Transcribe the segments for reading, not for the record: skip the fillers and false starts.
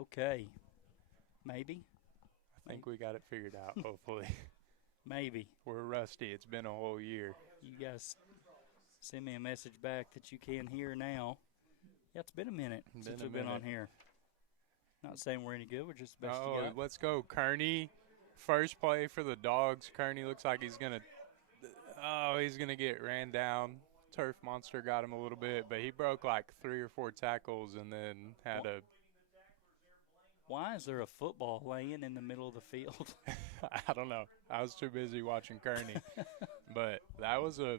Okay, maybe, I maybe, think we got it figured out, hopefully. maybe. We're rusty. It's been a whole year. You guys send me a message back that you can hear now. Yeah, it's been a minute since Been a we've been on minute. here. Not saying we're any good. We're just the best you Oh, got. let's go, Kearney. First play for the Dogs. Kearney looks like he's gonna. Oh, he's gonna get ran down. Turf Monster got him a little bit, but he broke like 3 or 4 tackles and then had a. Why is there a football laying in the middle of the field? I don't know. I was too busy watching Kearney, but that was a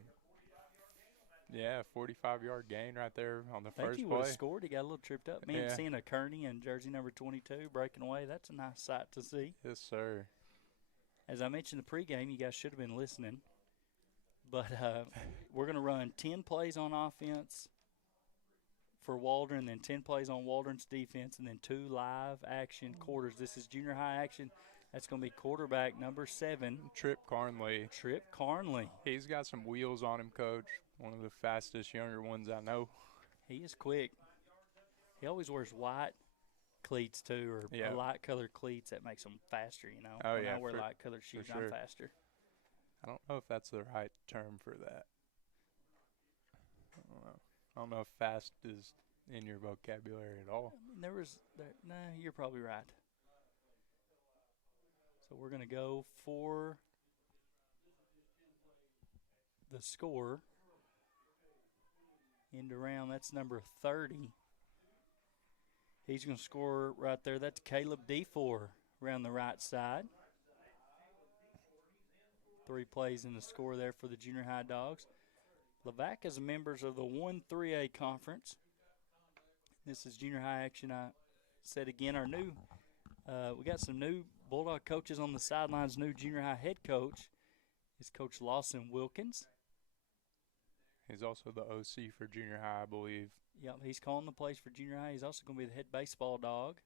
45-yard gain right there on the I think first he would have play. scored. He got a little tripped up. Man, Yeah. seeing a Kearney in jersey number 22 breaking away, that's a nice sight to see. Yes, sir. As I mentioned in the pregame, you guys should have been listening. But we're going to run 10 plays on offense for Waldron, then 10 plays on Waldron's defense, and then 2 live action quarters. This is junior high action. That's going to be quarterback number 7, Trip Carnley. Trip Carnley. He's got some wheels on him, Coach. One of the fastest younger ones I know. He is quick. He always wears white cleats, too, or light colored cleats. That makes him faster, you know. Oh, when yeah, I wear light colored shoes, sure. I'm faster. I don't know if that's the right term for that. I don't know if fast is in your vocabulary at all. Nah, you're probably right. So we're going to go for the score. End around, that's number 30. He's going to score right there. That's Caleb D4 around the right side. 3 plays in the score there for the junior high Dogs. Lavaca's members of the 1-3A conference. This is junior high action. I said again, our new, we got some new Bulldog coaches on the sidelines. New junior high head coach is Coach Lawson Wilkins. He's also the OC for junior high, I believe. Yep, he's calling the plays for junior high. He's also going to be the head baseball dog,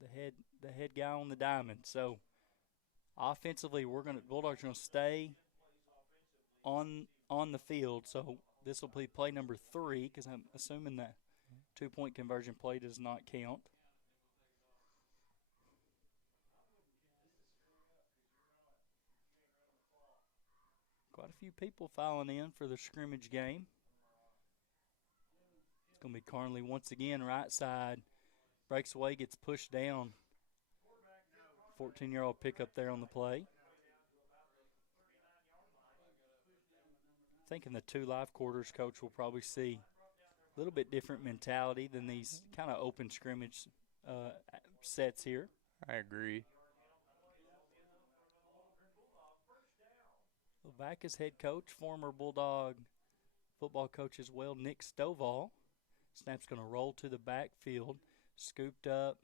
the head guy on the diamond. So offensively, Bulldogs are going to stay on the field. So this will be play number 3 because I'm assuming that 2-point conversion play does not count. Quite a few people filing in for the scrimmage game. It's going to be Carnley once again, right side. Breaks away, gets pushed down. 14-year-old pickup there on the play. I think in the 2 live quarters, Coach will probably see a little bit different mentality than these kind of open scrimmage sets here. I agree. Lavaca's head coach, former Bulldog football coach as well, Nick Stovall. Snap's going to roll to the backfield, scooped up,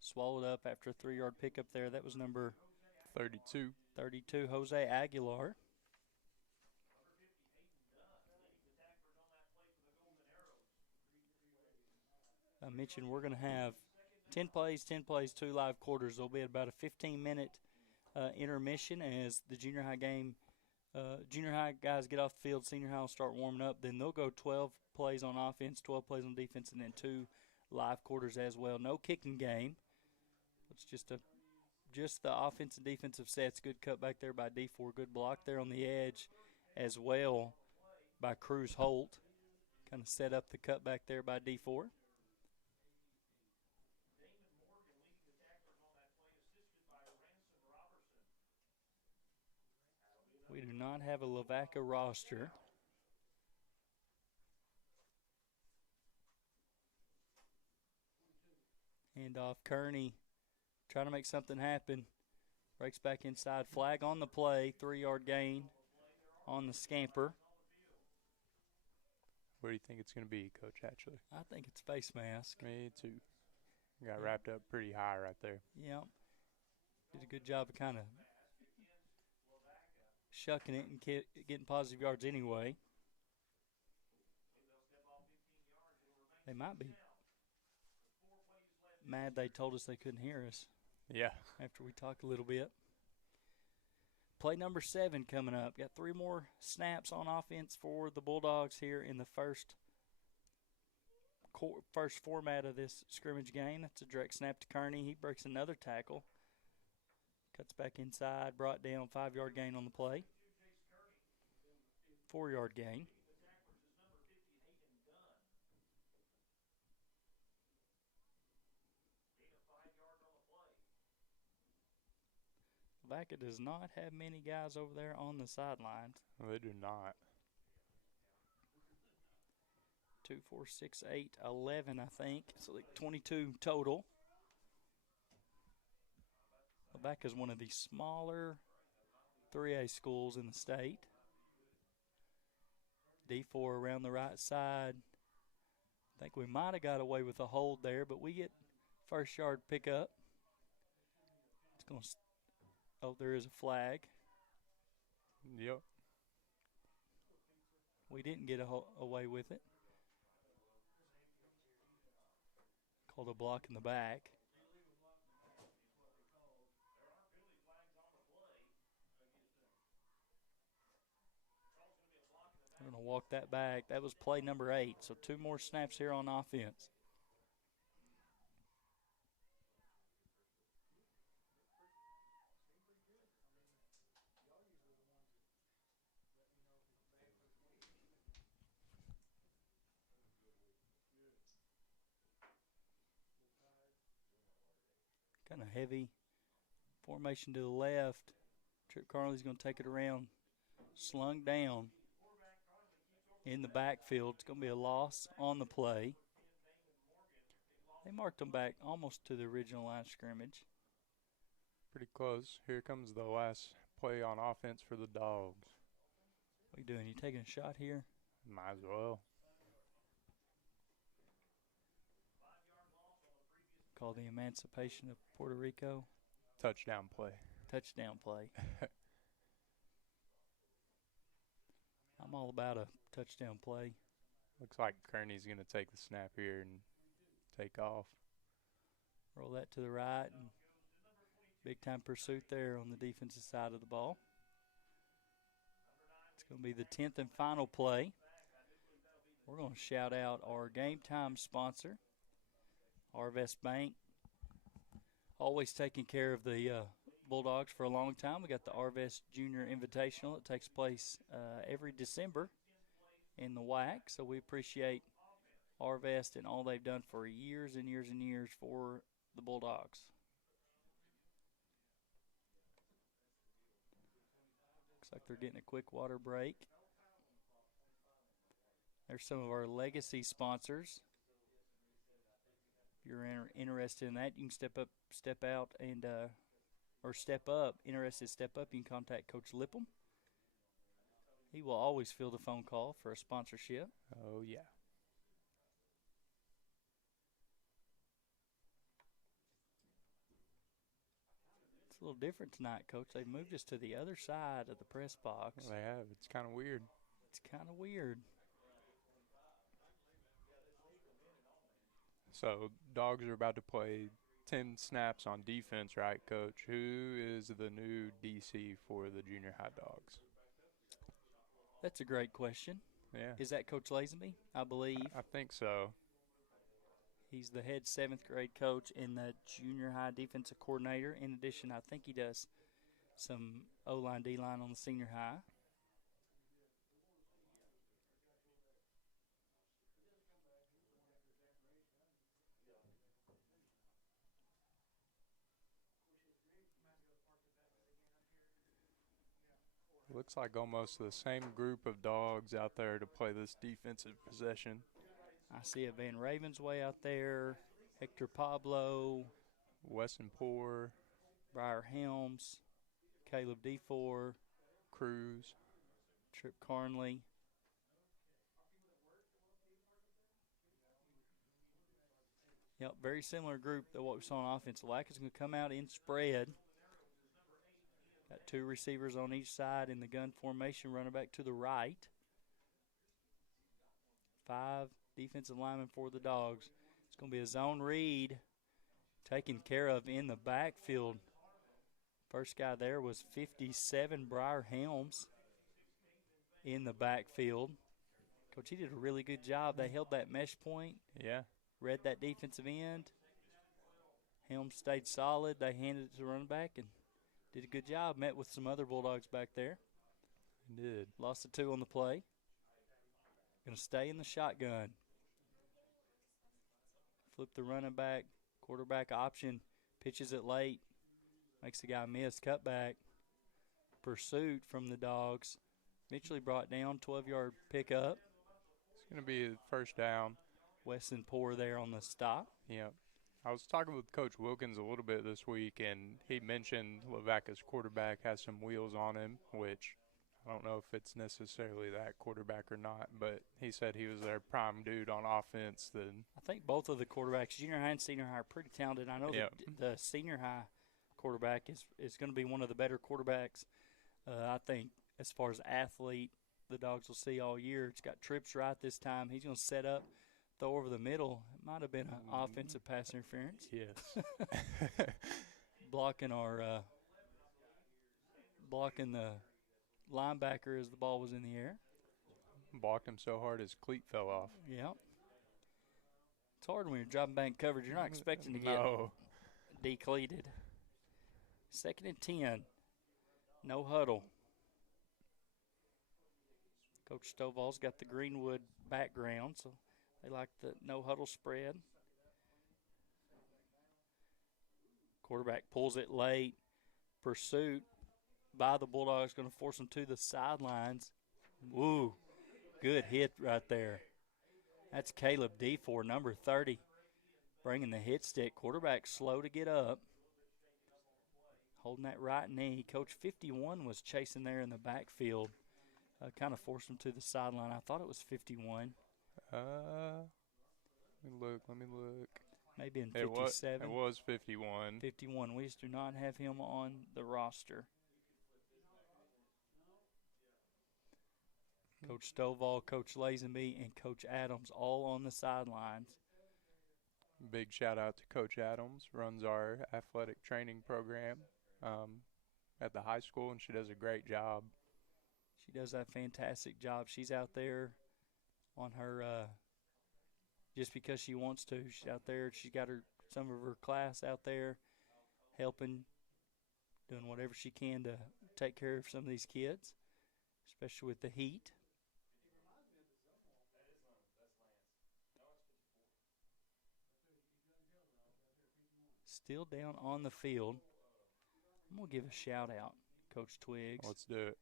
swallowed up after a 3-yard pickup there. That was number 32, Jose Aguilar. I mentioned we're going to have 10 plays, 2 live quarters. There'll be about a 15-minute intermission as the junior high game. Junior high guys get off the field, senior high will start warming up. Then they'll go 12 plays on offense, 12 plays on defense, and then 2 live quarters as well. No kicking game. It's just the offensive and defensive sets. Good cut back there by D4. Good block there on the edge as well by Cruz Holt. Kind of set up the cut back there by D4. We do not have a Lavaca roster. Hand off Kearney, trying to make something happen. Breaks back inside. Flag on the play. 3-yard gain on the scamper. What do you think it's going to be, Coach Hatchley? I think it's face mask. Me too. Got wrapped up pretty high right there. Yep. Did a good job of kind of shucking it and getting positive yards anyway. They might be mad they told us they couldn't hear us. Yeah. After we talk a little bit. Play number 7 coming up. Got 3 more snaps on offense for the Bulldogs here in the first format of this scrimmage game. That's a direct snap to Kearney. He breaks another tackle. Cuts back inside, brought down, 5-yard gain on the play. 4-yard gain. Lavaca does not have many guys over there on the sidelines. They do not. 2, 4, 6, 8, 11, I think. So like 22 total. Lavaca is one of the smaller 3A schools in the state. D4 around the right side. I think we might have got away with a hold there, but we get first yard pickup. It's going to. Oh, there is a flag. Yep. We didn't get away with it. Called a block in the back. We're going to walk that back. That was play number 8, so 2 more snaps here on offense. Kind of heavy formation to the left. Trip Carnley's going to take it around, slung down in the backfield. It's going to be a loss on the play. They marked them back almost to the original line of scrimmage. Pretty close. Here comes the last play on offense for the Dogs. What are you doing? You taking a shot here? Might as well. Called the Emancipation of Puerto Rico. Touchdown play. Touchdown play. I'm all about a touchdown play. Looks like Kearney's going to take the snap here and take off. Roll that to the right. And big time pursuit there on the defensive side of the ball. It's going to be the 10th and final play. We're going to shout out our game time sponsor, Arvest Bank. Always taking care of the Bulldogs for a long time. We got the Arvest Junior Invitational. It takes place every December in the WAC, so we appreciate Arvest and all they've done for years and years and years for the Bulldogs. Looks like they're getting a quick water break. There's some of our legacy sponsors. If you're interested in that, you can step up, interested, step up, you can contact Coach Lippum. He will always field a phone call for a sponsorship. Oh, yeah. It's a little different tonight, Coach. They've moved us to the other side of the press box. Well, they have. It's kind of weird. It's kind of weird. So, Dogs are about to play 10 snaps on defense, right, Coach? Who is the new DC for the junior high Dogs? That's a great question. Yeah. Is that Coach Lazenby? I believe. I think so. He's the head 7th grade coach and the junior high defensive coordinator. In addition, I think he does some O-line, D-line on the senior high. Looks like almost the same group of Dogs out there to play this defensive possession. I see a Van Ravensway out there, Hector Pablo, Weston Poor, Briar Helms, Caleb D4, Cruz, Trip Carnley. Yep, very similar group to what we saw on offense. Lavaca's going to come out in spread. Got 2 receivers on each side in the gun formation, running back to the right. 5 defensive linemen for the Dogs. It's going to be a zone read taken care of in the backfield. First guy there was 57, Briar Helms, in the backfield. Coach, he did a really good job. They held that mesh point. Yeah. Read that defensive end. Helms stayed solid. They handed it to the running back and did a good job. Met with some other Bulldogs back there. He did. Lost the 2 on the play. Going to stay in the shotgun. Flip the running back. Quarterback option. Pitches it late. Makes the guy miss. Cutback. Pursuit from the Dogs. Eventually brought down. 12-yard pickup. It's going to be a first down. Weston Poor there on the stop. Yep. I was talking with Coach Wilkins a little bit this week, and he mentioned Lavaca's quarterback has some wheels on him, which I don't know if it's necessarily that quarterback or not, but he said he was their prime dude on offense. I think both of the quarterbacks, junior high and senior high, are pretty talented. I know the senior high quarterback is going to be one of the better quarterbacks, I think, as far as athlete the Dogs will see all year. It's got trips right this time. He's going to set up, throw over the middle. It might have been an offensive pass interference. Yes. Blocking the linebacker as the ball was in the air. Blocked him so hard his cleat fell off. Yeah. It's hard when you're dropping back coverage. You're not expecting to get decleated. 2nd and 10. No huddle. Coach Stovall's got the Greenwood background, so they like the no huddle spread. Quarterback pulls it late. Pursuit by the Bulldogs, going to force them to the sidelines. Woo, good hit right there. That's Caleb DeFore, number 30, bringing the hit stick. Quarterback slow to get up. Holding that right knee. Coach 51 was chasing there in the backfield. Kind of forced him to the sideline. I thought it was 51. Let me look. Maybe in 57. It was 51. 51. We just do not have him on the roster. Coach Stovall, Coach Lazenby, and Coach Adams all on the sidelines. Big shout out to Coach Adams. Runs our athletic training program at the high school, and she does a great job. She does a fantastic job. She's out there on her just because she wants to. She's out there. She's got some of her class out there helping, doing whatever she can to take care of some of these kids, especially with the heat. Still down on the field. I'm going to give a shout-out, Coach Twiggs. Let's do it.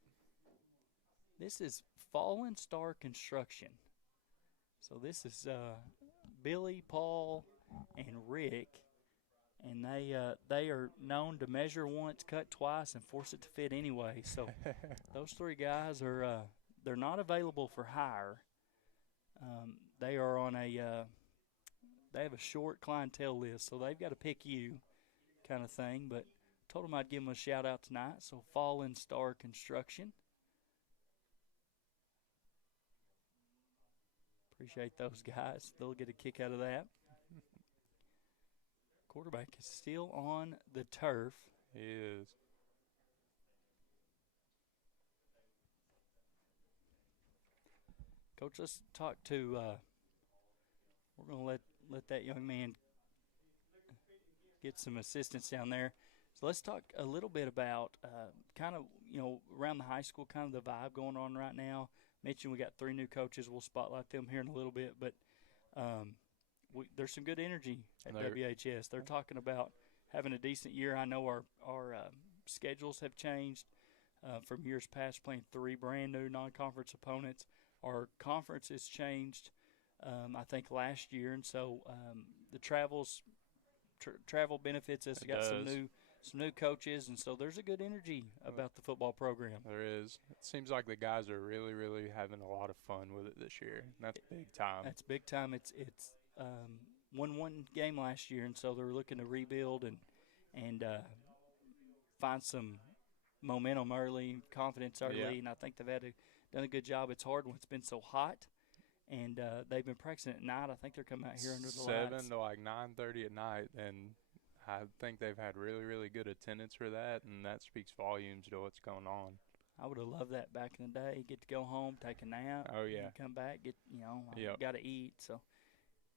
This is Fallen Star Construction. So this is Billy, Paul, and Rick, and they are known to measure once, cut twice, and force it to fit anyway. So those three guys are they're not available for hire. They are on they have a short clientele list, so they've got to pick you kind of thing. But told them I'd give them a shout-out tonight. So Fallen Star Construction. Appreciate those guys. They'll get a kick out of that. Quarterback is still on the turf. He is. Coach, let's talk to we're going to let that young man get some assistance down there. So let's talk a little bit about kind of, around the high school, kind of the vibe going on right now. Mentioned we got 3 new coaches. We'll spotlight them here in a little bit, but there's some good energy at WHS. They're talking about having a decent year. I know our schedules have changed from years past, playing 3 brand new non-conference opponents. Our conference has changed, I think, last year, and so the travel benefits us. Got some new coaches, and so there's a good energy about the football program. There is. It seems like the guys are really, really having a lot of fun with it this year. And that's big time. That's big time. It's won one game last year, and so they're looking to rebuild and find some momentum early, confidence early, and I think they've done a good job. It's hard when it's been so hot, and they've been practicing at night. I think they're coming out here under the lights. 7 to like 9:30 at night, and I think they've had really, really good attendance for that, and that speaks volumes to what's going on. I would have loved that back in the day. Get to go home, take a nap. Oh, yeah. Come back, got to eat, so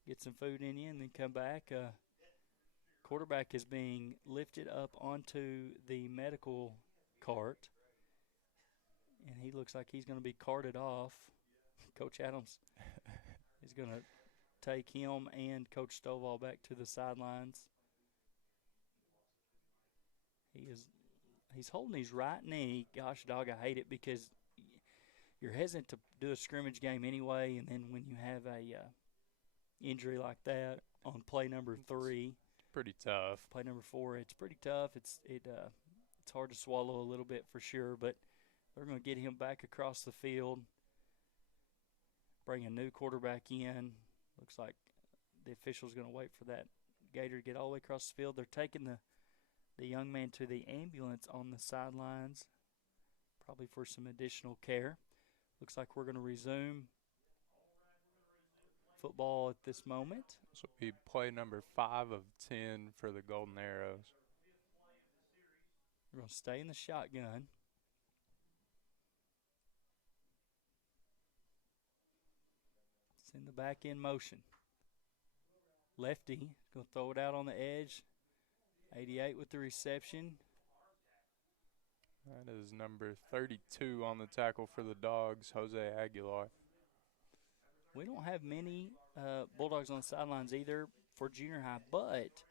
get some food in you, and then come back. Quarterback is being lifted up onto the medical cart, and he looks like he's going to be carted off. Coach Adams is going to take him and Coach Stovall back to the sidelines. He he's holding his right knee. Gosh, dog, I hate it because you're hesitant to do a scrimmage game anyway, and then when you have a injury like that on play number 3, Pretty tough. play number 4, it's pretty tough. It's hard to swallow a little bit for sure, but they're going to get him back across the field, bring a new quarterback in. Looks like the official's going to wait for that Gator to get all the way across the field. They're taking the young man to the ambulance on the sidelines, probably for some additional care. Looks like we're going to resume football at this moment. So we play number 5 of 10 for the Golden Arrows. We're going to stay in the shotgun. It's in the back end motion. Lefty going to throw it out on the edge. 88 with the reception. That is number 32 on the tackle for the Dogs, Jose Aguilar. We don't have many Bulldogs on the sidelines either for junior high, but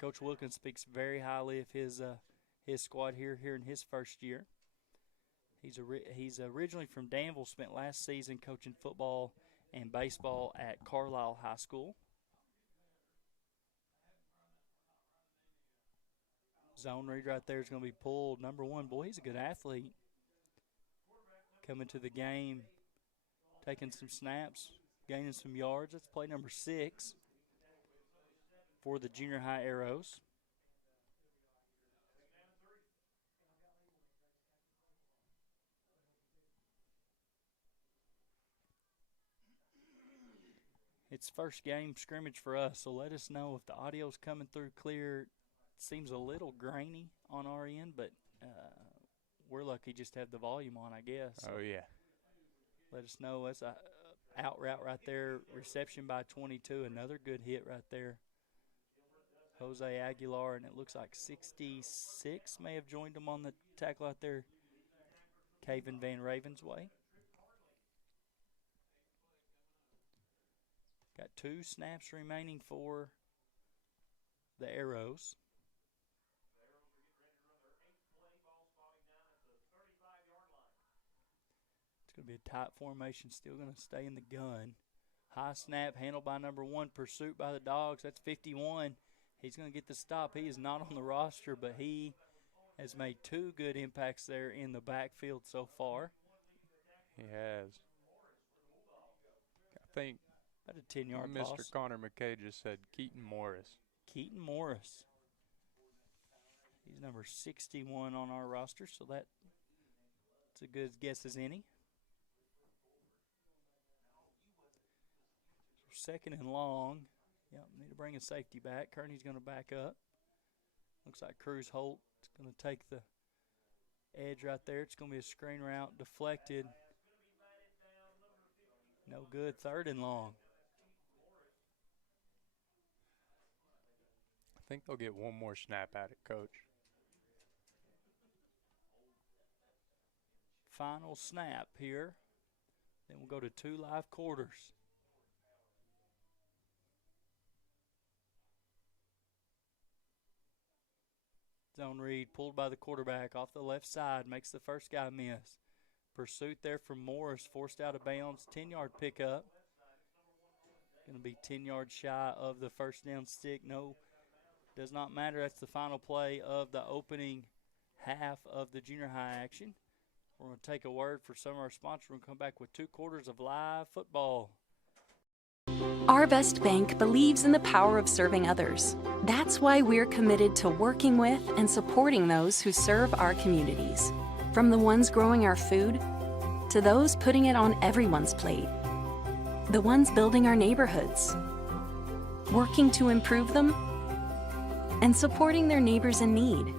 Coach Wilkins speaks very highly of his squad here in his first year. He's originally from Danville, spent last season coaching football and baseball at Carlisle High School. Zone read right there is going to be pulled. Number 1, boy, he's a good athlete. Coming to the game, taking some snaps, gaining some yards. That's play number 6 for the junior high Arrows. It's first game scrimmage for us, so let us know if the audio's coming through clear. It seems a little grainy on our end, but we're lucky just to have the volume on, I guess. So Oh, yeah. let us know. That's a out route right there. Reception by 22. Another good hit right there. Jose Aguilar, and it looks like 66 may have joined him on the tackle out there. Caven Van Ravensway. Got 2 snaps remaining for the Arrows. It's going to be a tight formation, still going to stay in the gun. High snap, handled by number 1, pursuit by the Dogs. That's 51. He's going to get the stop. He is not on the roster, but he has made 2 good impacts there in the backfield so far. He has. I think About a 10-yard loss. Mr. Connor McKay just said Keaton Morris. Keaton Morris. He's number 61 on our roster, so that's a good guess as any. Second and long. Yep, need to bring a safety back. Kearney's going to back up. Looks like Cruz Holt is going to take the edge right there. It's going to be a screen route, deflected. No good. Third and long. I think they'll get one more snap at it, Coach. Final snap here. Then we'll go to 2 live quarters. Zone read pulled by the quarterback off the left side, makes the first guy miss. Pursuit there from Morris, forced out of bounds, 10-yard pickup. Going to be 10 yards shy of the first down stick. No, does not matter. That's the final play of the opening half of the junior high action. We're going to take a word for some of our sponsors. We're going to come back with 2 quarters of live football. Our Best Bank believes in the power of serving others. That's why we're committed to working with and supporting those who serve our communities. From the ones growing our food, to those putting it on everyone's plate. The ones building our neighborhoods, working to improve them, and supporting their neighbors in need.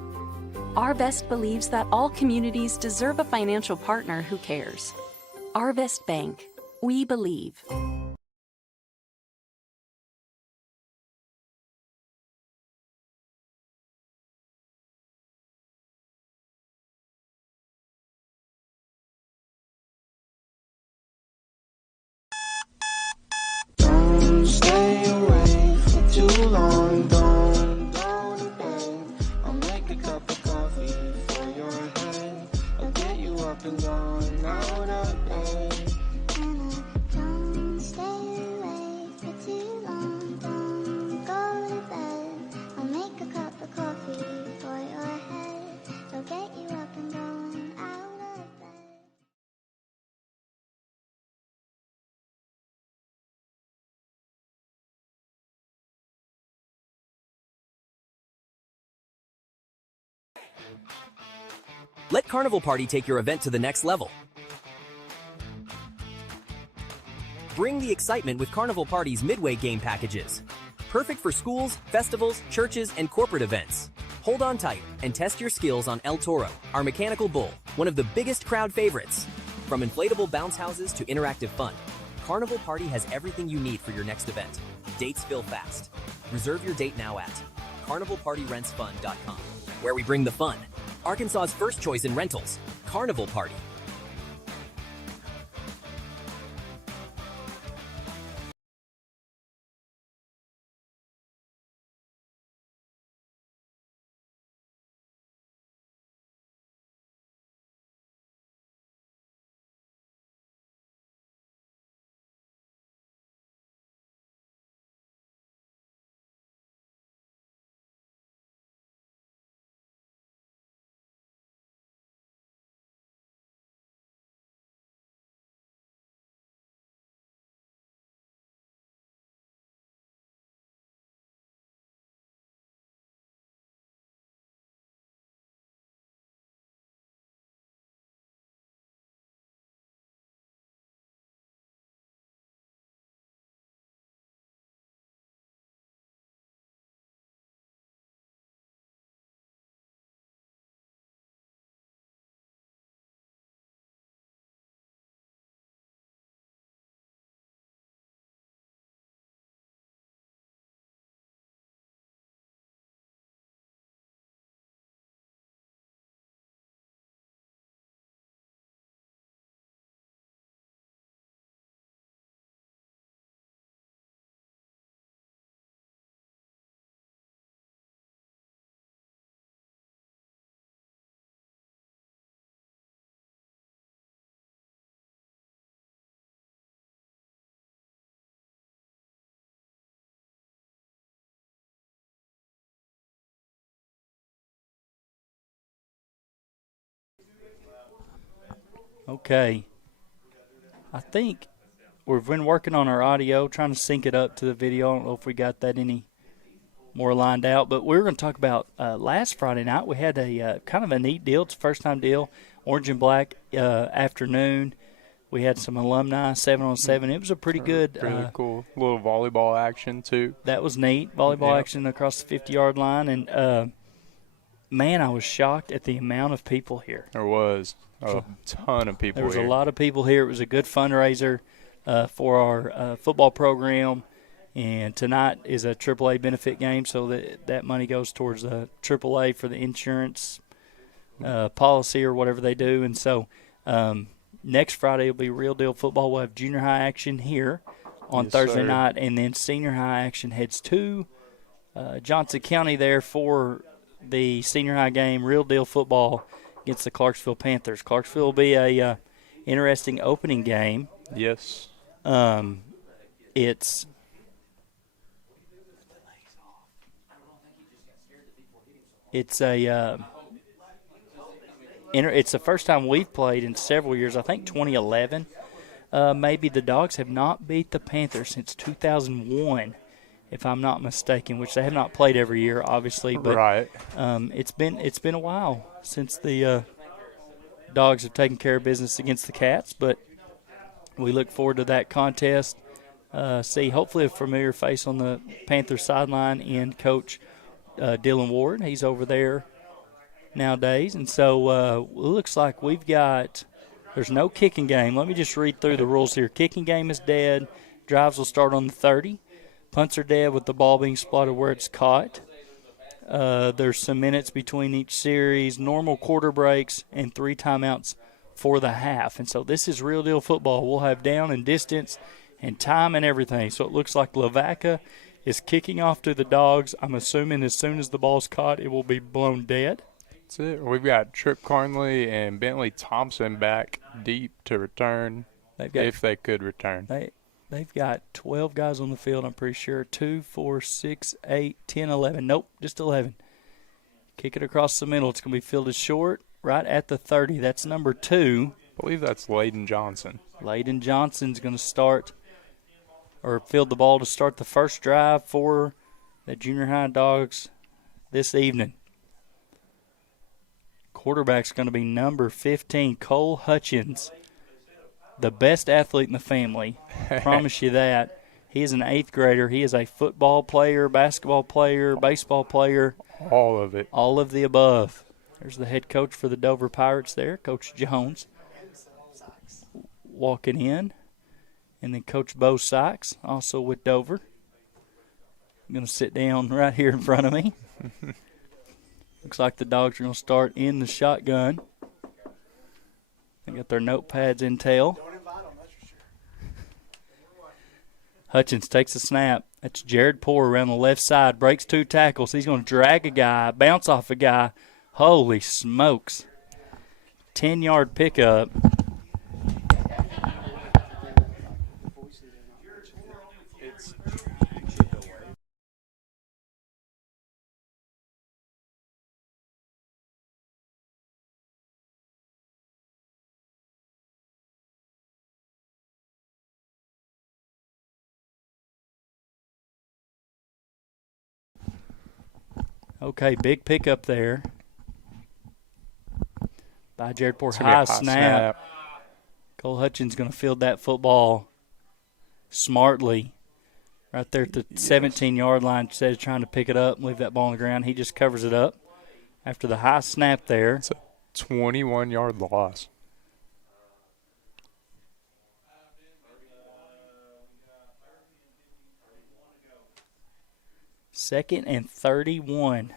Our Best believes that all communities deserve a financial partner who cares. Our Best Bank, we believe. Stay away for too long, don't I'll make a cup of Let Carnival Party take your event to the next level. Bring the excitement with Carnival Party's midway game packages. Perfect for schools, festivals, churches, and corporate events. Hold on tight and test your skills on El Toro, our mechanical bull, one of the biggest crowd favorites. From inflatable bounce houses to interactive fun, Carnival Party has everything you need for your next event. Dates fill fast. Reserve your date now at carnivalpartyrentsfun.com, where we bring the fun. Arkansas's first choice in rentals, Carnival Party. Okay. I think we've been working on our audio, trying to sync it up to the video. I don't know if we got that any more lined out, but we were going to talk about last Friday night. We had a kind of a neat deal. It's a first-time deal, orange and black afternoon. We had some alumni, 7-on-7. It was a pretty good. Really cool. A little volleyball action, too. That was neat. Volleyball action across the 50-yard line. And, man, I was shocked at the amount of people here. There was a ton of people here. There was a lot of people here. It was a good fundraiser for our football program. And tonight is a AAA benefit game, so that money goes towards AAA for the insurance policy or whatever they do. And so next Friday will be Real Deal Football. We'll have junior high action here on Thursday night, and then senior high action heads to Johnson County there for the senior high game, Real Deal Football against the Clarksville Panthers. Clarksville will be a interesting opening game. Yes. It's it's the first time we've played in several years. I think 2011. Maybe the Dogs have not beat the Panthers since 2001, if I'm not mistaken, which they have not played every year, obviously. But right. It's been a while since the Dogs have taken care of business against the Cats, but we look forward to that contest. See, hopefully a familiar face on the Panthers sideline in Coach Dylan Ward. He's over there nowadays. And so it looks like there's no kicking game. Let me just read through the rules here. Kicking game is dead. Drives will start on the 30. Punts are dead with the ball being spotted where it's caught. There's some minutes between each series, normal quarter breaks, and 3 timeouts for the half. And so this is real deal football. We'll have down and distance and time and everything. So it looks like Lavaca is kicking off to the Dogs. I'm assuming as soon as the ball's caught, it will be blown dead. That's it. We've got Trip Carnley and Bentley Thompson back deep to return, if they could return. They've got 12 guys on the field, I'm pretty sure. 2, 4, 6, 8, 10, 11. Nope, just 11. Kick it across the middle. It's going to be fielded short right at the 30. That's number 2. I believe that's Layden Johnson. Layden Johnson's going to start or field the ball to start the first drive for the junior high Dogs this evening. Quarterback's going to be number 15, Cole Hutchins, the best athlete in the family. Promise you that. He is an 8th grader. He is a football player, basketball player, baseball player. All of it. All of the above. There's the head coach for the Dover Pirates there, Coach Jones, walking in. And then Coach Bo Sykes, also with Dover. I'm going to sit down right here in front of me. Looks like the Dogs are going to start in the shotgun. They got their notepads in tail. Hutchins takes a snap. That's Jared Poore around the left side. Breaks 2 tackles. He's going to drag a guy, bounce off a guy. Holy smokes. 10-yard pickup. Okay, big pickup there by Jared Poore. High snap. Cole Hutchins going to field that football smartly right there at the 17-yard line. Instead of trying to pick it up and leave that ball on the ground, he just covers it up after the high snap there. It's a 21-yard loss. Second and 31.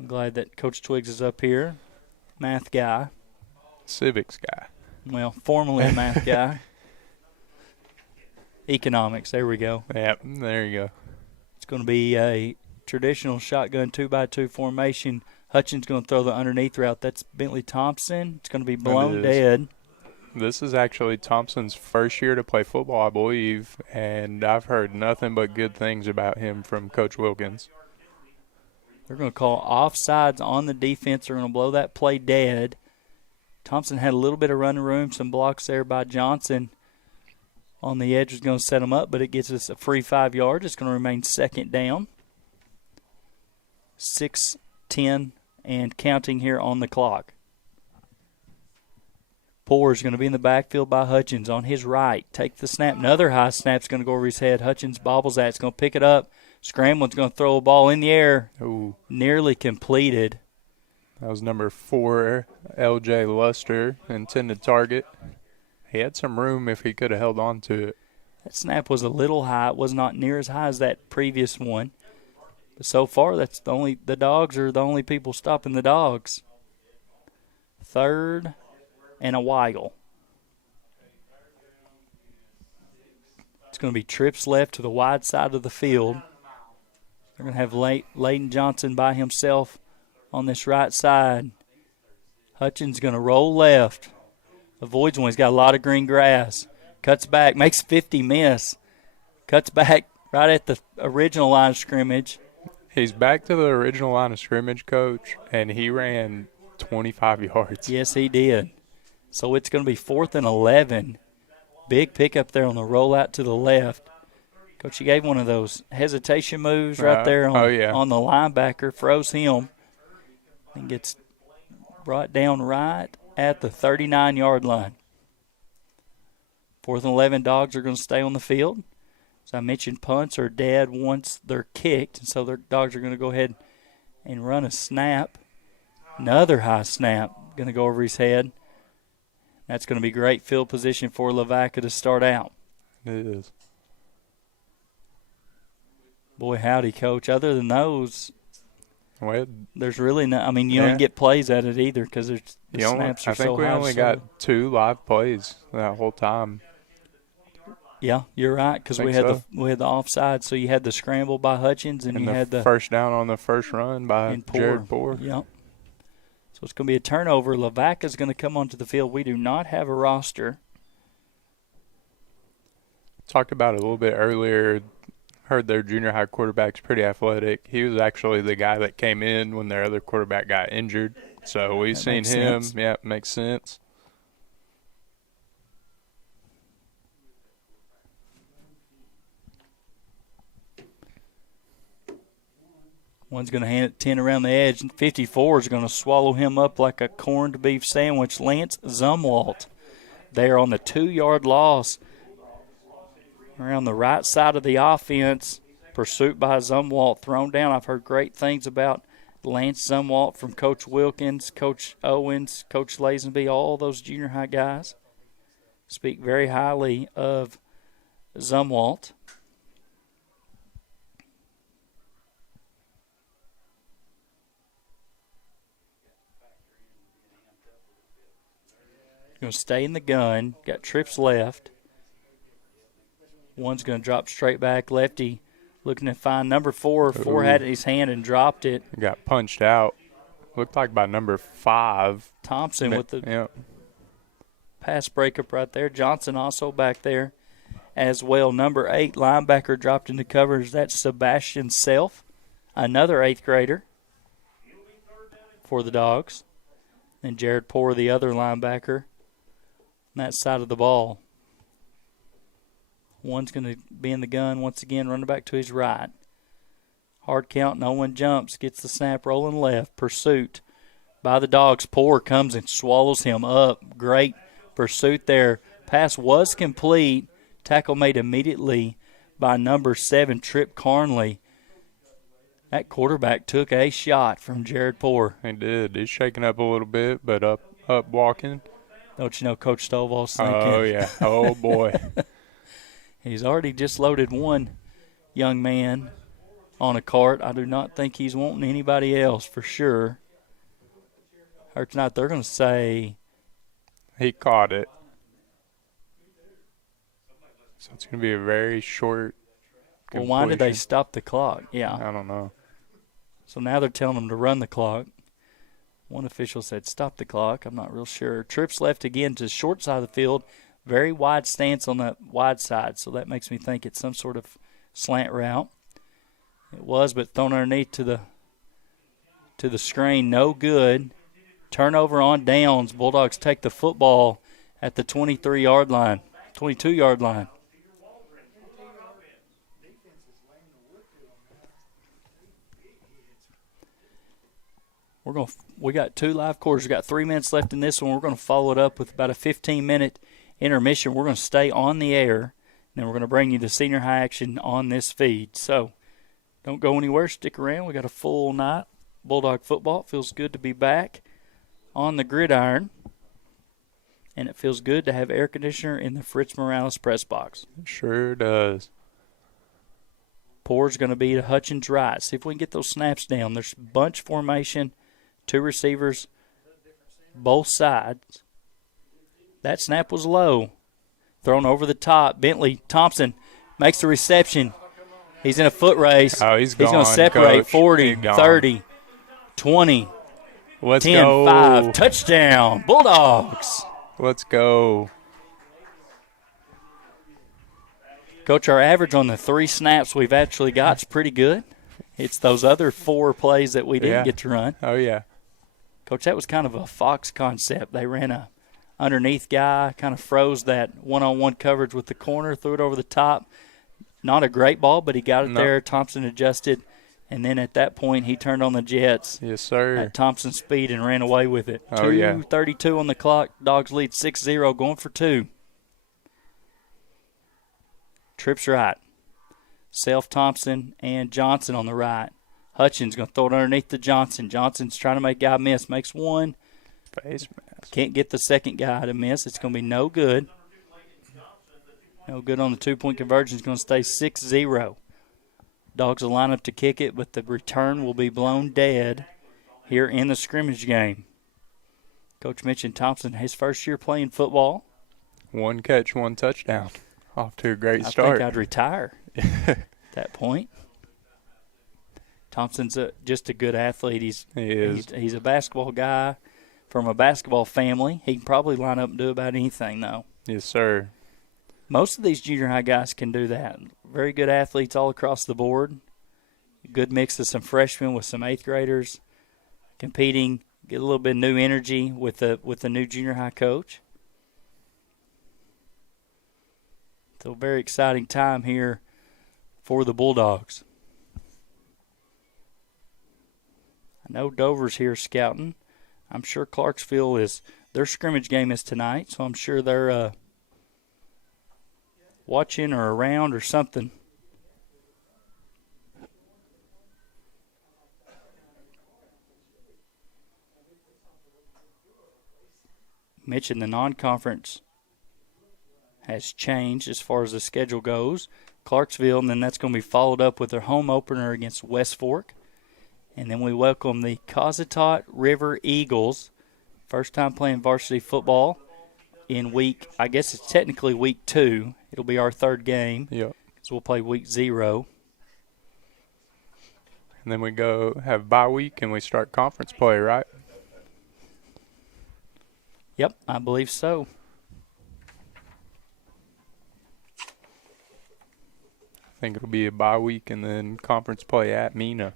I'm glad that Coach Twiggs is up here. Math guy. Civics guy. Well, formerly a math guy. Economics, there we go. Yep, there you go. It's going to be a traditional shotgun 2x2 formation. Hutchins going to throw the underneath route. That's Bentley Thompson. It's going to be blown dead. This is actually Thompson's first year to play football, I believe, and I've heard nothing but good things about him from Coach Wilkins. They're going to call offsides on the defense. They're going to blow that play dead. Thompson had a little bit of running room, some blocks there by Johnson. On the edge was going to set him up, but it gets us a free 5 yards. It's going to remain second down. 6:10 and counting here on the clock. Poore is going to be in the backfield by Hutchins on his right. Take the snap. Another high snap's going to go over his head. Hutchins bobbles that. It's going to pick it up. Scramblin's going to throw a ball in the air. Ooh. Nearly completed. That was number 4, L.J. Luster, intended target. He had some room if he could have held on to it. That snap was a little high. It was not near as high as that previous one. But so far, the Dogs are the only people stopping the Dogs. 3rd and a while. It's going to be trips left to the wide side of the field. They're going to have Layden Johnson by himself on this right side. Hutchins going to roll left. Avoids one. He's got a lot of green grass. Cuts back. Makes 50 miss. Cuts back right at the original line of scrimmage. He's back to the original line of scrimmage, Coach, and he ran 25 yards. Yes, he did. So it's going to be 4th and 11. Big pickup there on the rollout to the left. Coach, he gave one of those hesitation moves right there on the linebacker, froze him, and gets brought down right at the 39-yard line. 4th and 11, Dogs are going to stay on the field. As I mentioned, punts are dead once they're kicked, and so their Dogs are going to go ahead and run a snap. Another high snap going to go over his head. That's going to be great field position for Lavaca to start out. It is. Boy, howdy, Coach. Other than those, well, there's really no – I mean, you don't get plays at it either because the snaps are so high. I think we only got 2 live plays that whole time. Yeah, you're right because we had the offside. So you had the scramble by Hutchins and you had the first down on the first run by Jared Poore. Yep. So it's going to be a turnover. Lavaca's going to come onto the field. We do not have a roster. Talked about it a little bit earlier. Heard their junior high quarterback's pretty athletic. He was actually the guy that came in when their other quarterback got injured. So we've seen him. Sense. Yeah, makes sense. One's going to hand it 10 around the edge, and 54 is going to swallow him up like a corned beef sandwich. Lance Zumwalt there on the 2-yard loss. Around the right side of the offense, pursuit by Zumwalt, thrown down. I've heard great things about Lance Zumwalt from Coach Wilkins, Coach Owens, Coach Lazenby, all those junior high guys speak very highly of Zumwalt. Going to stay in the gun. Got trips left. One's going to drop straight back. Lefty looking to find number 4. 4 had it in his hand and dropped it. Got punched out. Looked like by number 5. Thompson with the pass breakup right there. Johnson also back there as well. Number 8 linebacker dropped into coverage. That's Sebastian Self, another 8th grader for the Dogs. And Jared Poore, the other linebacker on that side of the ball. One's going to be in the gun once again, running back to his right. Hard count, no one jumps, gets the snap rolling left. Pursuit by the Dogs. Poore comes and swallows him up. Great pursuit there. Pass was complete. Tackle made immediately by number 7, Trip Carnley. That quarterback took a shot from Jared Poore. He did. He's shaking up a little bit, but up walking. Don't you know Coach Stovall's thinking? Oh, yeah. Oh, boy. He's already just loaded one young man on a cart. I do not think he's wanting anybody else for sure. Or tonight they're going to say he caught it. So it's going to be a very short completion. Well, why did they stop the clock? Yeah. I don't know. So now they're telling them to run the clock. One official said stop the clock. I'm not real sure. Trips left again to the short side of the field. Very wide stance on that wide side, so that makes me think it's some sort of slant route. It was, but thrown underneath to the screen. No good. Turnover on downs. Bulldogs take the football at the 23-yard line, 22-yard line. We got 2 live quarters. We got 3 minutes left in this one. We're going to follow it up with about a 15-minute intermission. We're going to stay on the air, and then we're going to bring you the senior high action on this feed. So don't go anywhere. Stick around. We got a full night. Bulldog football. It feels good to be back on the gridiron, and it feels good to have air conditioner in the Fritz Morales press box. It sure does. Poore's going to be to Hutchins right. See if we can get those snaps down. There's bunch formation, 2 receivers, both sides. That snap was low. Thrown over the top. Bentley Thompson makes the reception. He's in a foot race. Oh, he's gone, going to separate. Coach. 40, 30, 20, Let's 10, go. 5. Touchdown, Bulldogs. Let's go. Coach, our average on the 3 snaps we've actually got is pretty good. It's those other 4 plays that we didn't get to run. Oh, yeah. Coach, that was kind of a Fox concept. They ran a underneath guy, kind of froze that one-on-one coverage with the corner, threw it over the top. Not a great ball, but he got it there. Thompson adjusted, and then at that point he turned on the jets. Yes, sir. At Thompson's speed and ran away with it. Oh, 2:32 on the clock. Dogs lead 6-0, going for 2. Trips right. Self, Thompson, and Johnson on the right. Hutchins going to throw it underneath to Johnson. Johnson's trying to make guy miss. Makes one. Face mask. Can't get the second guy to miss. It's going to be no good. No good on the 2-point conversion. It's going to stay 6-0. Dogs will line up to kick it, but the return will be blown dead here in the scrimmage game. Coach mentioned Thompson, his first year playing football. 1 catch, 1 touchdown. Off to a great start. I think I'd retire at that point. Thompson's just a good athlete. He is. He's a basketball guy from a basketball family. He can probably line up and do about anything, though. Yes, sir. Most of these junior high guys can do that. Very good athletes all across the board. Good mix of some freshmen with some 8th graders competing. Get a little bit of new energy with the new junior high coach. So very exciting time here for the Bulldogs. I know Dover's here scouting. I'm sure Clarksville their scrimmage game is tonight, so I'm sure they're watching or around or something. Mentioned the non-conference has changed as far as the schedule goes. Clarksville, and then that's going to be followed up with their home opener against West Fork. And then we welcome the Cossatot River Eagles, first time playing varsity football in I guess it's technically week 2. It'll be our third game. Yep. So we'll play week 0. And then we go have bye week and we start conference play, right? Yep, I believe so. I think it'll be a bye week and then conference play at Mina.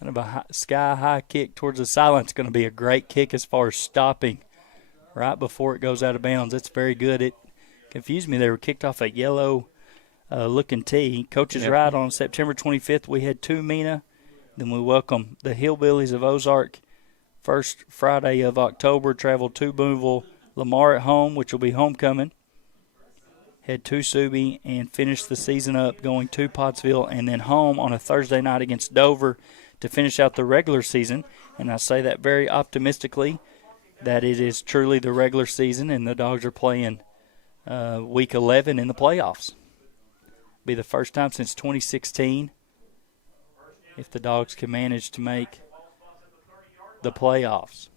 Kind of a sky-high kick towards the sideline. It's going to be a great kick as far as stopping right before it goes out of bounds. It's very good. It confused me. They were kicked off a yellow-looking tee. Coach is right. On September 25th, we had 2 Mina. Then we welcome the Hillbillies of Ozark. First Friday of October, traveled to Boonville. Lamar at home, which will be homecoming. Head to Subi and finish the season up going to Pottsville and then home on a Thursday night against Dover to finish out the regular season. And I say that very optimistically, that it is truly the regular season and the Dogs are playing week 11 in the playoffs. Be the first time since 2016 if the Dogs can manage to make the playoffs.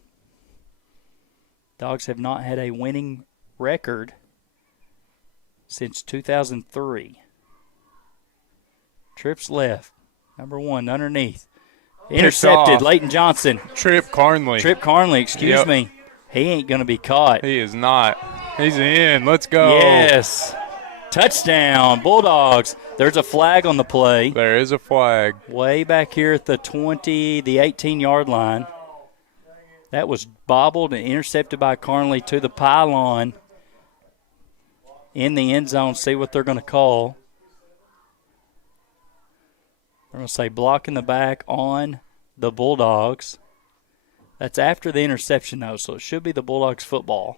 Dogs have not had a winning record since 2003. Trips left. Number 1 underneath. Intercepted. Leighton Johnson. Trip Carnley, excuse me. He ain't going to be caught. He is not. He's in. Let's go. Yes. Touchdown, Bulldogs. There's a flag on the play. There is a flag. Way back here at the 18-yard line. That was bobbled and intercepted by Carnley to the pylon in the end zone. See what they're going to call. They're going to say block in the back on the Bulldogs. That's after the interception, though, so it should be the Bulldogs football.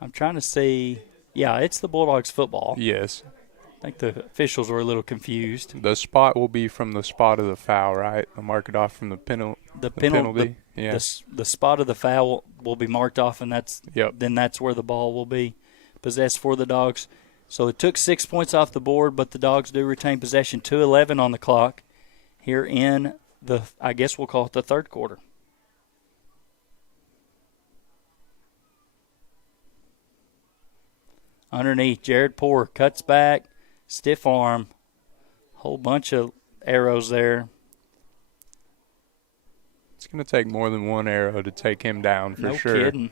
I'm trying to see. Yeah, it's the Bulldogs football. Yes. I think the officials were a little confused. The spot will be from the spot of the foul, right? They'll mark it off from the penalty. The spot of the foul will be marked off, and then that's where the ball will be possessed for the Dogs. So it took 6 points off the board, but the Dogs do retain possession. 2:11 on the clock here in I guess we'll call it the third quarter. Underneath, Jared Poor cuts back, stiff arm, whole bunch of arrows there. It's going to take more than one arrow to take him down for sure. No kidding.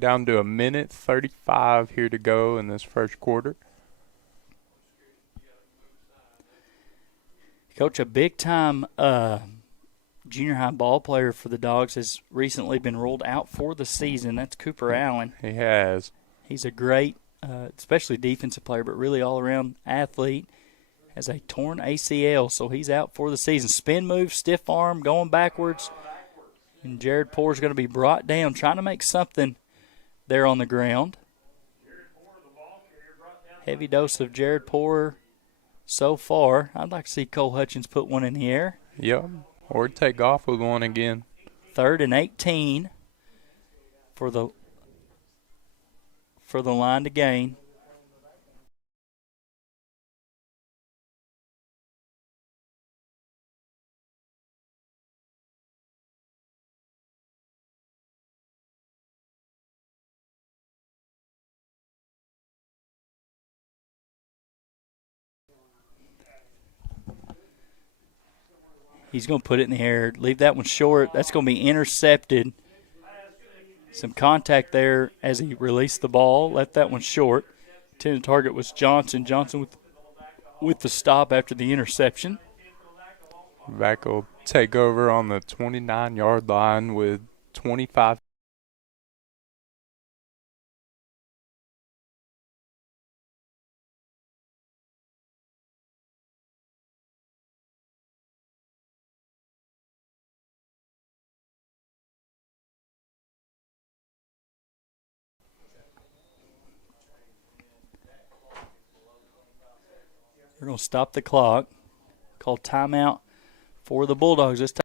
Down to 1:35 here to go in this first quarter. Coach, a big-time junior high ball player for the Dogs has recently been ruled out for the season. That's Cooper Allen. He has. He's a great, especially defensive player, but really all-around athlete. Has a torn ACL, so he's out for the season. Spin move, stiff arm, going backwards. And Jared Poor is going to be brought down, trying to make something there on the ground. Heavy dose of Jared Poor so far. I'd like to see Cole Hutchins put one in the air. Yep, or take off with one again. 3rd and 18 for the line to gain. He's going to put it in the air, leave that one short. That's going to be intercepted. Some contact there as he released the ball, left that one short. Intended target was Johnson. Johnson with the stop after the interception. Lavaca will take over on the 29-yard line with 25. They're going to stop the clock. Call timeout for the Bulldogs this time.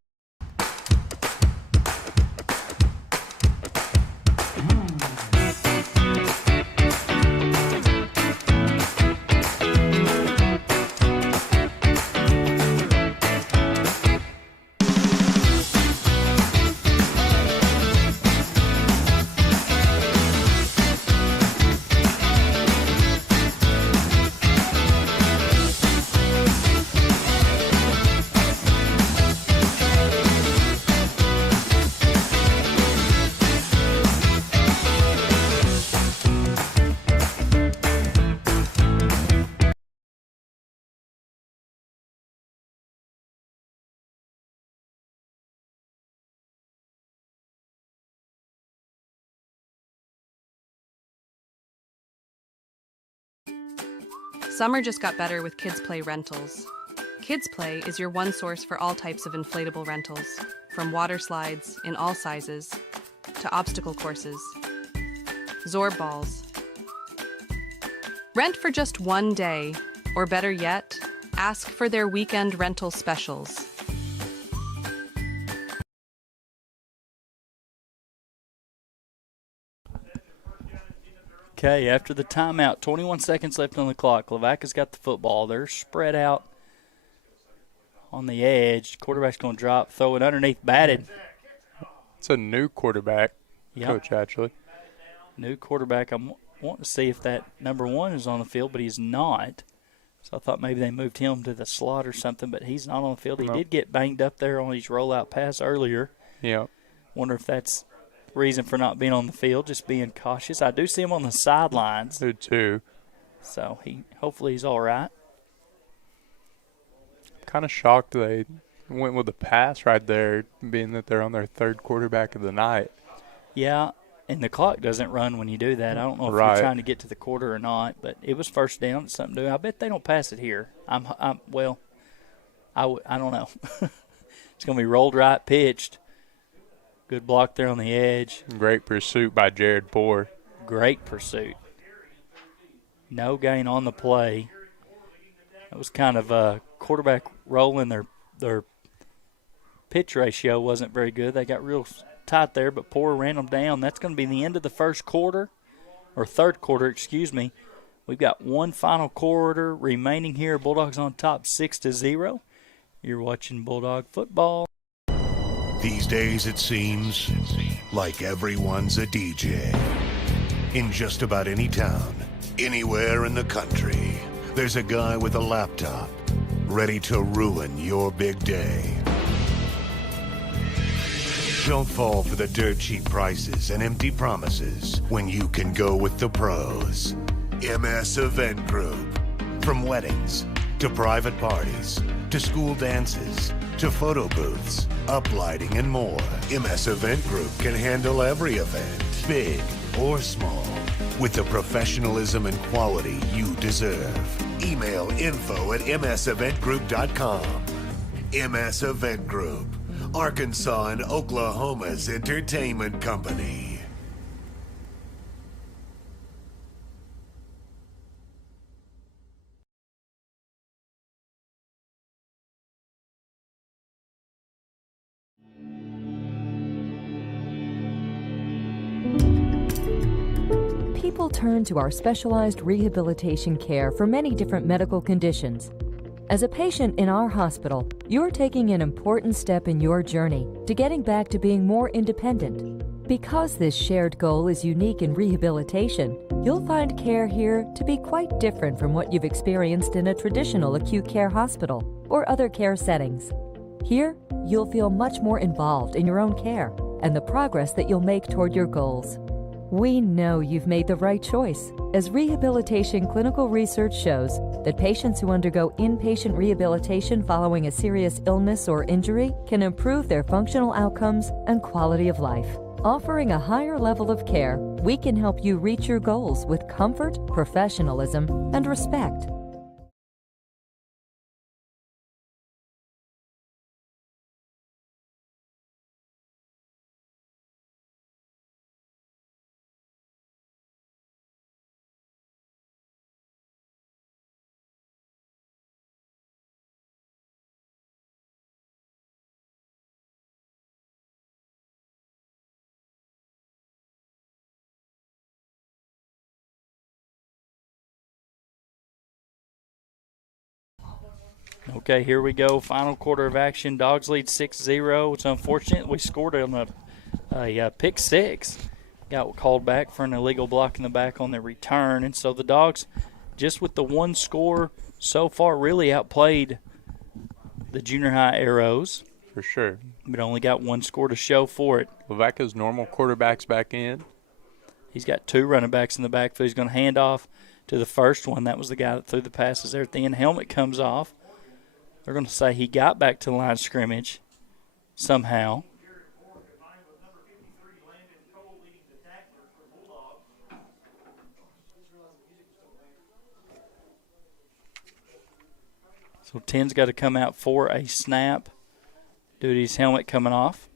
Summer just got better with Kids Play Rentals. Kids Play is your one source for all types of inflatable rentals, from water slides in all sizes to obstacle courses, Zorb balls. Rent for just one day, or better yet, ask for their weekend rental specials. Okay, after the timeout, 21 seconds left on the clock. Lavaca's got the football. They're spread out on the edge. Quarterback's going to drop, throw it underneath, batted. It's a new quarterback, coach, actually. New quarterback. I'm wanting to see if that number 1 is on the field, but he's not. So I thought maybe they moved him to the slot or something, but he's not on the field. He did get banged up there on his rollout pass earlier. Yeah. Wonder if that's reason for not being on the field, just being cautious. I do see him on the sidelines. Do too. So hopefully he's all right. Kind of shocked they went with the pass right there, being that they're on their third quarterback of the night. Yeah, and the clock doesn't run when you do that. I don't know if you're trying to get to the quarter or not, but it was first down. It's something to do. I bet they don't pass it here. I don't know. It's going to be rolled right, pitched. Good block there on the edge. Great pursuit by Jared Poor. Great pursuit. No gain on the play. That was kind of a quarterback rolling. Their pitch ratio wasn't very good. They got real tight there, but Poor ran them down. That's going to be the end of the first quarter, or third quarter, excuse me. We've got one final quarter remaining here. Bulldogs on top 6-0. You're watching Bulldog football. These days it seems like everyone's a DJ. In just about any town, anywhere in the country, there's a guy with a laptop ready to ruin your big day. Don't fall for the dirt cheap prices and empty promises when you can go with the pros. MS Event Group. From weddings to private parties to school dances to photo booths, uplighting, and more. MS Event Group can handle every event, big or small, with the professionalism and quality you deserve. Email info@mseventgroup.com. MS Event Group, Arkansas and Oklahoma's entertainment company. People turn to our specialized rehabilitation care for many different medical conditions. As a patient in our hospital, you're taking an important step in your journey to getting back to being more independent. Because this shared goal is unique in rehabilitation, you'll find care here to be quite different from what you've experienced in a traditional acute care hospital or other care settings. Here, you'll feel much more involved in your own care and the progress that you'll make toward your goals. We know you've made the right choice, as rehabilitation clinical research shows that patients who undergo inpatient rehabilitation following a serious illness or injury can improve their functional outcomes and quality of life. Offering a higher level of care, we can help you reach your goals with comfort, professionalism, and respect. Okay, here we go. Final quarter of action. Dogs lead 6-0. It's unfortunate we scored on a pick six. Got called back for an illegal block in the back on the return. And so the Dogs, just with the one score so far, really outplayed the junior high Arrows. For sure. But only got one score to show for it. Lavaca's normal quarterback's back in. He's got two running backs in the backfield. He's going to hand off to the first one. That was the guy that threw the passes there at the end. Helmet comes off. They're going to say he got back to the line of scrimmage somehow. So 10's got to come out for a snap due to his helmet coming off.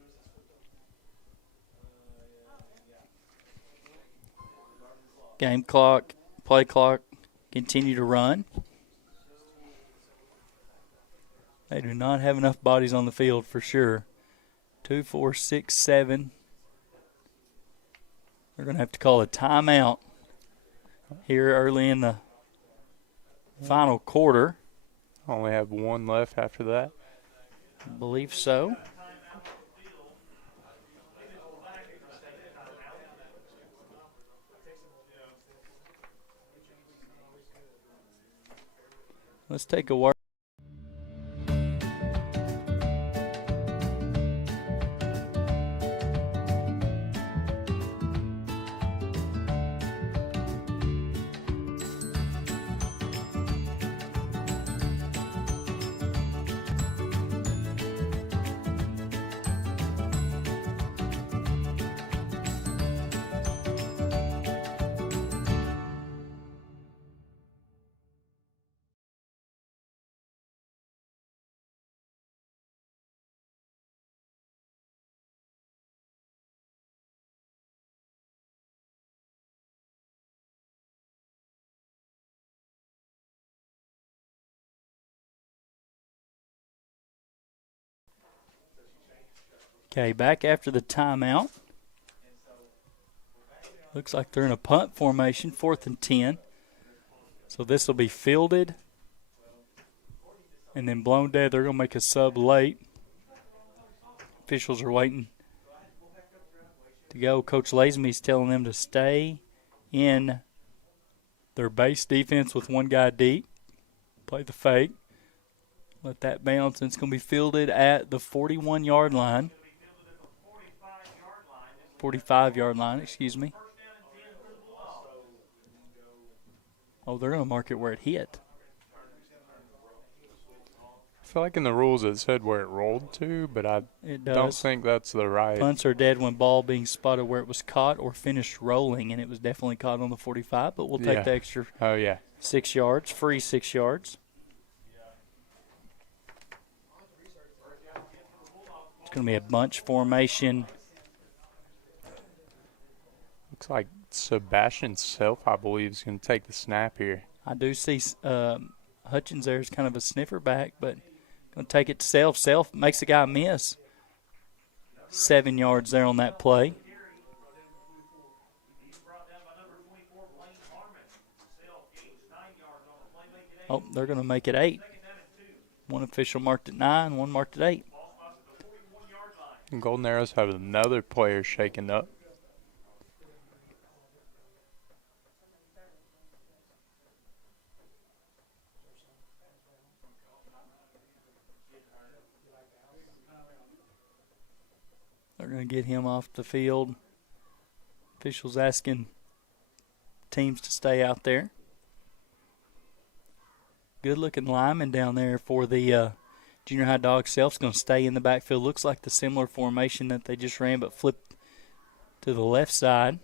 Game clock, play clock, continue to run. They do not have enough bodies on the field for sure. 2, 4, 6, 7. They're going to have to call a timeout here early in the final quarter. Only have one left after that. I believe so. Let's take a word. Okay, back after the timeout. Looks like they're in a punt formation, 4th and 10. So this will be fielded and then blown dead. They're going to make a sub late. Officials are waiting to go. Coach Lazenby's telling them to stay in their base defense with one guy deep. Play the fake. Let that bounce, and it's going to be fielded at the 41-yard line. 45-yard line, excuse me. Oh, they're going to mark it where it hit. I feel like in the rules it said where it rolled to, but I don't think that's the right. Punts are dead when ball being spotted where it was caught or finished rolling, and it was definitely caught on the 45, but we'll take the extra 6 yards, free 6 yards. It's going to be a bunch formation. Looks like Sebastian Self, I believe, is going to take the snap here. I do see Hutchins there is kind of a sniffer back, but going to take it to Self. Self makes the guy miss. 7 yards there on that play. Oh, they're going to make it 8. One official marked it 9, one marked it 8. And Golden Arrows have another player shaken up. They're going to get him off the field. Officials asking teams to stay out there. Good-looking lineman down there for the junior high Dogs. Self's going to stay in the backfield. Looks like the similar formation that they just ran, but flipped to the left side.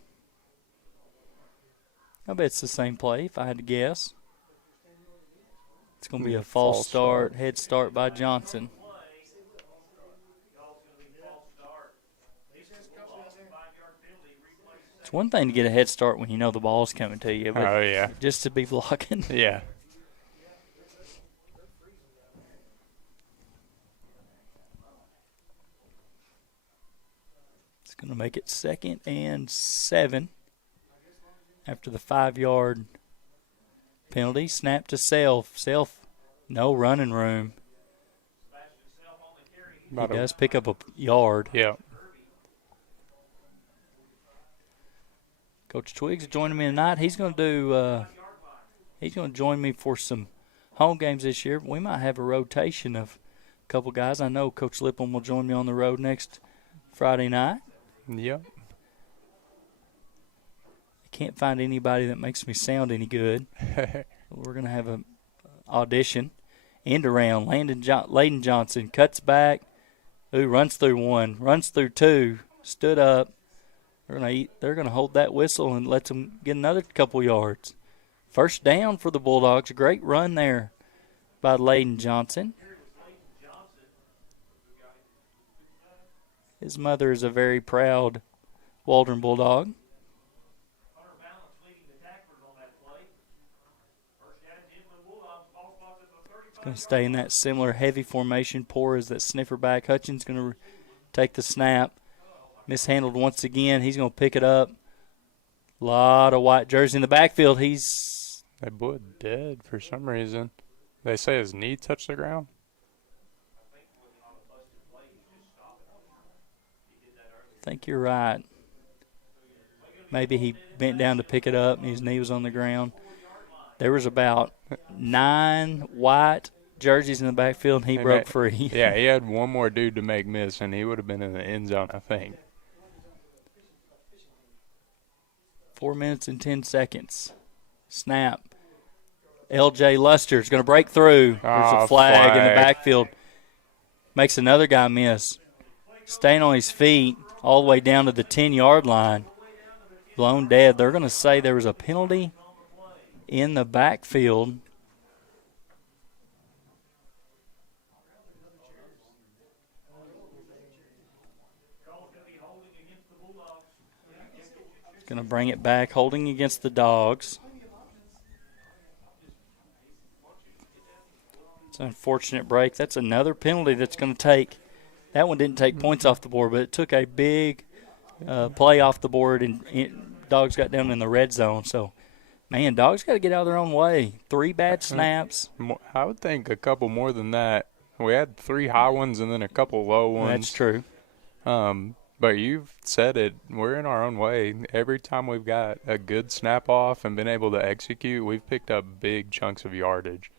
I bet it's the same play if I had to guess. It's going to be a false start, head start by Johnson. It's one thing to get a head start when you know the ball's coming to you, but just to be blocking. Yeah. It's going to make it 2nd and 7 after the 5-yard penalty. Snap to Self. Self, no running room. He does pick up a yard. Yeah. Coach Twiggs joining me tonight. He's going to join me for some home games this year. We might have a rotation of a couple guys. I know Coach Lippum will join me on the road next Friday night. Yep. I can't find anybody that makes me sound any good. We're going to have an audition. End around. Layden Johnson cuts back. Runs through one. Runs through two. Stood up. They're going to hold that whistle and let them get another couple yards. First down for the Bulldogs. A great run there by Layden Johnson. His mother is a very proud Waldron Bulldog. It's going to stay in that similar heavy formation. Poor as that sniffer back. Hutchins going to take the snap. Mishandled once again. He's going to pick it up. A lot of white jersey in the backfield. That boy dead for some reason. They say his knee touched the ground. I think you're right. Maybe he bent down to pick it up and his knee was on the ground. There was about 9 white jerseys in the backfield and he broke free. Yeah, he had one more dude to make miss and he would have been in the end zone, I think. 4 minutes and 10 seconds. Snap. L.J. Luster is going to break through. There's a flag in the backfield. Makes another guy miss. Staying on his feet all the way down to the 10-yard line. Blown dead. They're going to say there was a penalty in the backfield. Going to bring it back, holding against the Dogs. It's an unfortunate break. That's another penalty that's going to take. That one didn't take points off the board, but it took a big play off the board, and Dogs got down in the red zone. So, man, Dogs got to get out of their own way. 3 bad snaps. I would think a couple more than that. We had 3 high ones and then a couple low ones. That's true. But you've said it. We're in our own way. Every time we've got a good snap off and been able to execute, we've picked up big chunks of yardage.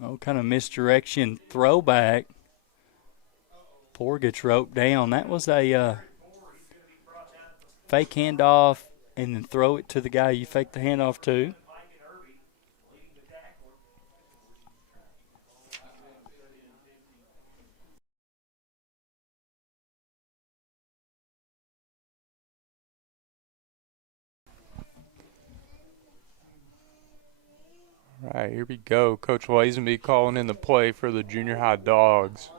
Oh, kind of misdirection throwback. Poor gets roped down. That was a fake handoff and then throw it to the guy you fake the handoff to. All right, here we go. Coach Lazenby calling in the play for the junior high Dogs.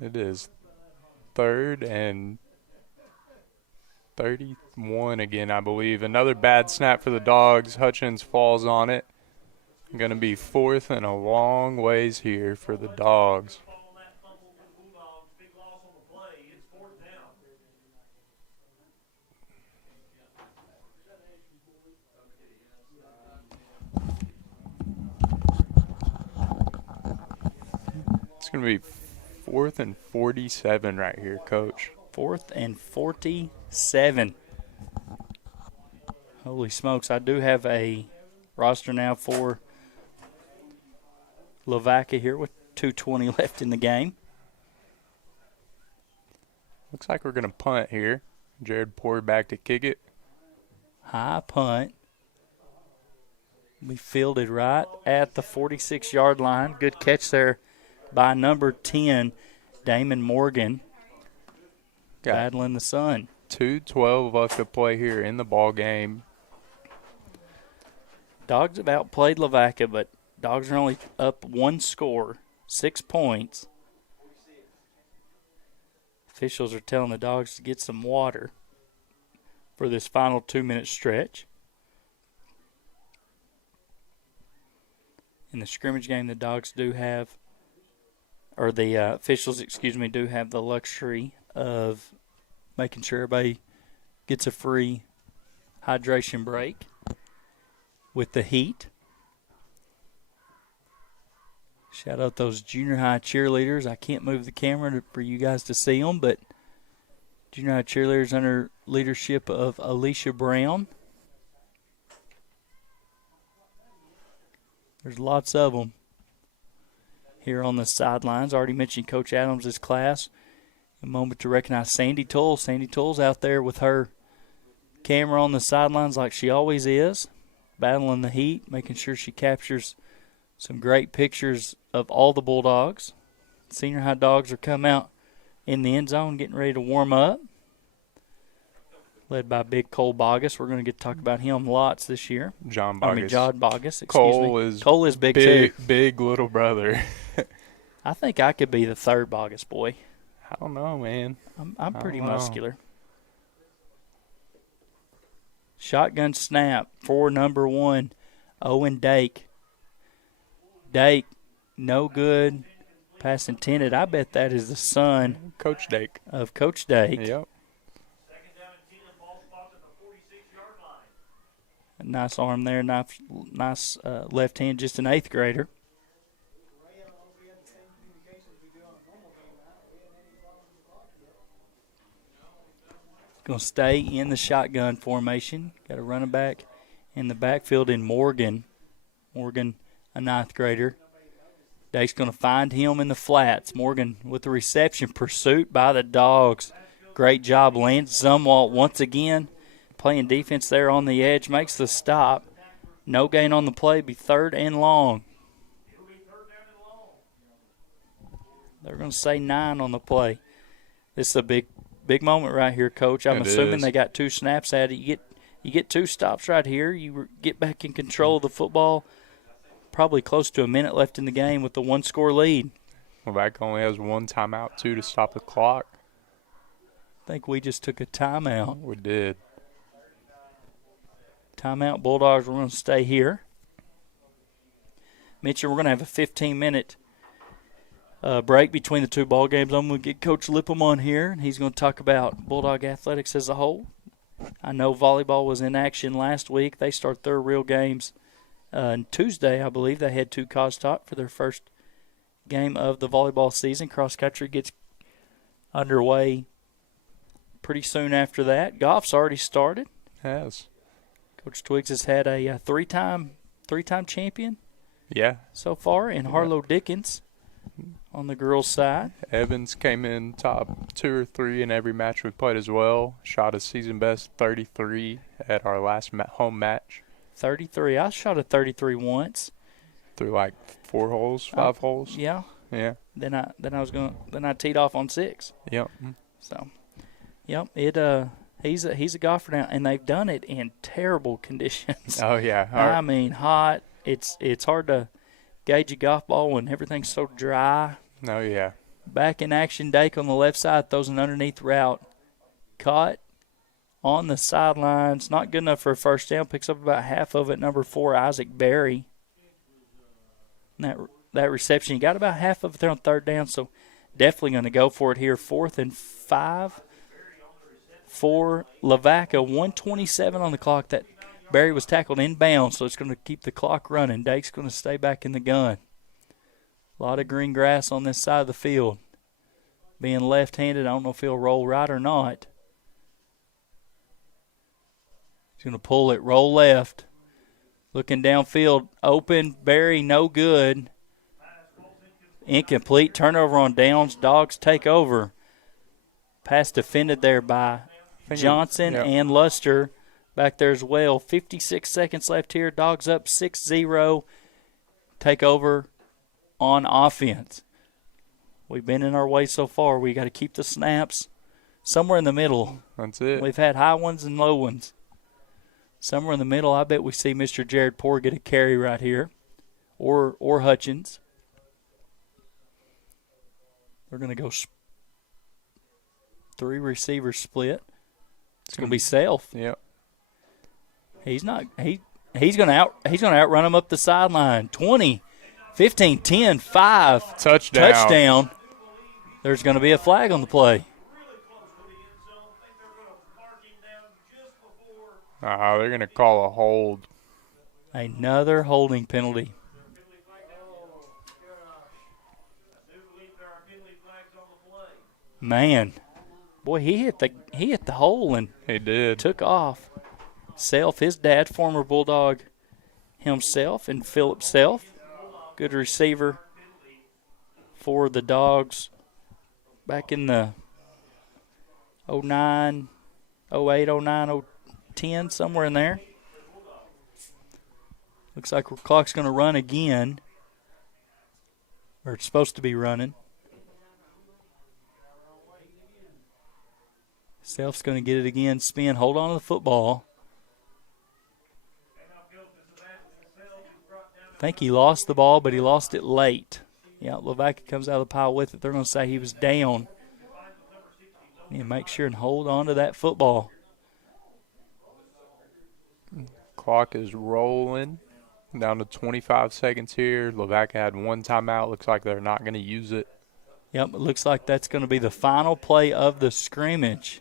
It is 3rd and 31 again, I believe. Another bad snap for the Dogs. Hutchins falls on it. Going to be 4th and a long ways here for the Dogs. It's going to be 4th and 47 right here, Coach. 4th and 47. Holy smokes, I do have a roster now for Lavaca here with 2:20 left in the game. Looks like we're going to punt here. Jared Poore back to kick it. High punt. We fielded right at the 46-yard line. Good catch there by number 10, Damon Morgan, battling the sun. 2:12 left to play here in the ball game. Dogs have outplayed Lavaca, but Dogs are only up one score, 6 points. Officials are telling the Dogs to get some water for this final 2-minute stretch. In the scrimmage game, the Dogs do have, or the officials, do have the luxury of making sure everybody gets a free hydration break with the heat. Shout out those junior high cheerleaders. I can't move the camera for you guys to see them, but junior high cheerleaders under leadership of Alicia Brown. There's lots of them here on the sidelines. Already mentioned Coach Adams' class. A moment to recognize Sandy Toll. Sandy Toll's out there with her camera on the sidelines like she always is, battling the heat, making sure she captures some great pictures of all the Bulldogs. Senior high Dogs are come out in the end zone getting ready to warm up, led by Big Cole Bogus. We're going to get to talk about him lots this year. John Bogus, excuse me. Cole is big too. Big little brother. I think I could be the third Bogus boy. I don't know, man. I'm pretty muscular. Shotgun snap for number 1, Owen Dake. Dake, no good. Pass intended. I bet that is the son Coach Dake. Of Coach Dake. Yep. Nice arm there. Nice left hand, just an 8th grader. Going to stay in the shotgun formation. Got a running back in the backfield in Morgan. Morgan, a 9th grader. Dake's going to find him in the flats. Morgan with the reception. Pursuit by the Dogs. Great job. Lance Zumwalt once again playing defense there on the edge. Makes the stop. No gain on the play. Be 3rd and long. They're going to say 9 on the play. This is a big moment right here, Coach. I'm assuming they got 2 snaps at it. You get 2 stops right here. You get back in control of the football. Probably close to a minute left in the game with the 1-score lead. Lavaca only has 1 timeout, too, to stop the clock. I think we just took a timeout. We did. Timeout. Bulldogs, we're going to stay here. Mitchell, we're going to have a 15-minute break between the 2 ball games. I'm going to get Coach Lippum on here, and he's going to talk about Bulldog athletics as a whole. I know volleyball was in action last week. They start their real games on Tuesday, I believe. They had 2 cause talk for their first game of the volleyball season. Cross country gets underway pretty soon after that. Golf's already started. Yes. Coach Twiggs has had a three-time champion. Yeah. So far, in Harlow Dickens on the girls' side. Evans came in top 2 or 3 in every match we played as well. Shot a season best 33 at our last home match. 33. I shot a 33 once. Through like 4 holes, 5 holes. Yeah. Yeah. Then I teed off on 6. Yep. So, yep. He's a golfer now, and they've done it in terrible conditions. Oh yeah. I mean, hot. It's hard to gauge a golf ball when everything's so dry. Oh yeah. Back in action, Dake on the left side throws an underneath route. Caught on the sidelines. Not good enough for a first down. Picks up about half of it. Number 4, Isaac Berry. And that reception, he got about half of it there on 3rd down, so definitely going to go for it here. 4th and 5 for Lavaca. 1:27 on the clock. That Berry was tackled inbounds, so it's going to keep the clock running. Dake's going to stay back in the gun. A lot of green grass on this side of the field. Being left-handed, I don't know if he'll roll right or not. He's going to pull it, roll left. Looking downfield, open, Barry, no good. Incomplete, turnover on downs. Dogs take over. Pass defended there by Johnson and Luster back there as well. 56 seconds left here. Dogs up 6-0. Take over on offense. We've been in our way so far. We got to keep the snaps somewhere in the middle. That's it. We've had high ones and low ones. Somewhere in the middle, I bet we see Mr. Jared Poor get a carry right here, or Hutchins. We're going to go 3 receivers split. It's going to be Self. Yep. He's not. He's going to outrun him up the sideline. 20, 15, 10, 5. Touchdown. There's going to be a flag on the play. They're going to call a hold. Another holding penalty. Man, boy, he hit the hole and he did. Took off. Self, his dad, former Bulldog himself, and Philip Self, good receiver for the Dogs back in the 09, 08, 09, 10, somewhere in there. Looks like our clock's going to run again, or it's supposed to be running. Self's going to get it again, spin, hold on to the football. I think he lost the ball, but he lost it late. Yeah, Lavaca comes out of the pile with it. They're going to say he was down. And make sure and hold on to that football. Clock is rolling. Down to 25 seconds here. Lavaca had one timeout. Looks like they're not going to use it. Yep, it looks like that's going to be the final play of the scrimmage.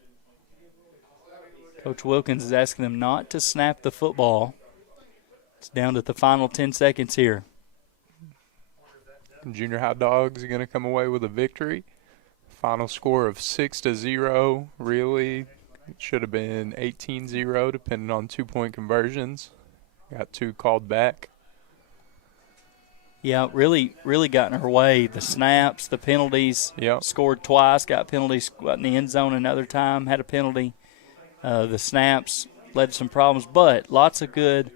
Coach Wilkins is asking them not to snap the football. It's down to the final 10 seconds here. Junior High Dogs are going to come away with a victory. Final score of 6-0. Really, it should have been 18-0 depending on 2-point conversions. Got 2 called back. Yeah, really got in her way. The snaps, the penalties. Yep. Scored twice, got penalties, got in the end zone another time, had a penalty. The snaps led to some problems, but lots of good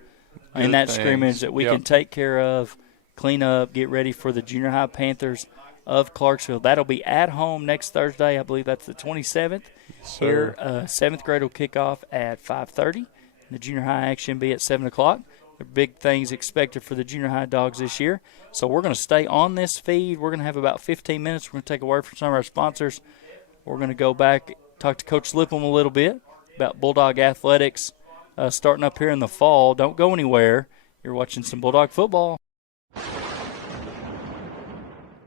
in that scrimmage that we can take care of, clean up, get ready for the Junior High Panthers of Clarksville. That'll be at home next Thursday. I believe that's the 27th. Yes, here, 7th grade will kick off at 5:30. The junior high action be at 7 o'clock. There are big things expected for the junior high Dogs this year. So we're going to stay on this feed. We're going to have about 15 minutes. We're going to take a word from some of our sponsors. We're going to go back, talk to Coach Lippum a little bit about Bulldog athletics starting up here in the fall. Don't go anywhere. You're watching some Bulldog football.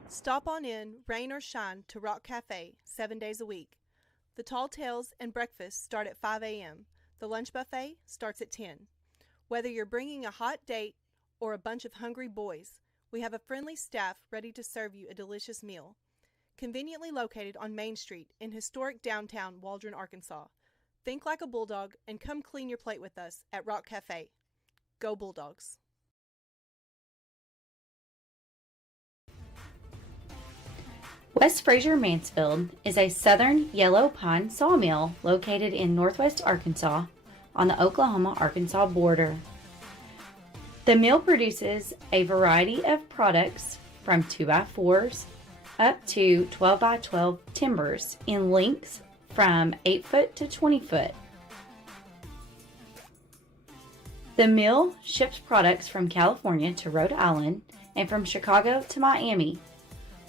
Stop on in, rain or shine, to Rock Cafe 7 days a week. The Tall Tales and breakfast start at 5 a.m. The lunch buffet starts at 10. Whether you're bringing a hot date or a bunch of hungry boys, we have a friendly staff ready to serve you a delicious meal. Conveniently located on Main Street in historic downtown Waldron, Arkansas. Think like a Bulldog and come clean your plate with us at Rock Cafe. Go Bulldogs. West Fraser Mansfield is a southern yellow pine sawmill located in northwest Arkansas on the Oklahoma-Arkansas border. The mill produces a variety of products from 2x4s up to 12x12 timbers in lengths from 8 foot to 20 foot. The mill ships products from California to Rhode Island and from Chicago to Miami,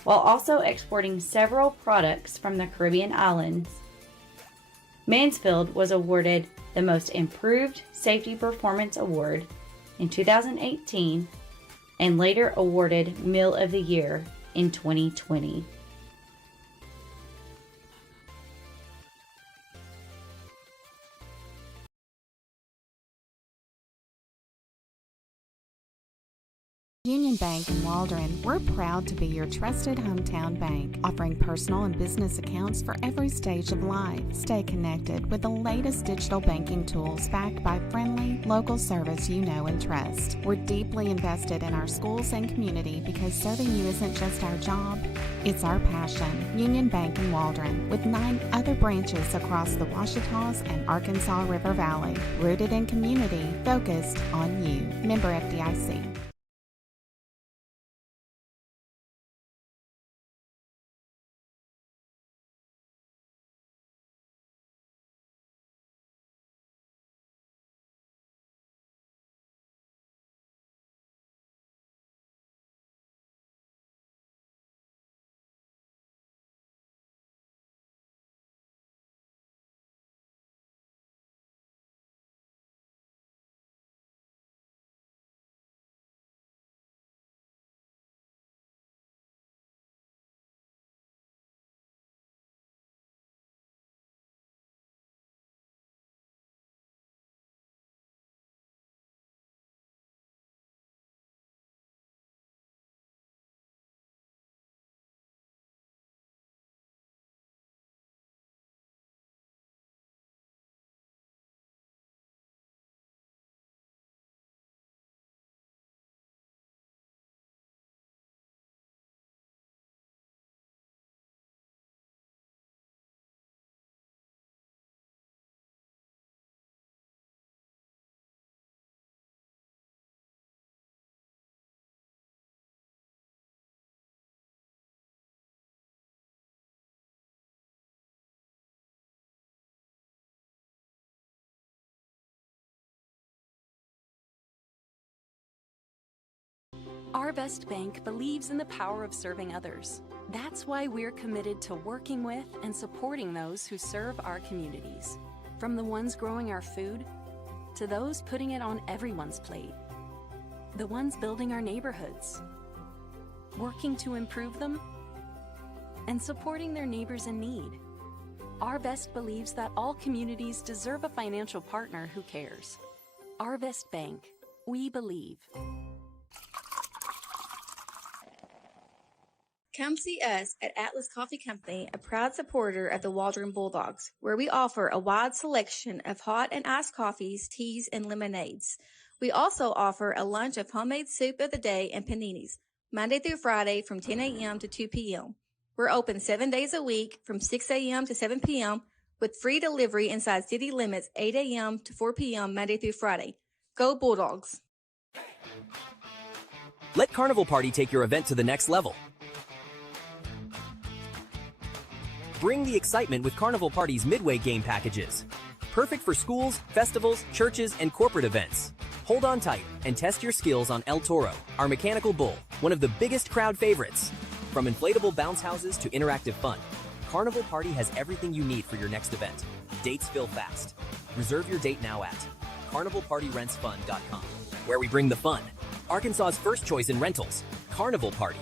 while also exporting several products from the Caribbean islands. Mansfield was awarded the Most Improved Safety Performance Award in 2018 and later awarded Mill of the Year in 2020. Union Bank in Waldron, we're proud to be your trusted hometown bank, offering personal and business accounts for every stage of life. Stay connected with the latest digital banking tools backed by friendly, local service you know and trust. We're deeply invested in our schools and community because serving you isn't just our job, it's our passion. Union Bank in Waldron, with 9 other branches across the Ouachitas and Arkansas River Valley, rooted in community, focused on you. Member FDIC. Our Best Bank believes in the power of serving others. That's why we're committed to working with and supporting those who serve our communities. From the ones growing our food, to those putting it on everyone's plate. The ones building our neighborhoods, working to improve them, and supporting their neighbors in need. Our Best believes that all communities deserve a financial partner who cares. Our Best Bank, we believe. Come see us at Atlas Coffee Company, a proud supporter of the Waldron Bulldogs, where we offer a wide selection of hot and iced coffees, teas, and lemonades. We also offer a lunch of homemade soup of the day and paninis, Monday through Friday from 10 a.m. to 2 p.m. We're open 7 days a week from 6 a.m. to 7 p.m. with free delivery inside city limits 8 a.m. to 4 p.m. Monday through Friday. Go Bulldogs! Let Carnival Party take your event to the next level. Bring the excitement with Carnival Party's midway game packages. Perfect for schools, festivals, churches, and corporate events. Hold on tight and test your skills on El Toro, our mechanical bull, one of the biggest crowd favorites. From inflatable bounce houses to interactive fun, Carnival Party has everything you need for your next event. Dates fill fast. Reserve your date now at carnivalpartyrentsfun.com, where we bring the fun. Arkansas's first choice in rentals, Carnival Party.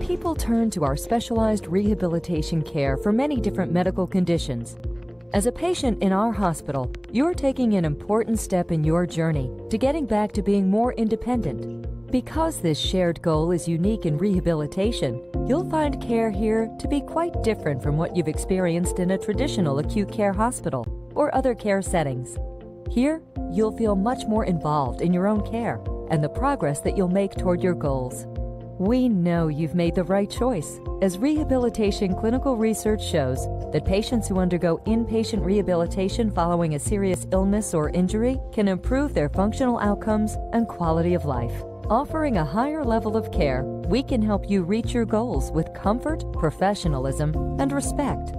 People turn to our specialized rehabilitation care for many different medical conditions. As a patient in our hospital, you're taking an important step in your journey to getting back to being more independent. Because this shared goal is unique in rehabilitation, you'll find care here to be quite different from what you've experienced in a traditional acute care hospital or other care settings. Here, you'll feel much more involved in your own care and the progress that you'll make toward your goals. We know you've made the right choice, as rehabilitation clinical research shows that patients who undergo inpatient rehabilitation following a serious illness or injury can improve their functional outcomes and quality of life. Offering a higher level of care, we can help you reach your goals with comfort, professionalism, and respect.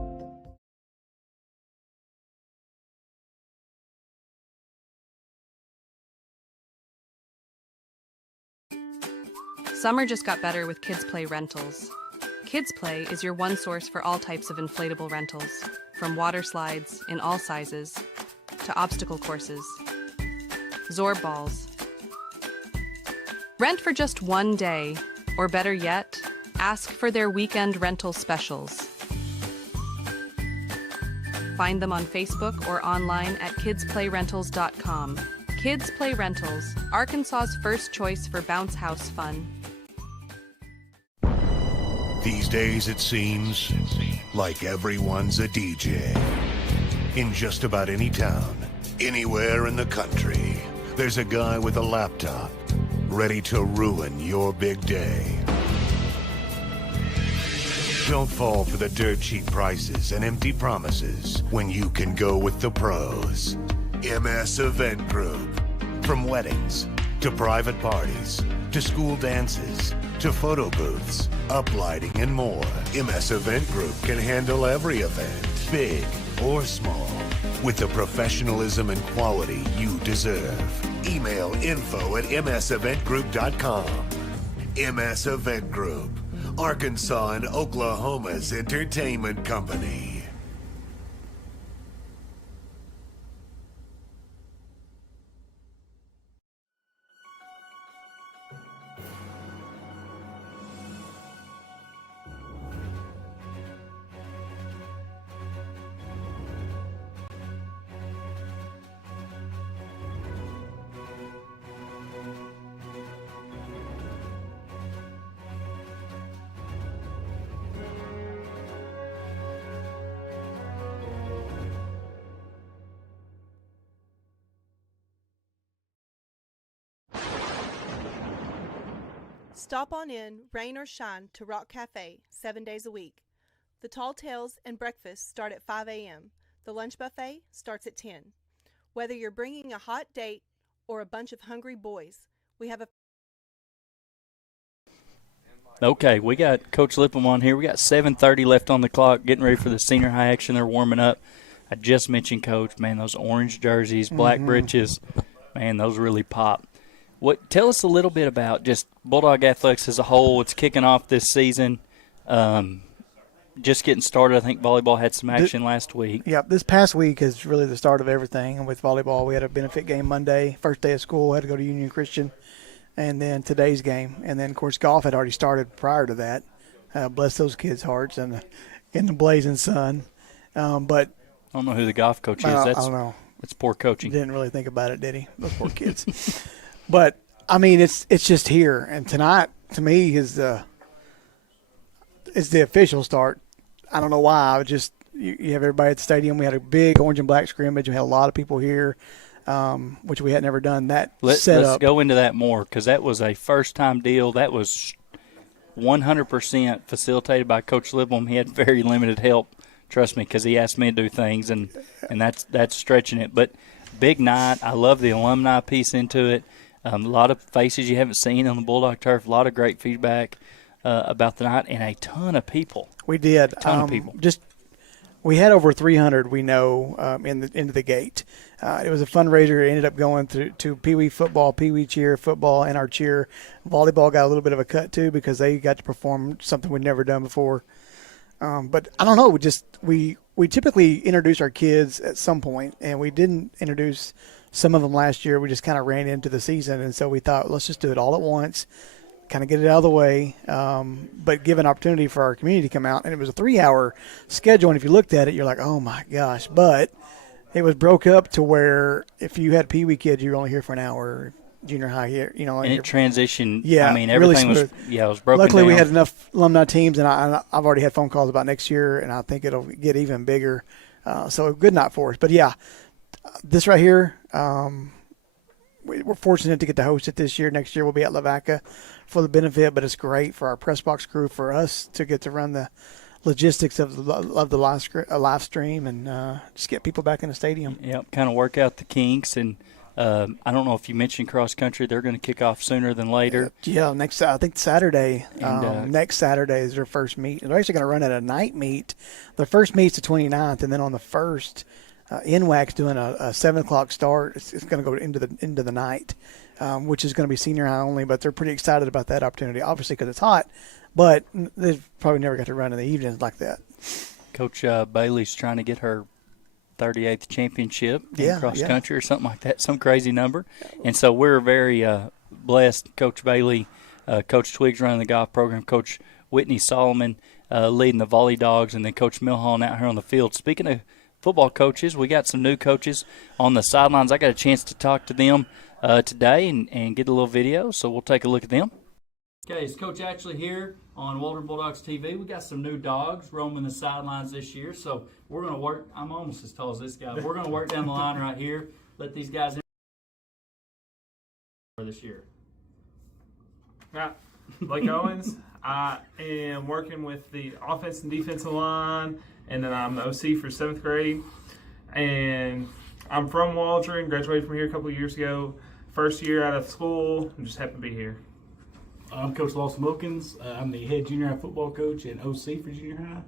Summer just got better with Kids Play Rentals. Kids Play is your one source for all types of inflatable rentals, from water slides in all sizes to obstacle courses, Zorb balls. Rent for just one day, or better yet, ask for their weekend rental specials. Find them on Facebook or online at kidsplayrentals.com. Kids Play Rentals, Arkansas's first choice for bounce house fun. These days it seems like everyone's a DJ. In just about any town, anywhere in the country, there's a guy with a laptop ready to ruin your big day. Don't fall for the dirt cheap prices and empty promises when you can go with the pros. MS Event Group. From weddings to private parties to school dances to photo booths, uplighting, and more, MS Event Group can handle every event, big or small, with the professionalism and quality you deserve. Email info@mseventgroup.com. MS Event Group, Arkansas and Oklahoma's entertainment company. Stop on in, rain or shine, to Rock Cafe 7 days a week. The Tall Tales and breakfast start at 5 a.m. The lunch buffet starts at 10. Whether you're bringing a hot date or a bunch of hungry boys, we have a... Okay, we got Coach Lippum on here. We got 7:30 left on the clock, getting ready for the senior high action. They're warming up. I just mentioned, Coach, man, those orange jerseys, black breeches, man, those really pop. Tell us a little bit about just Bulldog Athletics as a whole. It's kicking off this season. Just getting started. I think volleyball had some action last week. Yeah, this past week is really the start of everything. And with volleyball, we had a benefit game Monday, first day of school. Had to go to Union Christian, and then today's game. And then, of course, golf had already started prior to that. Bless those kids' hearts and in the blazing sun. But I don't know who the golf coach is. I don't know. It's poor coaching. Didn't really think about it, did he? Those poor kids. But I mean, it's just here, and tonight to me is the official start. I don't know why. You have everybody at the stadium. We had a big orange and black scrimmage. We had a lot of people here, which we had never done that setup. Let's go into that more, because that was a first-time deal. That was 100% facilitated by Coach Lippum. He had very limited help, trust me, because he asked me to do things, and that's stretching it. But big night. I love the alumni piece into it. A lot of faces you haven't seen on the Bulldog turf. A lot of great feedback about the night, and a ton of people. We did. A ton of people. We had over 300. We know into the gate. It was a fundraiser. It ended up going to Pee Wee football, Pee Wee cheer football, and our cheer. Volleyball got a little bit of a cut too because they got to perform something we'd never done before. But I don't know. We typically introduce our kids at some point, and we didn't introduce some of them last year. We just kind of ran into the season, and so we thought, let's just do it all at once, kind of get it out of the way, but give an opportunity for our community to come out. And it was a 3-hour schedule, and if you looked at it, you're like, oh, my gosh. But it was broke up to where if you had Pee Wee kids, you were only here for an hour. junior high here. And it transitioned. Yeah, I mean, everything really was it was broken Luckily, down. we had enough alumni teams, and I've already had phone calls about next year, and I think it'll get even bigger. So a good night for us. But yeah, this right here, we're fortunate to get to host it this year. Next year we'll be at Lavaca for the benefit, but it's great for our press box crew, for us to get to run the logistics of the live stream and just get people back in the stadium. Yep, kind of work out the kinks. And I don't know if you mentioned cross country. They're going to kick off sooner than later. Yeah, I think Saturday. And, next Saturday is their first meet. They're actually going to run at a night meet. The first meet's the 29th, and then on the 1st, NWAC's doing a 7 o'clock start. It's going to go into the night, which is going to be senior high only. But they're pretty excited about that opportunity, obviously because it's hot. But they've probably never got to run in the evenings like that. Coach Bailey's trying to get her 38th championship in cross country or something like that, some crazy number. And so we're very blessed. Coach Bailey, Coach Twiggs running the golf program, Coach Whitney Solomon leading the volley dogs, and then Coach Milhon out here on the field. Speaking of football coaches, we got some new coaches on the sidelines. I got a chance to talk to them today and get a little video, so we'll take a look at them. Okay, it's Coach Ashley here on Waldron Bulldogs TV. We got some new dogs roaming the sidelines this year, so we're going to work. I'm almost as tall as this guy. We're going to work down the line right here. Let these guys in for this year. Yeah, Blake Owens. I am working with the offense and defensive line, and then I'm the OC for 7th grade. And I'm from Waldron, graduated from here a couple of years ago. First year out of school, I'm just happy to be here. I'm Coach Lawson Wilkins. I'm the head junior high football coach and OC for junior high,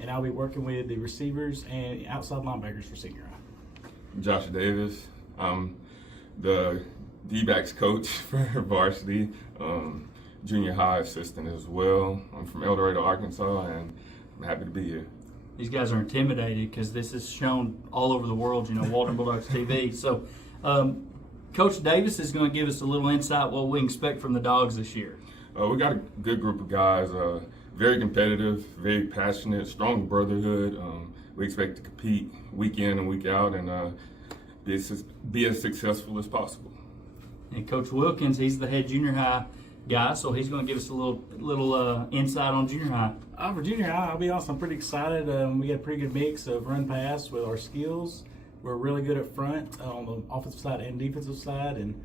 and I'll be working with the receivers and outside linebackers for senior high. Josh Davis. I'm the D-backs coach for varsity, junior high assistant as well. I'm from El Dorado, Arkansas, and I'm happy to be here. These guys are intimidated because this is shown all over the world, Waldron Bulldogs TV. So Coach Davis is going to give us a little insight what we can expect from the dogs this year. We got a good group of guys, very competitive, very passionate, strong brotherhood. We expect to compete week in and week out and be as successful as possible. And Coach Wilkins, he's the head junior high guy, so he's going to give us a little insight on junior high. For junior high, I'll be honest, I'm pretty excited. We got a pretty good mix of run pass with our skills. We're really good up front on the offensive side and defensive side, and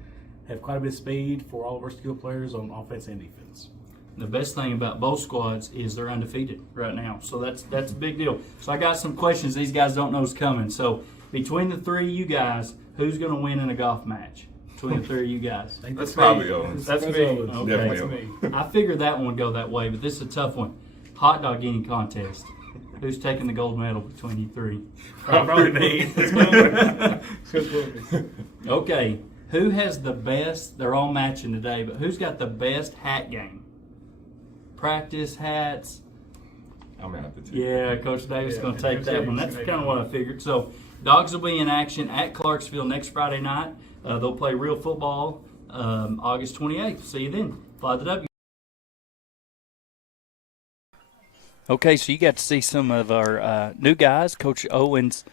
have quite a bit of speed for all of our skill players on offense and defense. The best thing about both squads is they're undefeated right now, so that's a big deal. So I got some questions these guys don't know is coming. So between the three of you guys, who's going to win in a golf match? Between the three of you guys. That's probably Owens. That's me. Okay. Definitely That's me. I figured that one would go that way, but this is a tough one. Hot dog eating contest. Who's taking the gold medal between you three? Probably me. Okay. Who has the best? They're all matching today, but who's got the best hat game? Practice hats. I'm going to have to take Yeah, Coach Davis is going to take that one. That's kind of what I figured. So, dogs will be in action at Clarksville next Friday night. They'll play real football August 28th. See you then. Fly the W. Okay, so you got to see some of our new guys. Coach Owens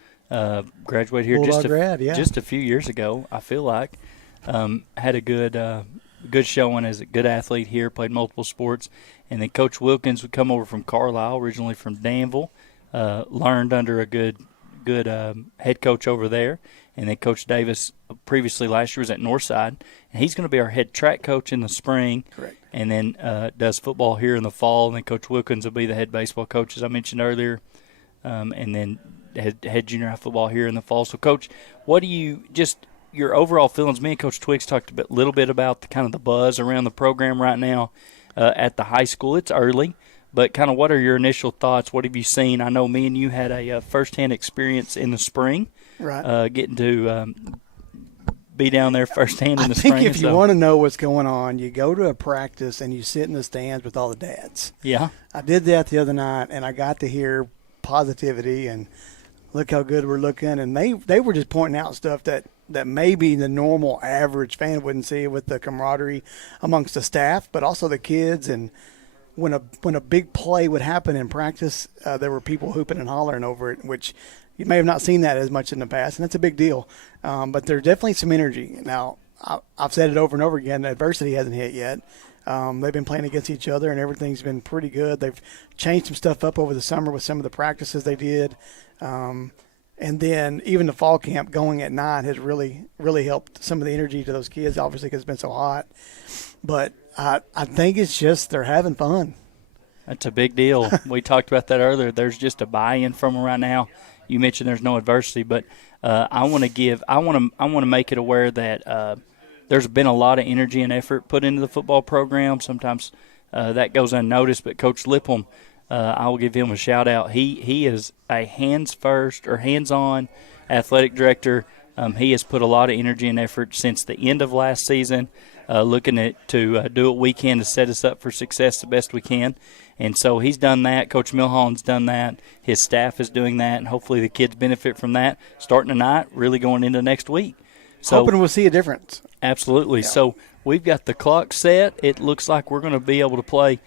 graduated here just a few years ago, I feel like. Had a good showing as a good athlete here, played multiple sports. And then Coach Wilkins would come over from Carlisle, originally from Danville, learned under a good head coach over there. And then Coach Davis, previously last year, was at Northside. And he's going to be our head track coach in the spring. Correct. And then does football here in the fall. And then Coach Wilkins will be the head baseball coach, as I mentioned earlier. And then head junior high football here in the fall. So, Coach, what do you your overall feelings? Me and Coach Twiggs talked a little bit about the kind of the buzz around the program right now at the high school. It's early, but kind of what are your initial thoughts? What have you seen? I know me and you had a firsthand experience in the spring, right? Getting to be down there firsthand in the spring. I spring. think if you want to know what's going on, you go to a practice and you sit in the stands with all the dads. Yeah. I did that the other night, and I got to hear positivity and look how good we're looking. And they were just pointing out stuff that maybe the normal average fan wouldn't see with the camaraderie amongst the staff, but also the kids. And when a big play would happen in practice, there were people hooping and hollering over it, which you may have not seen that as much in the past, and that's a big deal. But there's definitely some energy. Now, I've said it over and over again, adversity hasn't hit yet. They've been playing against each other, and everything's been pretty good. They've changed some stuff up over the summer with some of the practices they did. And then even the fall camp going at 9 has really, really helped some of the energy to those kids, obviously, because it's been so hot. But I think it's just they're having fun. That's a big deal. We talked about that earlier. There's just a buy-in from them right now. You mentioned there's no adversity, but I want to make it aware that there's been a lot of energy and effort put into the football program. Sometimes that goes unnoticed, but Coach Lippum, I will give him a shout out. He is a hands-on athletic director. He has put a lot of energy and effort since the end of last season, looking to do what we can to set us up for success the best we can. And so he's done that. Coach Milholland's done that. His staff is doing that, and hopefully the kids benefit from that starting tonight, really going into next week. So, hoping we'll see a difference. Absolutely. Yeah. So we've got the clock set. It looks like we're going to be able to play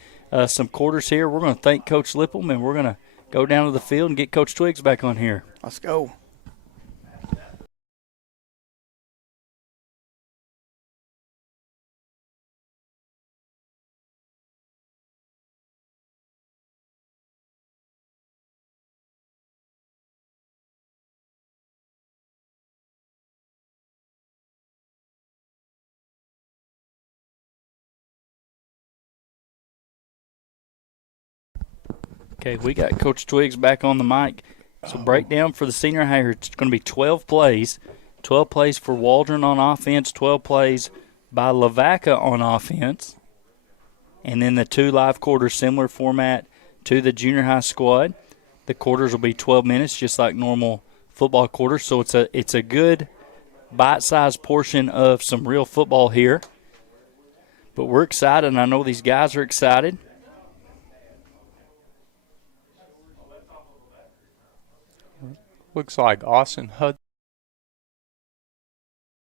some quarters here. We're going to thank Coach Lippum, and we're going to go down to the field and get Coach Twiggs back on here. Let's go. Okay, we got Coach Twiggs back on the mic. So breakdown for the senior high, it's going to be 12 plays. 12 plays for Waldron on offense, 12 plays by Lavaca on offense. And then the 2 live quarters, similar format to the junior high squad. The quarters will be 12 minutes, just like normal football quarters. So it's a good bite-sized portion of some real football here. But we're excited, and I know these guys are excited. Looks like Austin Hudson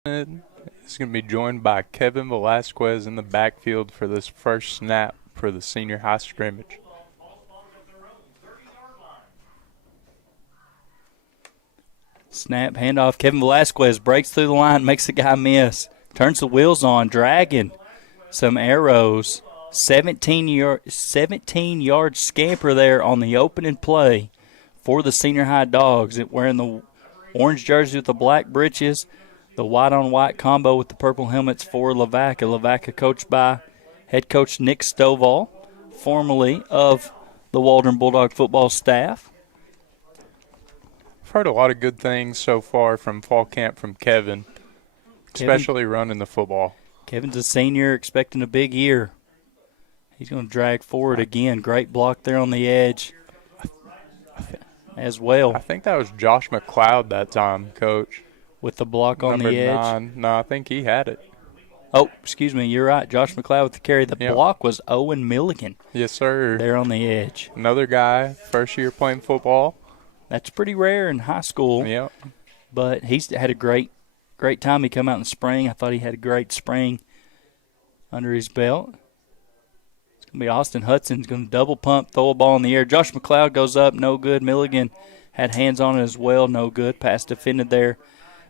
is going to be joined by Kevin Velasquez in the backfield for this first snap for the senior high scrimmage. Snap, handoff. Kevin Velasquez breaks through the line, makes the guy miss. Turns the wheels on, dragging some arrows. 17-yard scamper there on the opening play for the senior high Dogs. Wearing the orange jersey with the black breeches, the white-on-white combo with the purple helmets for Lavaca. Lavaca coached by head coach Nick Stovall, formerly of the Waldron Bulldog football staff. I've heard a lot of good things so far from fall camp from Kevin, especially running the football. Kevin's a senior, expecting a big year. He's going to drag forward again. Great block there on the edge as well. I think that was Josh McLeod that time, Coach. With the block on Number the edge. 9. No, I think he had it. Oh, excuse me, you're right. Josh McLeod with the carry. The block was Owen Milligan. Yes, sir. There on the edge. Another guy, first year playing football. That's pretty rare in high school. Yep. But he's had a great time. He come out in the spring. I thought he had a great spring under his belt. It's going to be Austin Hudson's going to double pump, throw a ball in the air. Josh McLeod goes up, no good. Milligan had hands on it as well, no good. Pass defended there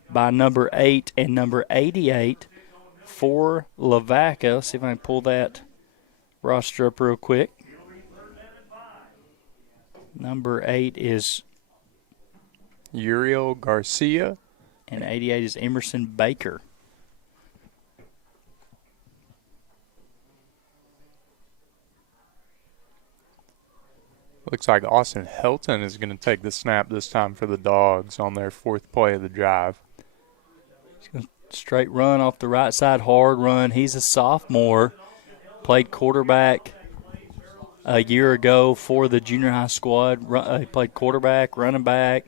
by number 8 and number 88 for Lavaca. Let's see if I can pull that roster up real quick. Number 8 is Uriel Garcia. And 88 is Emerson Baker. Looks like Austin Helton is going to take the snap this time for the Dogs on their 4th play of the drive. Straight run off the right side, hard run. He's a sophomore. Played quarterback a year ago for the junior high squad. He played quarterback, running back,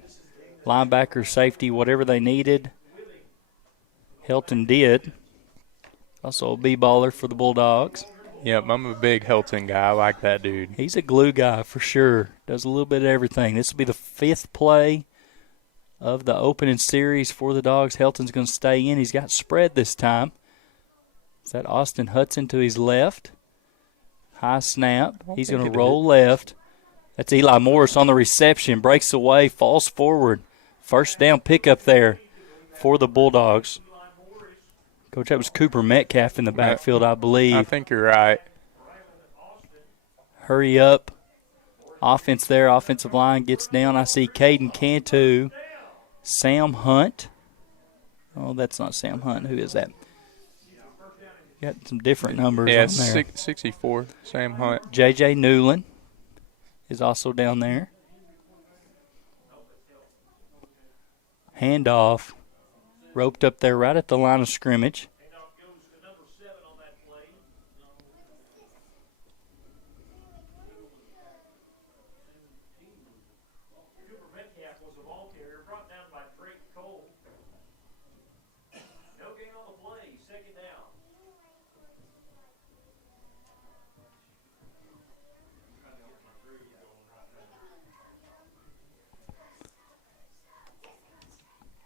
linebacker, safety, whatever they needed. Helton did. Also a B-baller for the Bulldogs. Yep, I'm a big Helton guy. I like that dude. He's a glue guy for sure. Does a little bit of everything. This will be the 5th play of the opening series for the Dogs. Helton's going to stay in. He's got spread this time. Is that Austin Hudson to his left? High snap. He's going to roll left. That's Eli Morris on the reception. Breaks away, falls forward. First down pickup there for the Bulldogs. Coach, that was Cooper Metcalf in the backfield, I believe. I think you're right. Hurry up. Offense there, offensive line gets down. I see Caden Cantu, Sam Hunt. Oh, that's not Sam Hunt. Who is that? Got some different numbers on there. 64, Sam Hunt. J.J. Newland is also down there. Handoff. Roped up there right at the line of scrimmage.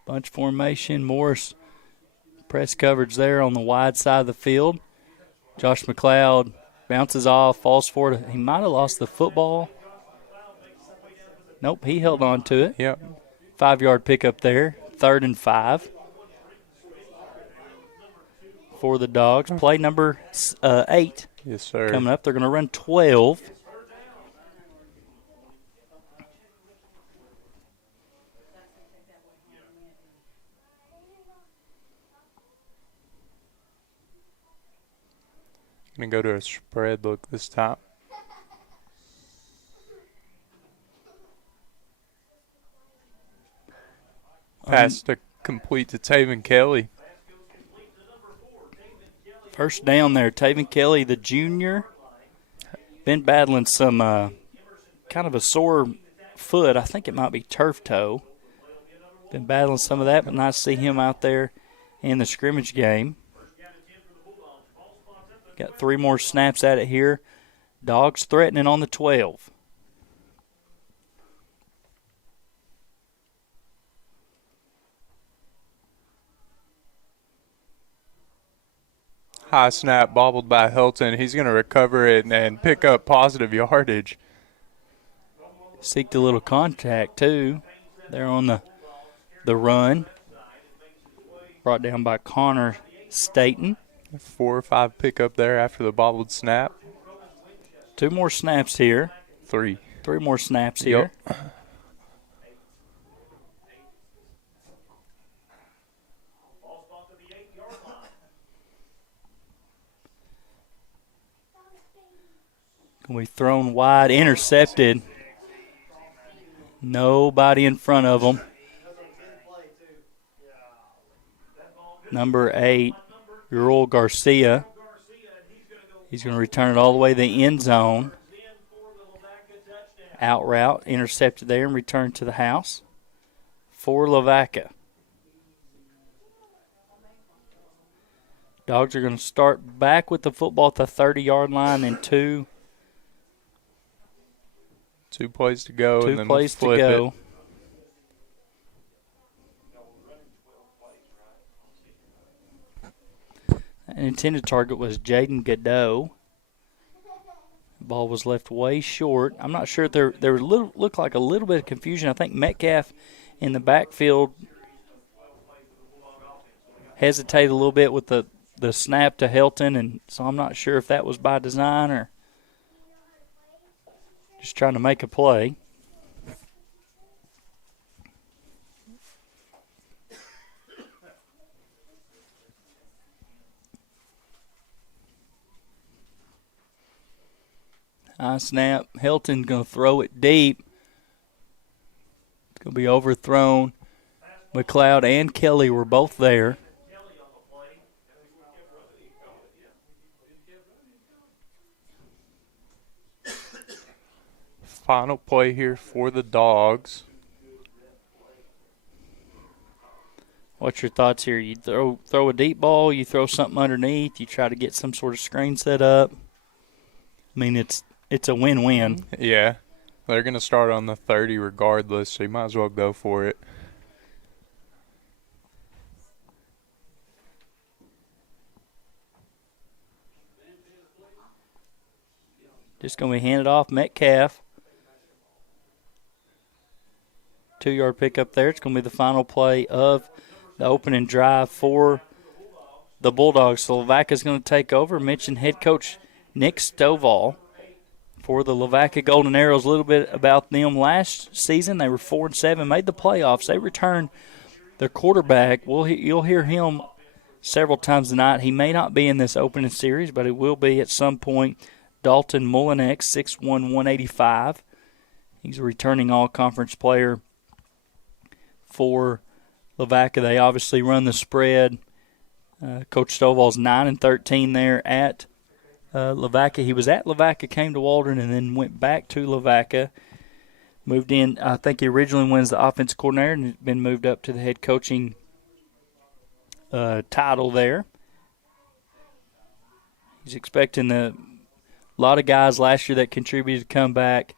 Bunch formation. Morris press coverage there on the wide side of the field. Josh McLeod bounces off, falls forward. He might have lost the football. Nope, he held on to it. Yep. 5-yard pickup there. 3rd and 5 for the Dogs. Play number 8. Yes, sir. Coming up, they're going to run 12. Going to go to a spread look this time. Pass to complete to Taven Kelly. First down there, Taven Kelly, the junior. Been battling some kind of a sore foot. I think it might be turf toe. Been battling some of that, but nice to see him out there in the scrimmage game. Got 3 more snaps at it here. Dogs threatening on the 12. High snap, bobbled by Hilton. He's going to recover it and pick up positive yardage. Seeked a little contact, too. They're on the run. Brought down by Connor Staten. 4 or 5 pickup there after the bobbled snap. 2 more snaps here. 3. 3 more snaps here. Yep. Going to be thrown wide, intercepted. Nobody in front of them. Number 8, Earl Garcia. He's going to return it all the way to the end zone. Out route, intercepted there and returned to the house for Lavaca. Dogs are going to start back with the football at the 30-yard line and 2 plays to go. 2 and then plays to flip go. It. An intended target was Jaden Godot. Ball was left way short. I'm not sure. There looked like a little bit of confusion. I think Metcalf in the backfield hesitated a little bit with the snap to Helton, and so I'm not sure if that was by design or just trying to make a play. High snap. Helton going to throw it deep. It's going to be overthrown. McLeod and Kelly were both there. Final play here for the Dogs. What's your thoughts here? You throw a deep ball, you throw something underneath, you try to get some sort of screen set up. I mean, it's a win-win. Yeah. They're going to start on the 30 regardless, so you might as well go for it. Just going to be handed off. Metcalf. 2-yard pickup there. It's going to be the final play of the opening drive for the Bulldogs. So Lavaca's going to take over. Mentioned head coach Nick Stovall for the Lavaca Golden Arrows. A little bit about them last season. They were 4-7, made the playoffs. They returned their quarterback. You'll hear him several times tonight. He may not be in this opening series, but he will be at some point. Dalton Mullinex, 6'1", 185. He's a returning all-conference player for Lavaca. They obviously run the spread. Coach Stovall's 9-13 there at Lavaca. He was at Lavaca, came to Waldron, and then went back to Lavaca. Moved in, I think he originally was the offense coordinator and has been moved up to the head coaching title there. He's expecting a lot of guys last year that contributed to come back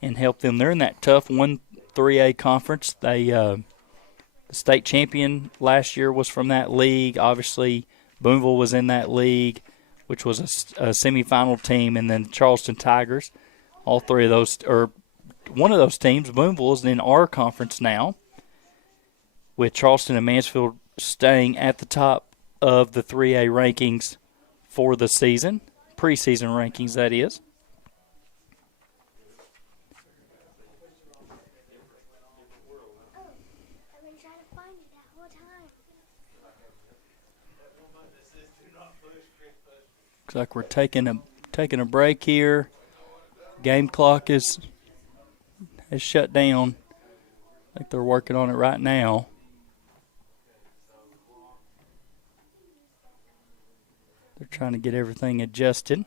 and help them. They're in that tough 1-3A conference. They the state champion last year was from that league. Obviously, Boonville was in that league, which was a semifinal team, and then Charleston Tigers. All three of those, or one of those teams, Boonville, is in our conference now, with Charleston and Mansfield staying at the top of the 3A rankings for the season, preseason rankings, that is. Looks like we're taking a break here. Game clock has shut down. I think they're working on it right now. They're trying to get everything adjusted.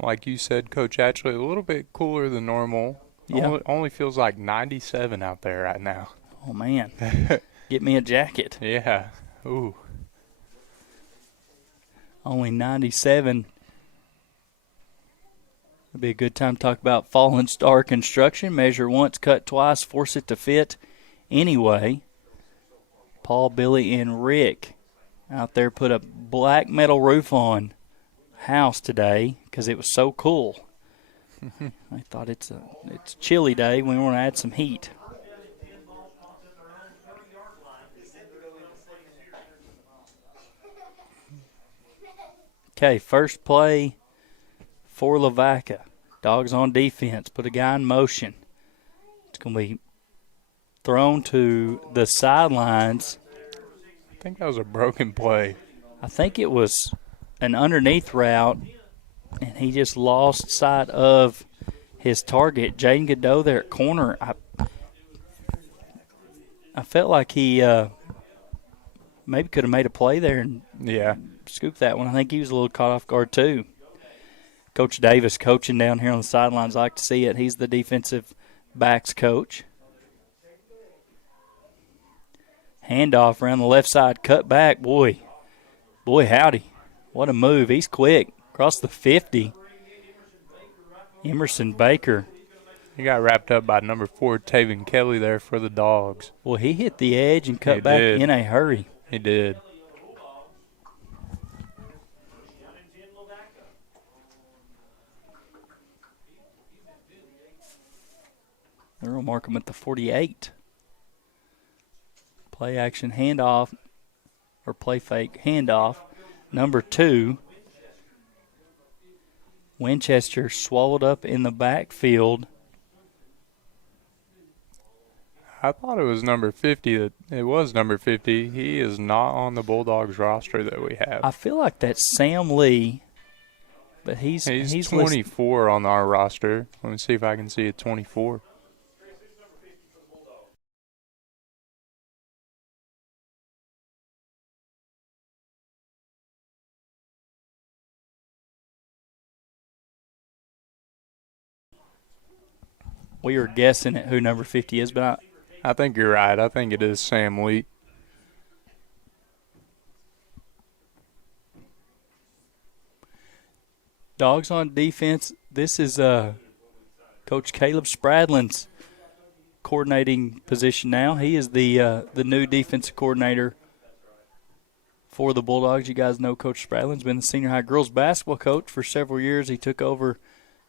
Like you said, Coach, actually a little bit cooler than normal. Yeah. Only feels like 97 out there right now. Oh, man. Get me a jacket. Yeah. Ooh. Only 97. It'd be a good time to talk about Fallen Star Construction. Measure once, cut twice, force it to fit anyway. Paul, Billy, and Rick out there put a black metal roof on house today because it was so cool. I thought it's a chilly day. We want to add some heat. Okay, first play for Lavaca. Dogs on defense. Put a guy in motion. It's going to be thrown to the sidelines. I think that was a broken play. I think it was an underneath route, and he just lost sight of his target. Jaden Godot there at corner. I felt like he maybe could have made a play there and scooped that one. I think he was a little caught off guard too. Coach Davis coaching down here on the sidelines. I like to see it. He's the defensive backs coach. Handoff around the left side, cut back. Boy, howdy. What a move. He's quick. Across the 50. Emerson Baker. He got wrapped up by number 4, Taven Kelly there for the Dogs. Well, he hit the edge and cut back in a hurry. He did. They'll mark him at the 48. Play action handoff, or play fake handoff. Number 2, Winchester swallowed up in the backfield. I thought it was number 50. It was number 50. He is not on the Bulldogs roster that we have. I feel like that's Sam Lee, but he's 24 on our roster. Let me see if I can see a 24. We were guessing at who number 50 is, but I think you're right. I think it is Sam Lee. Dogs on defense. This is Coach Caleb Spradlin's coordinating position now. He is the new defensive coordinator for the Bulldogs. You guys know Coach Spradlin's been the senior high girls basketball coach for several years. He took over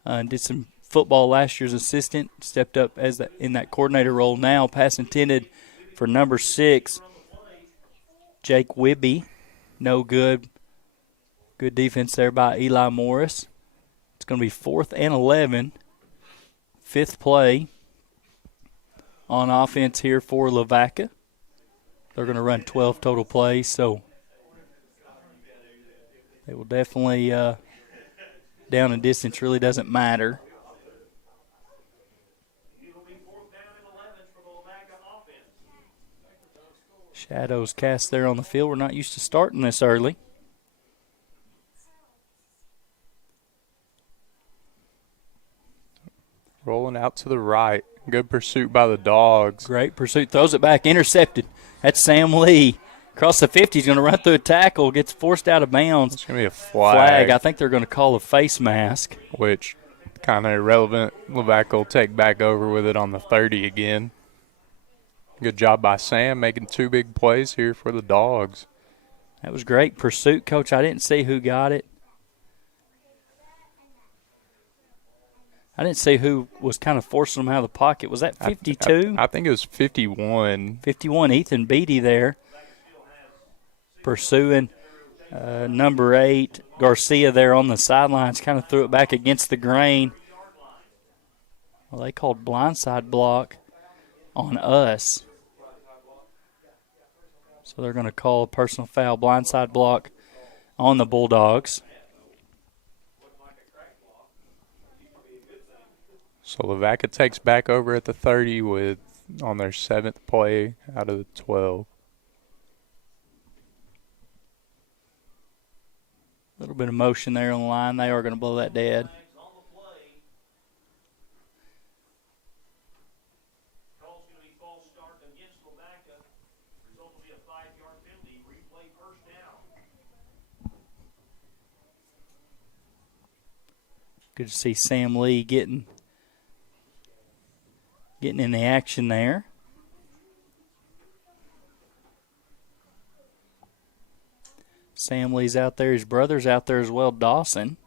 and did some football last year's assistant, stepped up as in that coordinator role now. Pass intended for number 6, Jake Wibby, no good. Good defense there by Eli Morris. It's going to be 4th and 11. 5th play on offense here for Lavaca. They're going to run 12 total plays, so they will definitely down and distance really doesn't matter. Shadows cast there on the field. We're not used to starting this early. Rolling out to the right. Good pursuit by the Dogs. Great pursuit. Throws it back. Intercepted. That's Sam Lee. Across the 50. He's going to run through a tackle. Gets forced out of bounds. It's going to be a flag. I think they're going to call a face mask. Which, kind of irrelevant. Lavaca will take back over with it on the 30 again. Good job by Sam making 2 big plays here for the Dogs. That was great pursuit, Coach. I didn't see who got it. I didn't see who was kind of forcing them out of the pocket. Was that 52? I think it was 51. 51, Ethan Beatty there. Pursuing number 8, Garcia there on the sidelines. Kind of threw it back against the grain. Well, they called blindside block on us. So they're going to call a personal foul, blindside block on the Bulldogs. So Lavaca takes back over at the 30 with on their 7th play out of the 12. A little bit of motion there on the line. They are going to blow that dead. Good to see Sam Lee getting in the action there. Sam Lee's out there. His brother's out there as well, Dawson,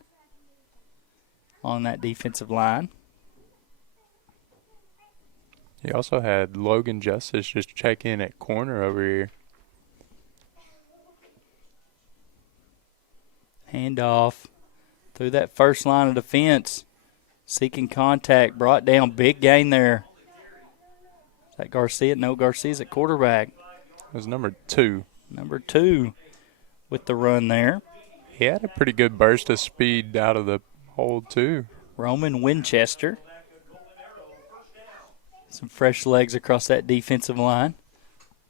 on that defensive line. He also had Logan Justice just check in at corner over here. Handoff through that first line of defense. Seeking contact, brought down, big gain there. Is that Garcia? No, Garcia's at quarterback. It was number 2. Number 2 with the run there. He had a pretty good burst of speed out of the hole, too. Roman Winchester. Some fresh legs across that defensive line.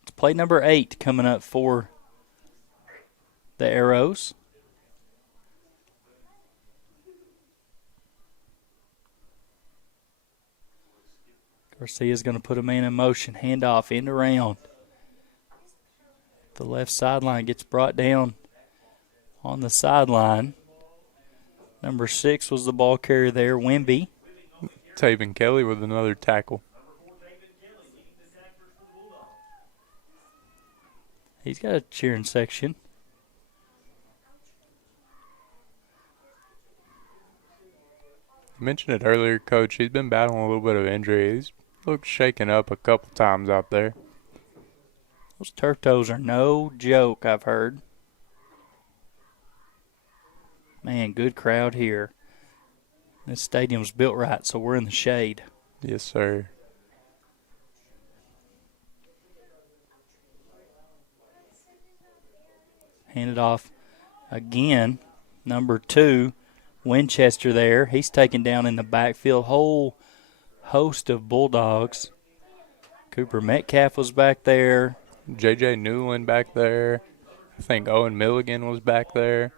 It's play number 8 coming up for the Arrows. Garcia's going to put a man in motion. Handoff, end around. The left sideline gets brought down on the sideline. Number 6 was the ball carrier there, Wimby. Taven Kelly with another tackle. He's got a cheering section. You mentioned it earlier, Coach. He's been battling a little bit of injury. He's looked shaken up a couple times out there. Those turf toes are no joke, I've heard. Man, good crowd here. This stadium's built right, so we're in the shade. Yes, sir. Handed off again. Number 2, Winchester there. He's taken down in the backfield. Whole host of Bulldogs. Cooper Metcalf was back there. J.J. Newland back there. I think Owen Milligan was back there.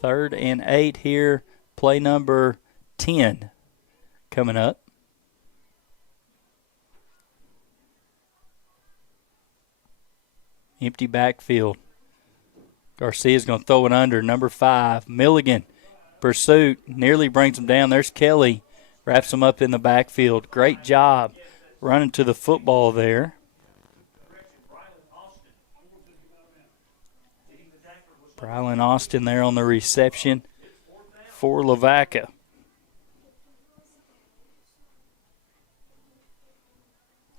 Third and 8 here. Play number 10 coming up. Empty backfield. Garcia's going to throw it under. Number 5, Milligan. Pursuit. Nearly brings him down. There's Kelly. Wraps him up in the backfield. Great job running to the football there. Brylan Austin there on the reception for Lavaca.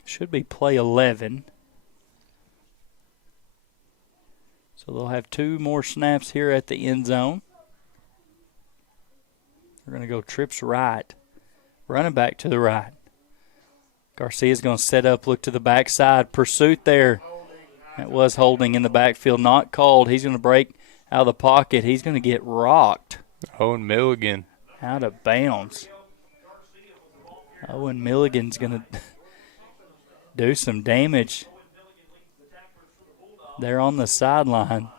Should be play 11. So they'll have 2 more snaps here at the end zone. They're going to go trips right. Running back to the right. Garcia's going to set up, look to the backside. Pursuit there. That was holding in the backfield. Not called. He's going to break out of the pocket. He's going to get rocked. Owen Milligan. Out of bounds. Owen Milligan's going to do some damage there on the sideline.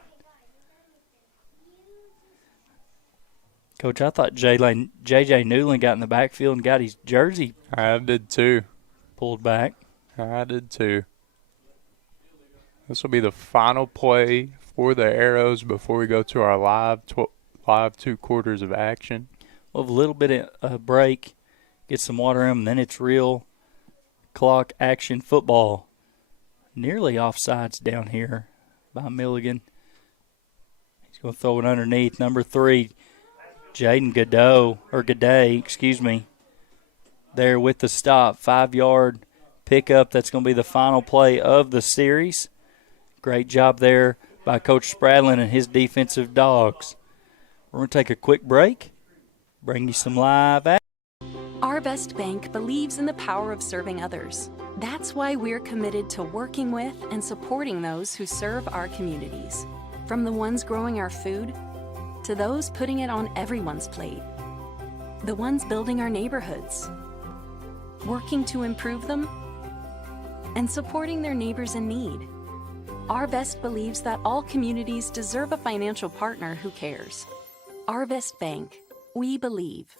Coach, I thought J.J. Newland got in the backfield and got his jersey. I did too. Pulled back. I did too. This will be the final play for the Arrows before we go to our live 2 quarters of action. We'll have a little bit of a break, get some water in, and then it's real clock action football. Nearly offsides down here by Milligan. He's going to throw it underneath. Number 3, Jaden Gaudet, there with the stop. 5-yard pickup. That's going to be the final play of the series. Great job there by Coach Spradlin and his defensive dogs. We're going to take a quick break, bring you some live action. Our Best Bank believes in the power of serving others. That's why we're committed to working with and supporting those who serve our communities. From the ones growing our food to those putting it on everyone's plate. The ones building our neighborhoods, working to improve them, and supporting their neighbors in need. Our Best believes that all communities deserve a financial partner who cares. Our Best Bank. We believe.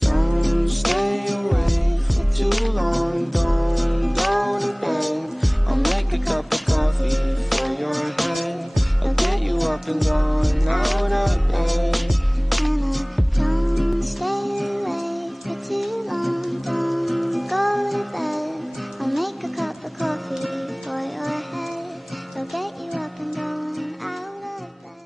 Don't stay away for too long. Don't go to bed. I'll make a cup of coffee for your head. I'll get you up and going out of bed. Don't stay away for too long. Don't go to bed. I'll make a cup of coffee for your head. I'll get you up and going out of bed.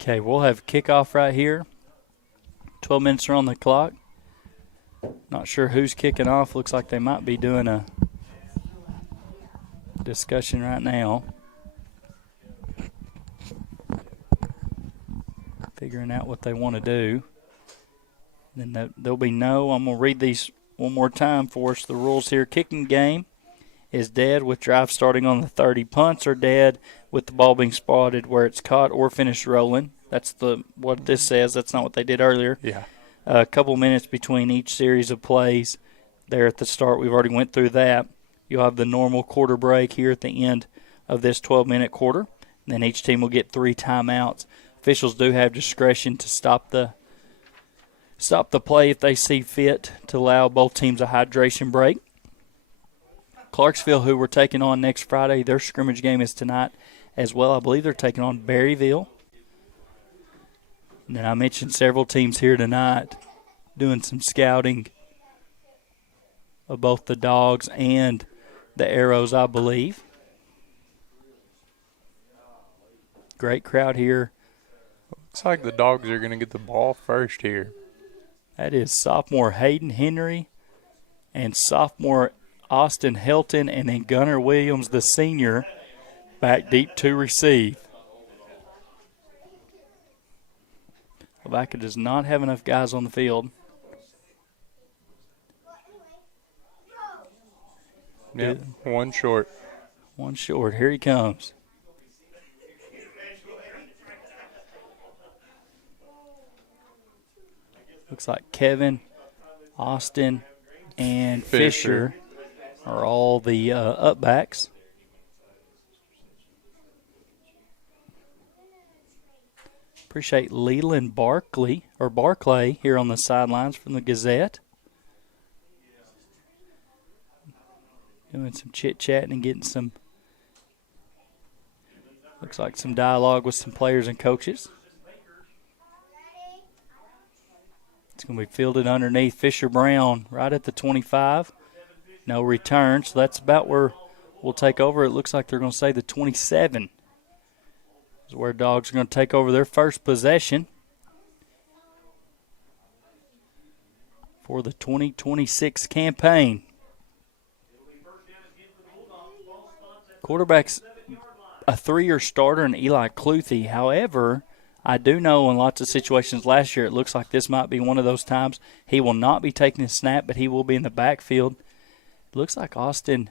Okay, we'll have kickoff right here. 12 minutes are on the clock. Not sure who's kicking off. Looks like they might be doing a discussion right now. Figuring out what they want to do. Then there'll be no. I'm going to read these one more time for us. The rules here. Kicking game is dead with drive starting on the 30. Punts are dead with the ball being spotted where it's caught or finished rolling. That's what this says. That's not what they did earlier. Yeah. A couple minutes between each series of plays there at the start. We've already went through that. You'll have the normal quarter break here at the end of this 12-minute quarter. And then each team will get 3 timeouts. Officials do have discretion to stop the play if they see fit to allow both teams a hydration break. Clarksville, who we're taking on next Friday, their scrimmage game is tonight as well. I believe they're taking on Berryville. And then I mentioned several teams here tonight doing some scouting of both the Dogs and the Arrows, I believe. Great crowd here. Looks like the Dogs are going to get the ball first here. That is sophomore Hayden Henry and sophomore Austin Helton, and then Gunnar Williams, the senior, back deep to receive. Lavaca does not have enough guys on the field. Yep, one short. One short. Here he comes. Looks like Kevin, Austin, and Fisher are all the upbacks. Appreciate Leland Barclay here on the sidelines from the Gazette. doing some chit-chatting and getting some, looks like some dialogue with some players and coaches. It's going to be fielded underneath Fisher Brown right at the 25. No return, so that's about where we'll take over. It looks like they're going to say the 27 is where Dogs are going to take over their first possession for the 2026 campaign. Quarterback's a 3-year starter in Eli Cluthy. However, I do know in lots of situations last year it looks like this might be one of those times he will not be taking a snap, but he will be in the backfield. It looks like Austin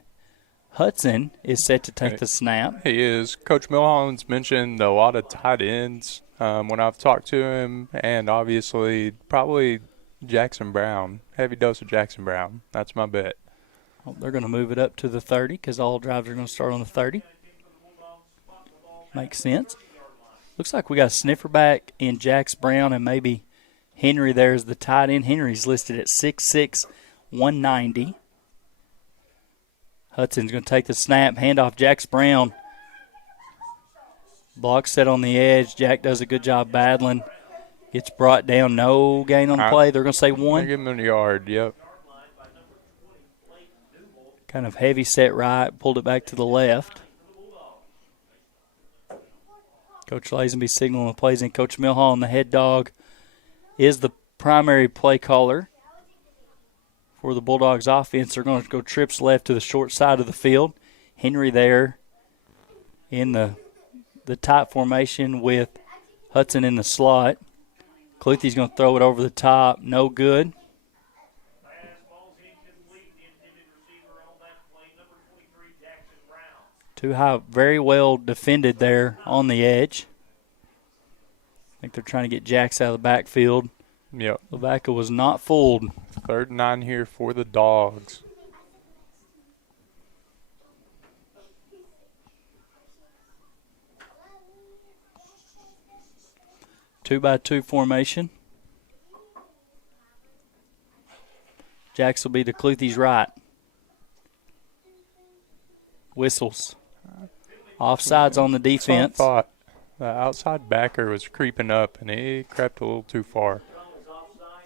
Hudson is set to take the snap. He is. Coach Milhoff's mentioned a lot of tight ends when I've talked to him, and obviously probably Jackson Brown. Heavy dose of Jackson Brown. That's my bet. Well, they're going to move it up to the 30 because all drives are going to start on the 30. Makes sense. Looks like we got a sniffer back in Jax Brown and maybe Henry there is the tight end. Henry's listed at 6'6", 190. Hudson's going to take the snap, hand off Jax Brown. Block set on the edge. Jack does a good job battling. Gets brought down. No gain on the play. They're going to say 1. Give him a yard, yep. Kind of heavy set right. Pulled it back to the left. Coach Lazenby signaling the plays, and Coach Milhoff, the head dog, is the primary play caller for the Bulldogs offense. They're going to go trips left to the short side of the field. Henry there in the tight formation with Hudson in the slot. Cluthy's going to throw it over the top. No good. Too high, very well defended there on the edge. I think they're trying to get Jax out of the backfield. Yep. Lavaca was not fooled. 3rd and 9 here for the Dogs. Two-by-two formation. Jax will be to Cluthy's right. Whistles. Offsides on the defense. I thought the outside backer was creeping up, and he crept a little too far.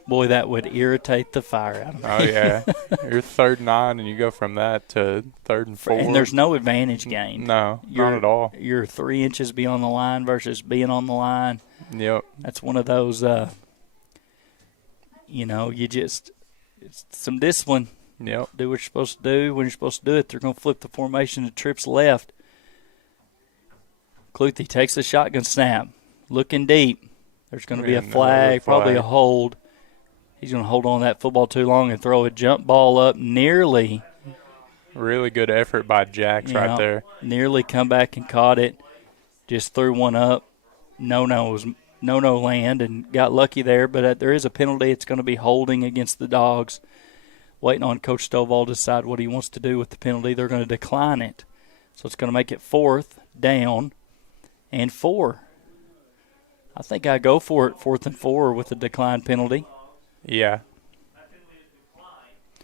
Boy, that would irritate the fire out of me. Oh, yeah. You're 3rd and 9, and you go from that to 3rd and 4. And there's no advantage gained. No, not at all. You're 3 inches beyond the line versus being on the line. Yep. That's one of those, you just – it's some discipline. Yep. Do what you're supposed to do. When you're supposed to do it, they're going to flip the formation to trips left. Cluthy takes the shotgun snap. Looking deep. There's going to be a flag, probably a hold. He's going to hold on to that football too long and throw a jump ball up nearly. Really good effort by Jax right there. Nearly come back and caught it. Just threw one up. No land and got lucky there. But there is a penalty. It's going to be holding against the Dogs. Waiting on Coach Stovall to decide what he wants to do with the penalty. They're going to decline it. So it's going to make it 4th down and 4. I think I go for it 4th and 4 with the decline penalty. Yeah.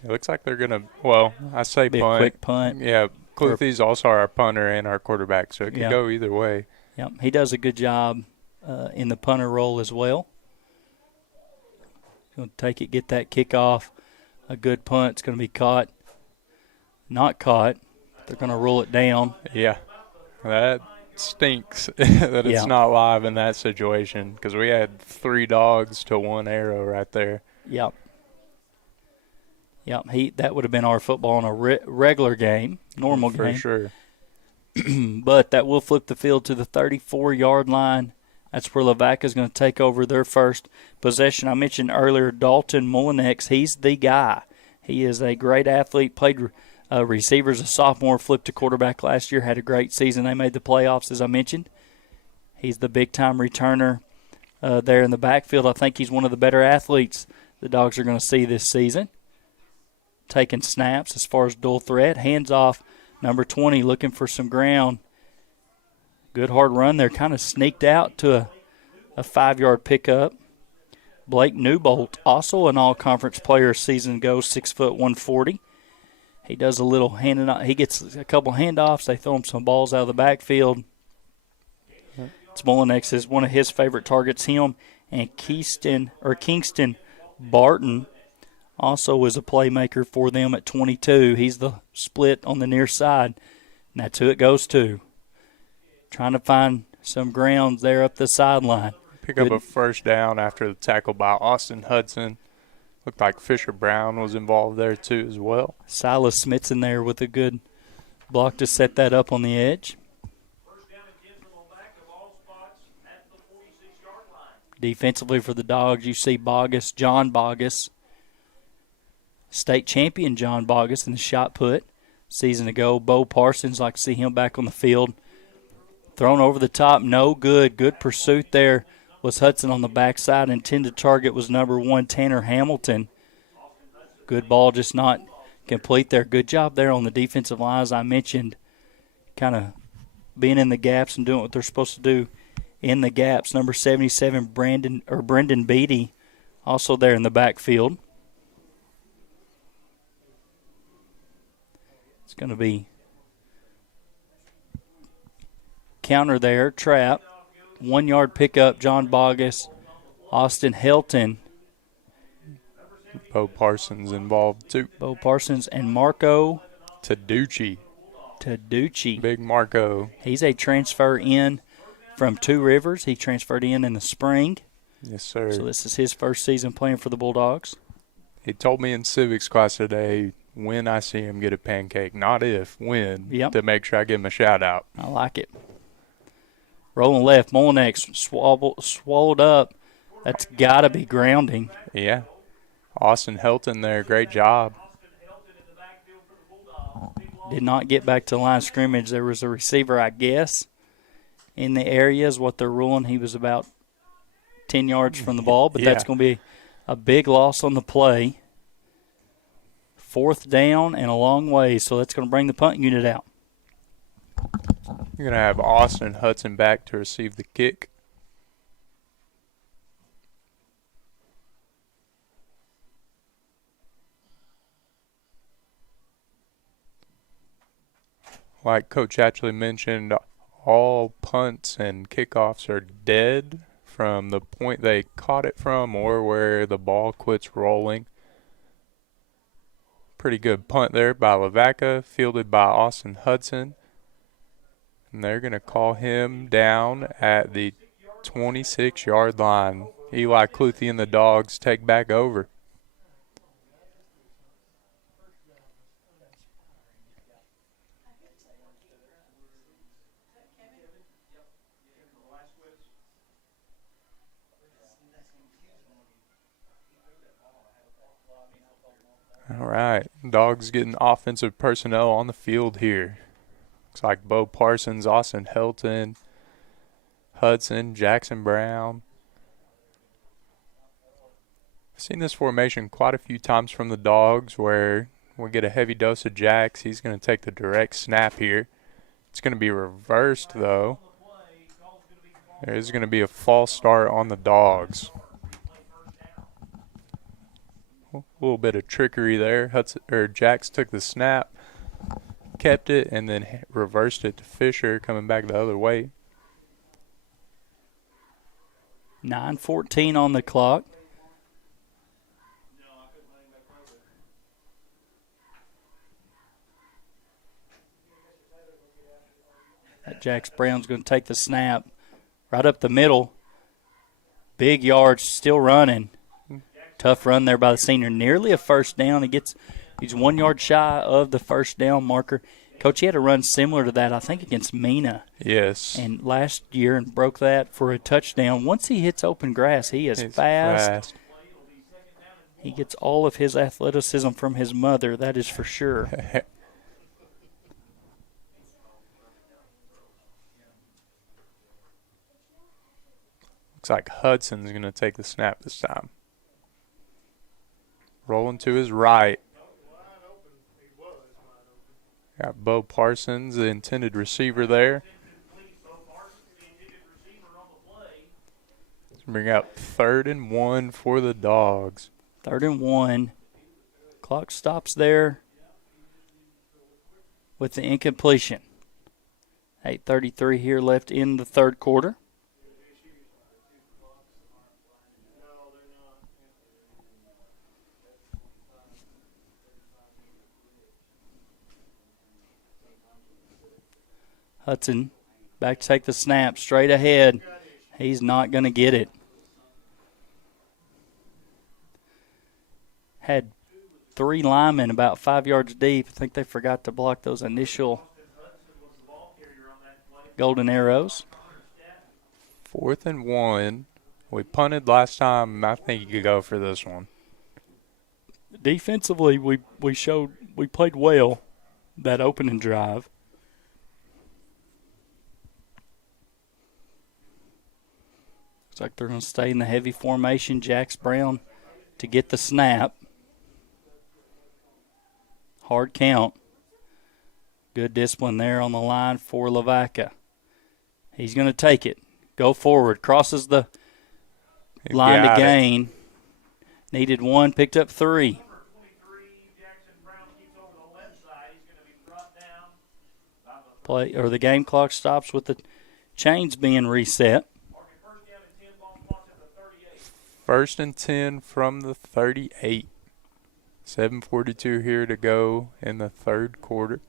It looks like they're going to, well, I say be punt. A quick punt. Yeah, Cluthy's also our punter and our quarterback, so it could go either way. Yep, he does a good job in the punter role as well. Going to take it, get that kickoff. A good punt. It's going to be caught. Not caught. They're going to roll it down. Yeah. That stinks that it's not live in that situation because we had 3 dogs to 1 arrow right there. Yep. That would have been our football in a regular game, normal game. For sure. But that will flip the field to the 34-yard line. That's where Lavaca is going to take over their first possession. I mentioned earlier Dalton Mullinex. He's the guy. He is a great athlete, played receiver as a sophomore, flipped to quarterback last year, had a great season. They made the playoffs, as I mentioned. He's the big-time returner there in the backfield. I think he's one of the better athletes the Dogs are going to see this season. Taking snaps as far as dual threat. Hands off, number 20, looking for some ground. Good hard run there. Kind of sneaked out to a 5-yard pickup. Blake Newbolt, also an all-conference player a season ago, 6'140". He does a little handing off. He gets a couple handoffs. They throw him some balls out of the backfield. Smolenek is one of his favorite targets, him. And Kingston Barton also was a playmaker for them at 22. He's the split on the near side. And that's who it goes to. Trying to find some ground there up the sideline. Pick up a first down after the tackle by Austin Hudson. Looked like Fisher Brown was involved there too as well. Silas Smith's in there with a good block to set that up on the edge. Defensively for the Dogs, you see John Bogus, state champion John Bogus in the shot put season ago. Bo Parsons, like to see him back on the field. Thrown over the top, no good. Good pursuit there was Hudson on the backside. Intended target was number 1, Tanner Hamilton. Good ball, just not complete there. Good job there on the defensive line, as I mentioned, kind of being in the gaps and doing what they're supposed to do in the gaps. Number 77, Brendan Beatty, also there in the backfield. It's going to be counter there, trap. 1 yard pickup, John Bogus, Austin Helton. Bo Parsons involved too. Bo Parsons and Marco Taducci. Big Marco. He's a transfer in from Two Rivers. He transferred in the spring. Yes, sir. So this is his first season playing for the Bulldogs. He told me in civics class today, when I see him get a pancake, not if, when, to make sure I give him a shout out. I like it. Rolling left, Molinex swallowed up. That's got to be grounding. Yeah. Austin Helton there, great job. Did not get back to the line of scrimmage. There was a receiver, I guess, in the area is what they're ruling. He was about 10 yards from the ball, but that's going to be a big loss on the play. 4th down and a long way, so that's going to bring the punt unit out. You're going to have Austin Hudson back to receive the kick. Like Coach actually mentioned, all punts and kickoffs are dead from the point they caught it from or where the ball quits rolling. Pretty good punt there by Lavaca, fielded by Austin Hudson. And they're going to call him down at the 26-yard line. Eli Cluthy and the Dogs take back over. All right, Dogs getting offensive personnel on the field here. Looks like Bo Parsons, Austin Helton, Hudson, Jackson Brown. I've seen this formation quite a few times from the Dogs where we get a heavy dose of Jacks. He's going to take the direct snap here. It's going to be reversed, though. There's going to be a false start on the Dogs. A little bit of trickery there. Jacks took the snap, kept it, and then reversed it to Fisher, coming back the other way. 9:14 on the clock. Jax Brown's going to take the snap right up the middle. Big yards, still running. Tough run there by the senior. Nearly a first down. He's 1 yard shy of the first down marker. Coach, he had a run similar to that, I think, against Mena. Yes. And last year and broke that for a touchdown. Once he hits open grass, he's fast. He gets all of his athleticism from his mother, that is for sure. Looks like Hudson's going to take the snap this time. Rolling to his right. Got Bo Parsons, the intended receiver there. Let's bring out 3rd and 1 for the Dogs. 3rd and 1. Clock stops there. with the incompletion. 8:33 here left in the third quarter. Hudson back to take the snap straight ahead. He's not going to get it. Had 3 linemen about 5 yards deep. I think they forgot to block those initial golden arrows. 4th and 1. We punted last time. I think you could go for this one. Defensively, we played well that opening drive. Looks like they're going to stay in the heavy formation. Jax Brown to get the snap. Hard count. Good discipline there on the line for Lavaca. He's going to take it. Go forward. Crosses the line to gain. Needed 1, picked up 3. The game clock stops with the chains being reset. 1st and 10 from the 38. 7:42 here to go in the third quarter.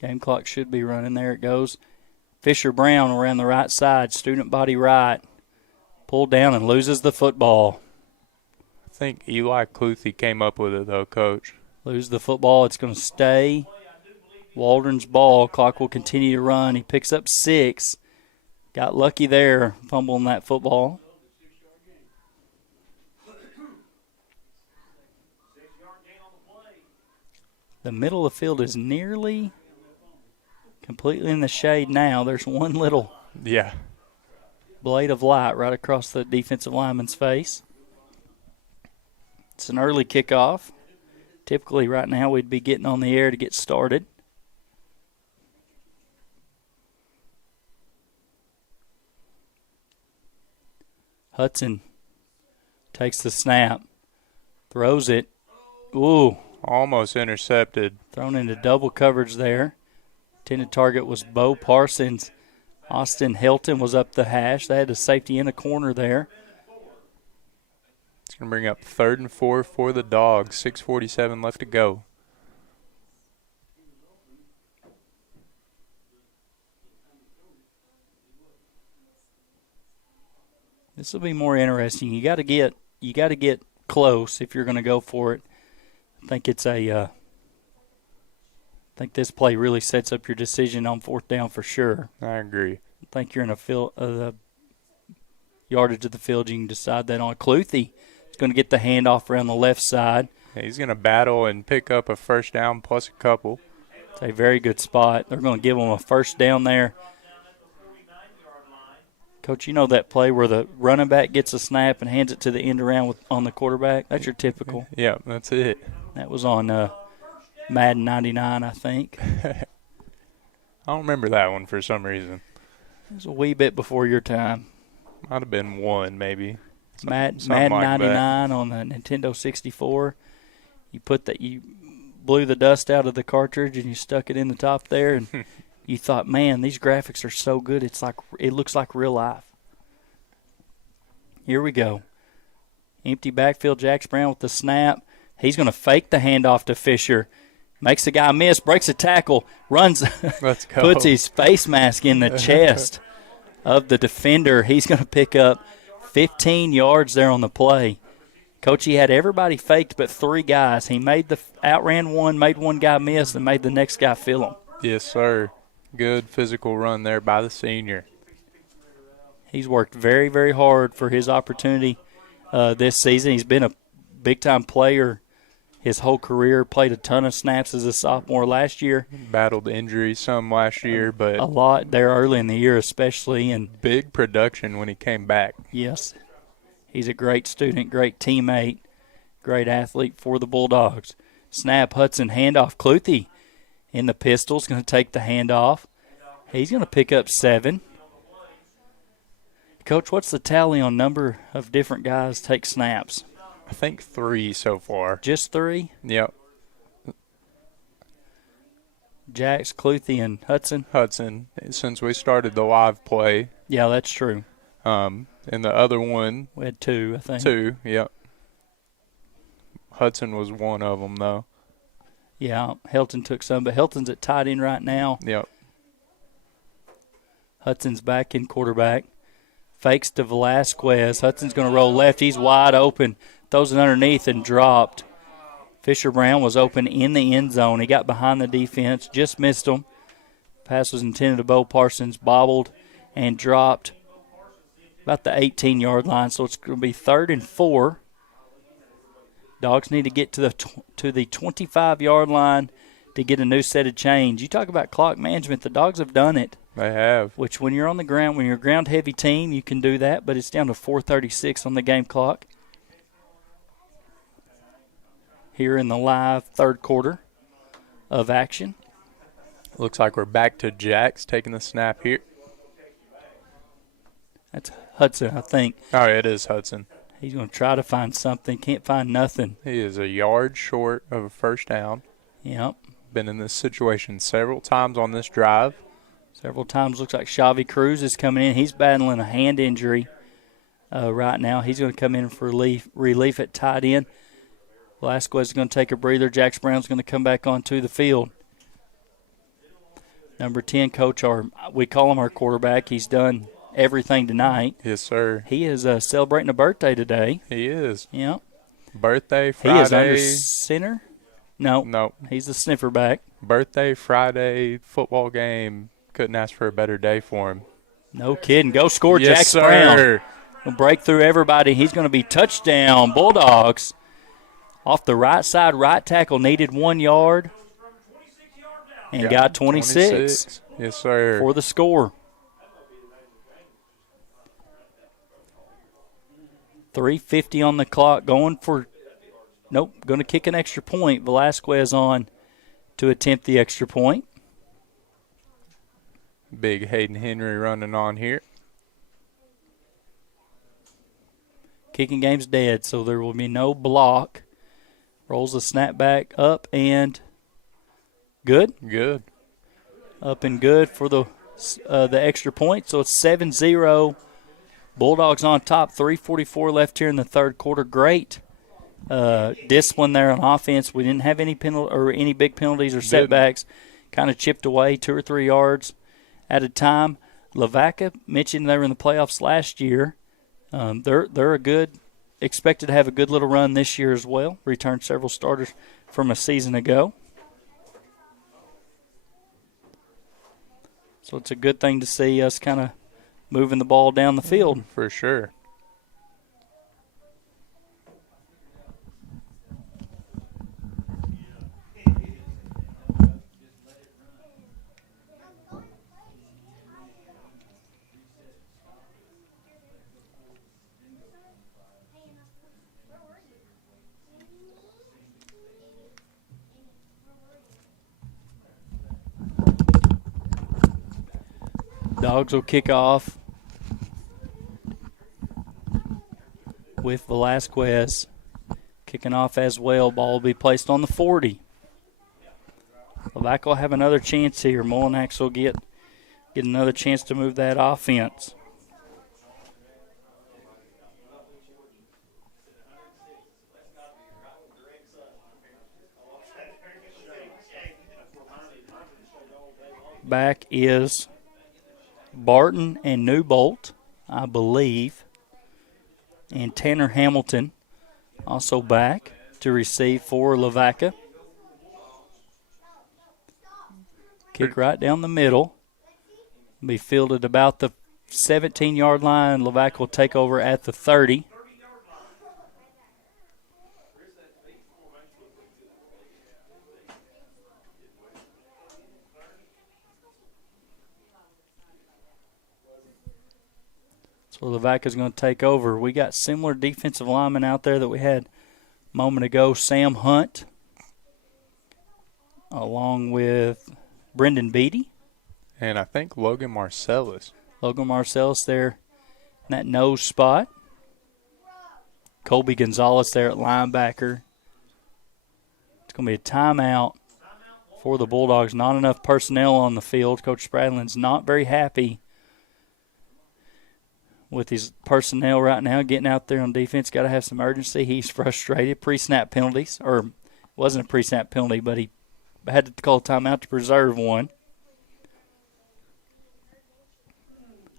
Game clock should be running. There it goes. Fisher Brown around the right side. Student body right. Pulled down and loses the football. I think Eli Cluthy came up with it, though, Coach. Lose the football. It's going to stay Waldron's ball. Clock will continue to run. He picks up 6. Got lucky there, fumbling that football. The middle of the field is nearly completely in the shade now. There's one little blade of light right across the defensive lineman's face. It's an early kickoff. Typically right now we'd be getting on the air to get started. Hudson takes the snap, throws it. Ooh. Almost intercepted. Thrown into double coverage there. Intended target was Bo Parsons. Austin Helton was up the hash. They had a safety in the corner there. It's going to bring up 3rd and 4 for the Dogs. 6:47 left to go. This will be more interesting. You got to get close if you're going to go for it. I think I think this play really sets up your decision on 4th down for sure. I agree. I think you're in the yardage of the field. You can decide that on. Cluthy is going to get the handoff around the left side. He's going to battle and pick up a 1st down plus a couple. It's a very good spot. They're going to give him a 1st down there. Coach, you know that play where the running back gets a snap and hands it to the end around on the quarterback? That's your typical. Yeah, that's it. That was on Madden 99, I think. I don't remember that one for some reason. It was a wee bit before your time. Might have been 1, maybe. Madden like 99 on the Nintendo 64. You blew the dust out of the cartridge and you stuck it in the top there, and you thought, man, these graphics are so good. It looks like real life. Here we go. Empty backfield. Jax Brown with the snap. He's going to fake the handoff to Fisher. Makes the guy miss. Breaks a tackle. Runs. Let's go. Puts his face mask in the chest of the defender. He's going to pick up 15 yards there on the play. Coach, he had everybody faked but 3 guys. He outran one, made one guy miss, and made the next guy fill him. Yes, sir. Good physical run there by the senior. He's worked very, very hard for his opportunity this season. He's been a big-time player his whole career, played a ton of snaps as a sophomore last year. Battled injuries some last year, but a lot there early in the year especially. And big production when he came back. Yes. He's a great student, great teammate, great athlete for the Bulldogs. Snap, Hudson, handoff. Cluthy in the pistol's going to take the handoff. He's going to pick up 7. Coach, what's the tally on number of different guys take snaps? I think 3 so far. Just 3? Yep. Jax, Cluthy, and Hudson. Hudson, since we started the live play. Yeah, that's true. And the other one. We had 2, I think. 2, yep. Hudson was one of them, though. Yeah, Helton took some, but Helton's at tight end right now. Yep. Hudson's back in quarterback. Fakes to Velasquez. Hudson's going to roll left. He's wide open. Throws it underneath and dropped. Fisher Brown was open in the end zone. He got behind the defense, just missed him. Pass was intended to Bo Parsons, bobbled and dropped about the 18-yard line. So it's going to be 3rd and 4. Dogs need to get to the 25-yard line to get a new set of chains. You talk about clock management. The Dogs have done it. They have. Which when you're on the ground, when you're a ground-heavy team, you can do that, but it's down to 4:36 on the game clock. Here in the live third quarter of action. Looks like we're back to Jax taking the snap here. That's Hudson, I think. Oh, it is Hudson. He's going to try to find something. Can't find nothing. He is a yard short of a first down. Yep. Been in this situation several times on this drive. Several times. Looks like Shavy Cruz is coming in. He's battling a hand injury right now. He's going to come in for relief at tight end. Velasquez is going to take a breather. Jax Brown's going to come back onto the field. Number 10, Coach, we call him our quarterback. He's done everything tonight. Yes, sir. He is celebrating a birthday today. He is. Yep. Birthday, Friday. He is under center? No. He's the sniffer back. Birthday, Friday, football game. Couldn't ask for a better day for him. No kidding. Go score, yes, Jax sir. Brown. He'll break through everybody. He's going to be touchdown, Bulldogs. Off the right side, right tackle needed 1 yard and got 26. Yes, sir. For the score. 3:50 on the clock. Going to kick an extra point. Velasquez on to attempt the extra point. Big Hayden Henry running on here. Kicking game's dead, so there will be no block. Rolls the snap back up and good. Good. Up and good for the extra point. So it's 7-0. Bulldogs on top. 3:44 left here in the third quarter. Great discipline there on offense. We didn't have any big penalties or setbacks. Kind of chipped away 2 or 3 yards at a time. Lavaca, mentioned they were in the playoffs last year. They're a good. Expected to have a good little run this year as well. Returned several starters from a season ago. So it's a good thing to see us kind of moving the ball down the field. For sure. Dogs will kick off with Velasquez kicking off as well. Ball will be placed on the 40. Lavaca will have another chance here. Molinax will get another chance to move that offense. Back is Barton and Newbolt, I believe. And Tanner Hamilton also back to receive for Lavaca. Kick right down the middle. Be fielded about the 17-yard line. Lavaca will take over at the 30. So Lavaca's going to take over. We got similar defensive linemen out there that we had a moment ago. Sam Hunt, along with Brendan Beatty. And I think Logan Marcellus. Logan Marcellus there in that nose spot. Colby Gonzalez there at linebacker. It's going to be a timeout for the Bulldogs. Not enough personnel on the field. Coach Spradlin's not very happy with his personnel right now, getting out there on defense. Got to have some urgency. He's frustrated. Pre-snap penalties, or it wasn't a pre-snap penalty, but he had to call a timeout to preserve one.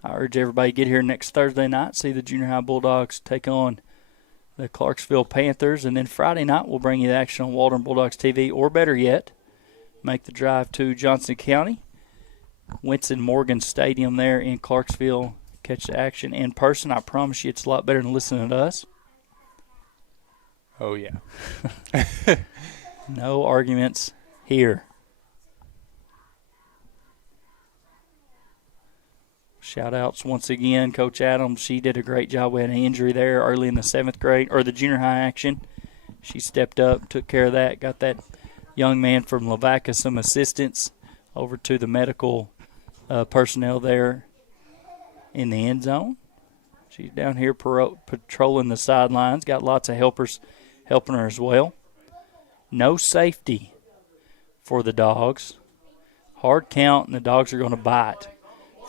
I urge everybody to get here next Thursday night, see the junior high Bulldogs take on the Clarksville Panthers, and then Friday night we'll bring you the action on Waldron Bulldogs TV, or better yet, make the drive to Johnson County, Winston Morgan Stadium there in Clarksville, catch the action in person. I promise you it's a lot better than listening to us. Oh, yeah. No arguments here. Shout-outs once again, Coach Adams. She did a great job. We had an injury there early in the 7th grade, or the junior high action. She stepped up, took care of that, got that young man from Lavaca some assistance over to the medical personnel there in the end zone. She's down here patrolling the sidelines, got lots of helpers helping her as well. No safety for the Dogs. Hard count, and the Dogs are going to bite.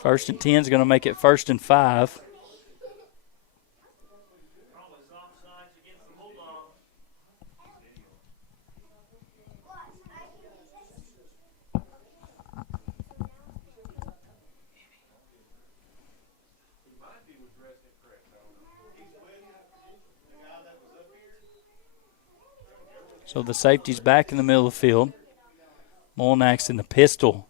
1st and 10 is going to make it 1st and 5. So the safety's back in the middle of the field. Molnax in the pistol.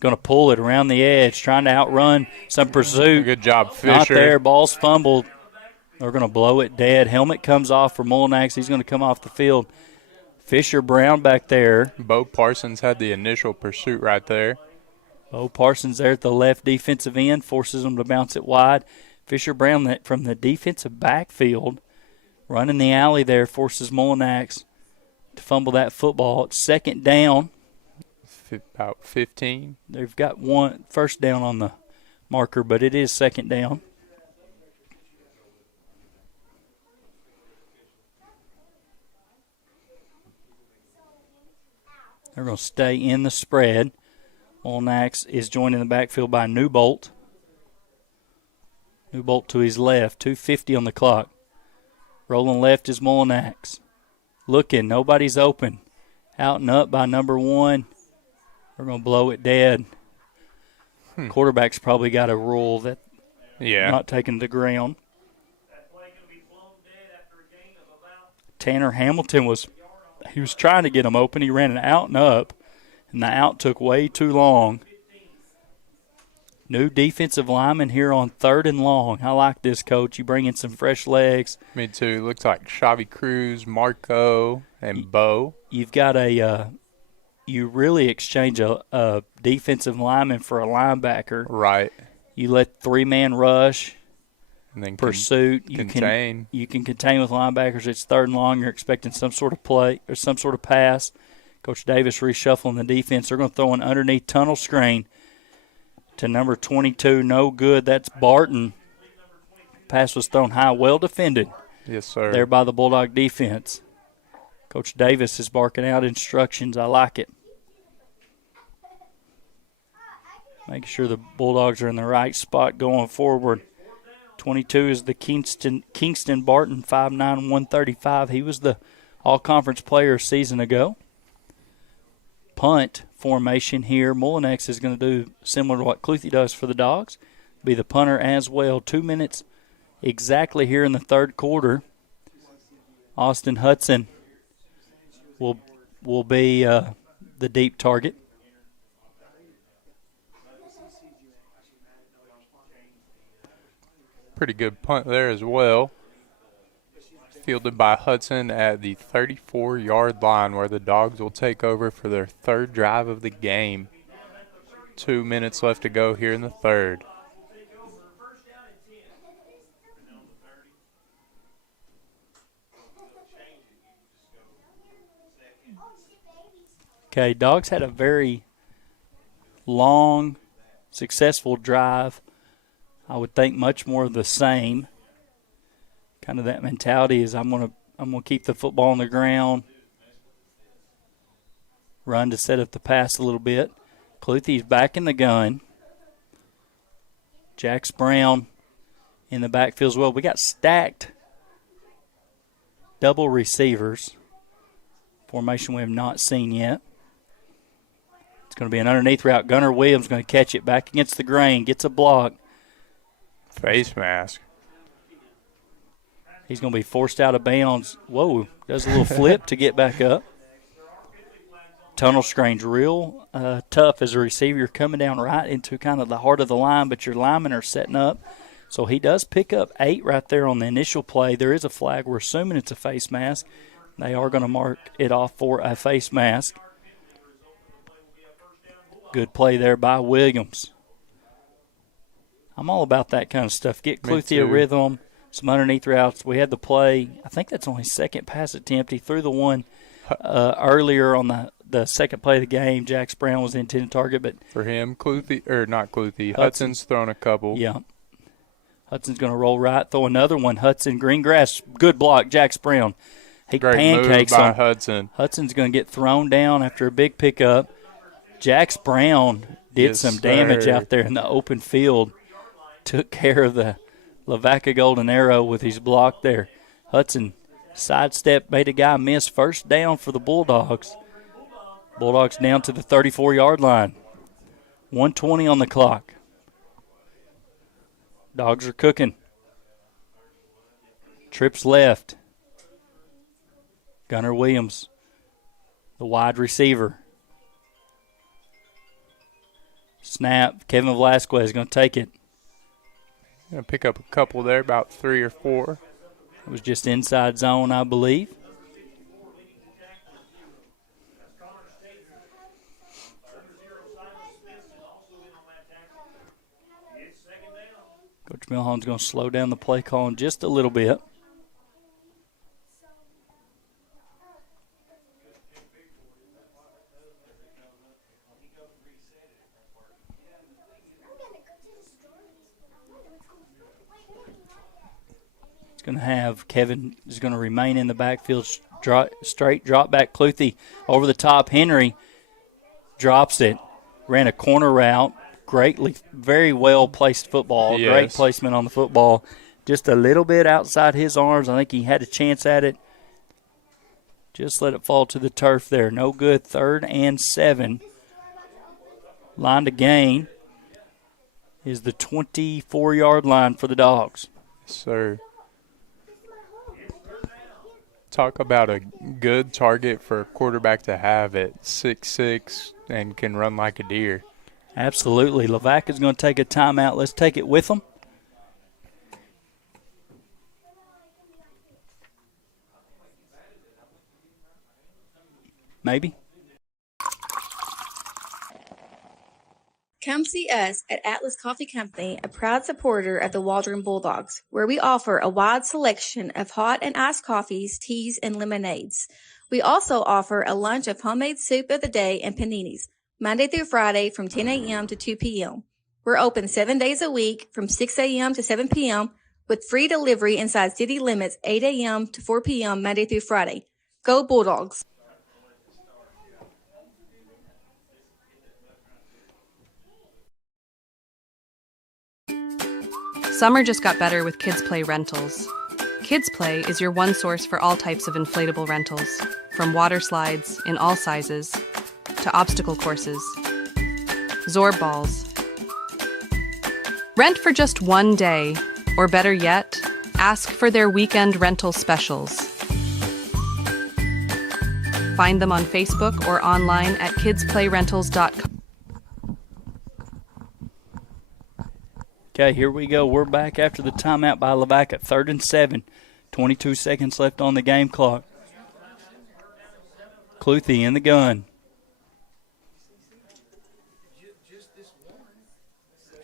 Going to pull it around the edge, trying to outrun some pursuit. Good job, Fisher. Not there. Ball's fumbled. They're going to blow it dead. Helmet comes off for Molnax. He's going to come off the field. Fisher Brown back there. Bo Parsons had the initial pursuit right there. Bo Parsons there at the left defensive end, forces him to bounce it wide. Fisher Brown from the defensive backfield, running the alley there, forces Molnax to fumble that football. It's 2nd down. About 15. They've got one first down on the marker, but it is 2nd down. They're going to stay in the spread. Molnax is joined in the backfield by Newbolt. Newbolt to his left, 2:50 on the clock. Rolling left is Molnax. Looking, nobody's open. Out and up by number 1. We're going to blow it dead. Quarterback's probably got a rule that not taking the ground. Tanner Hamilton was trying to get him open. He ran an out and up, and the out took way too long. New defensive lineman here on 3rd and long. I like this, Coach. You bring in some fresh legs. Me too. Looks like Xavi Cruz, Marco, and Bo. You've got you really exchange a defensive lineman for a linebacker. Right. You let 3-man rush, and then pursuit. Contain. You can contain with linebackers. It's 3rd and long. You're expecting some sort of play or some sort of pass. Coach Davis reshuffling the defense. They're going to throw an underneath tunnel screen to number 22. No good. That's Barton. Pass was thrown high. Well defended. Yes, sir. There by the Bulldog defense. Coach Davis is barking out instructions. I like it. Making sure the Bulldogs are in the right spot going forward. 22 is the Kingston Barton, 5'9", 135. He was the all-conference player a season ago. Punt formation here. Molinax is going to do similar to what Cluthy does for the Dogs. Be the punter as well. 2 minutes exactly here in the 3rd quarter. Austin Hudson will be the deep target. Pretty good punt there as well. Fielded by Hudson at the 34-yard line, where the Dogs will take over for their 3rd drive of the game. 2 minutes left to go here in the 3rd. Okay, Dogs had a very long, successful drive. I would think much more of the same. kind of that mentality is I'm gonna keep the football on the ground, run to set up the pass a little bit. Cluthy's back in the gun. Jax Brown in the backfield as well. We got stacked double receivers. Formation we have not seen yet. It's going to be an underneath route. Gunnar Williams going to catch it back against the grain. Gets a block. Face mask. He's going to be forced out of bounds. Whoa, does a little flip to get back up. Tunnel screen's real tough as a receiver. You're coming down right into kind of the heart of the line, but your linemen are setting up. So he does pick up 8 right there on the initial play. There is a flag. We're assuming it's a face mask. They are going to mark it off for a face mask. Good play there by Williams. I'm all about that kind of stuff. Get Cluthy a rhythm, some underneath routes. We had the play. I think that's only second pass attempt. He threw the one earlier on the second play of the game. Jax Brown was the intended target. But for him, Hudson's thrown a couple. Yeah. Hudson's going to roll right, throw another one. Hudson, green grass, good block, Jax Brown. He Great pancakes move by on Hudson. Hudson's going to get thrown down after a big pickup. Jax Brown did some damage out there in the open field. Took care of the Lavaca Golden Arrow with his block there. Hudson sidestep, made a guy miss. First down for the Bulldogs. Bulldogs down to the 34-yard line. 1:20 on the clock. Dogs are cooking. Trips left. Gunnar Williams, the wide receiver. Snap. Kevin Velasquez is going to take it. Going to pick up a couple there, about 3 or 4. It was just inside zone, I believe. Coach Milhone's going to slow down the play calling just a little bit. Going to have Kevin is going to remain in the backfield, straight drop back. Cluthy over the top. Henry drops it, ran a corner route. Very well placed football. Yes. Great placement on the football. Just a little bit outside his arms. I think he had a chance at it. Just let it fall to the turf there. No good. 3rd and 7. Line to gain is the 24-yard line for the Dogs. Yes, sir. Talk about a good target for a quarterback to have at 6'6" and can run like a deer. Absolutely. Lavaca's going to take a timeout. Let's take it with them. Maybe. Come see us at Atlas Coffee Company, a proud supporter of the Waldron Bulldogs, where we offer a wide selection of hot and iced coffees, teas, and lemonades. We also offer a lunch of homemade soup of the day and paninis, Monday through Friday from 10 a.m. to 2 p.m. We're open 7 days a week from 6 a.m. to 7 p.m. with free delivery inside city limits 8 a.m. to 4 p.m. Monday through Friday. Go Bulldogs! Summer just got better with Kids Play Rentals. Kids Play is your one source for all types of inflatable rentals, from water slides in all sizes to obstacle courses, Zorb balls. Rent for just one day, or better yet, ask for their weekend rental specials. Find them on Facebook or online at kidsplayrentals.com. Okay, here we go. We're back after the timeout by Lavaca. 3rd and 7. 22 seconds left on the game clock. Cluthy in the gun.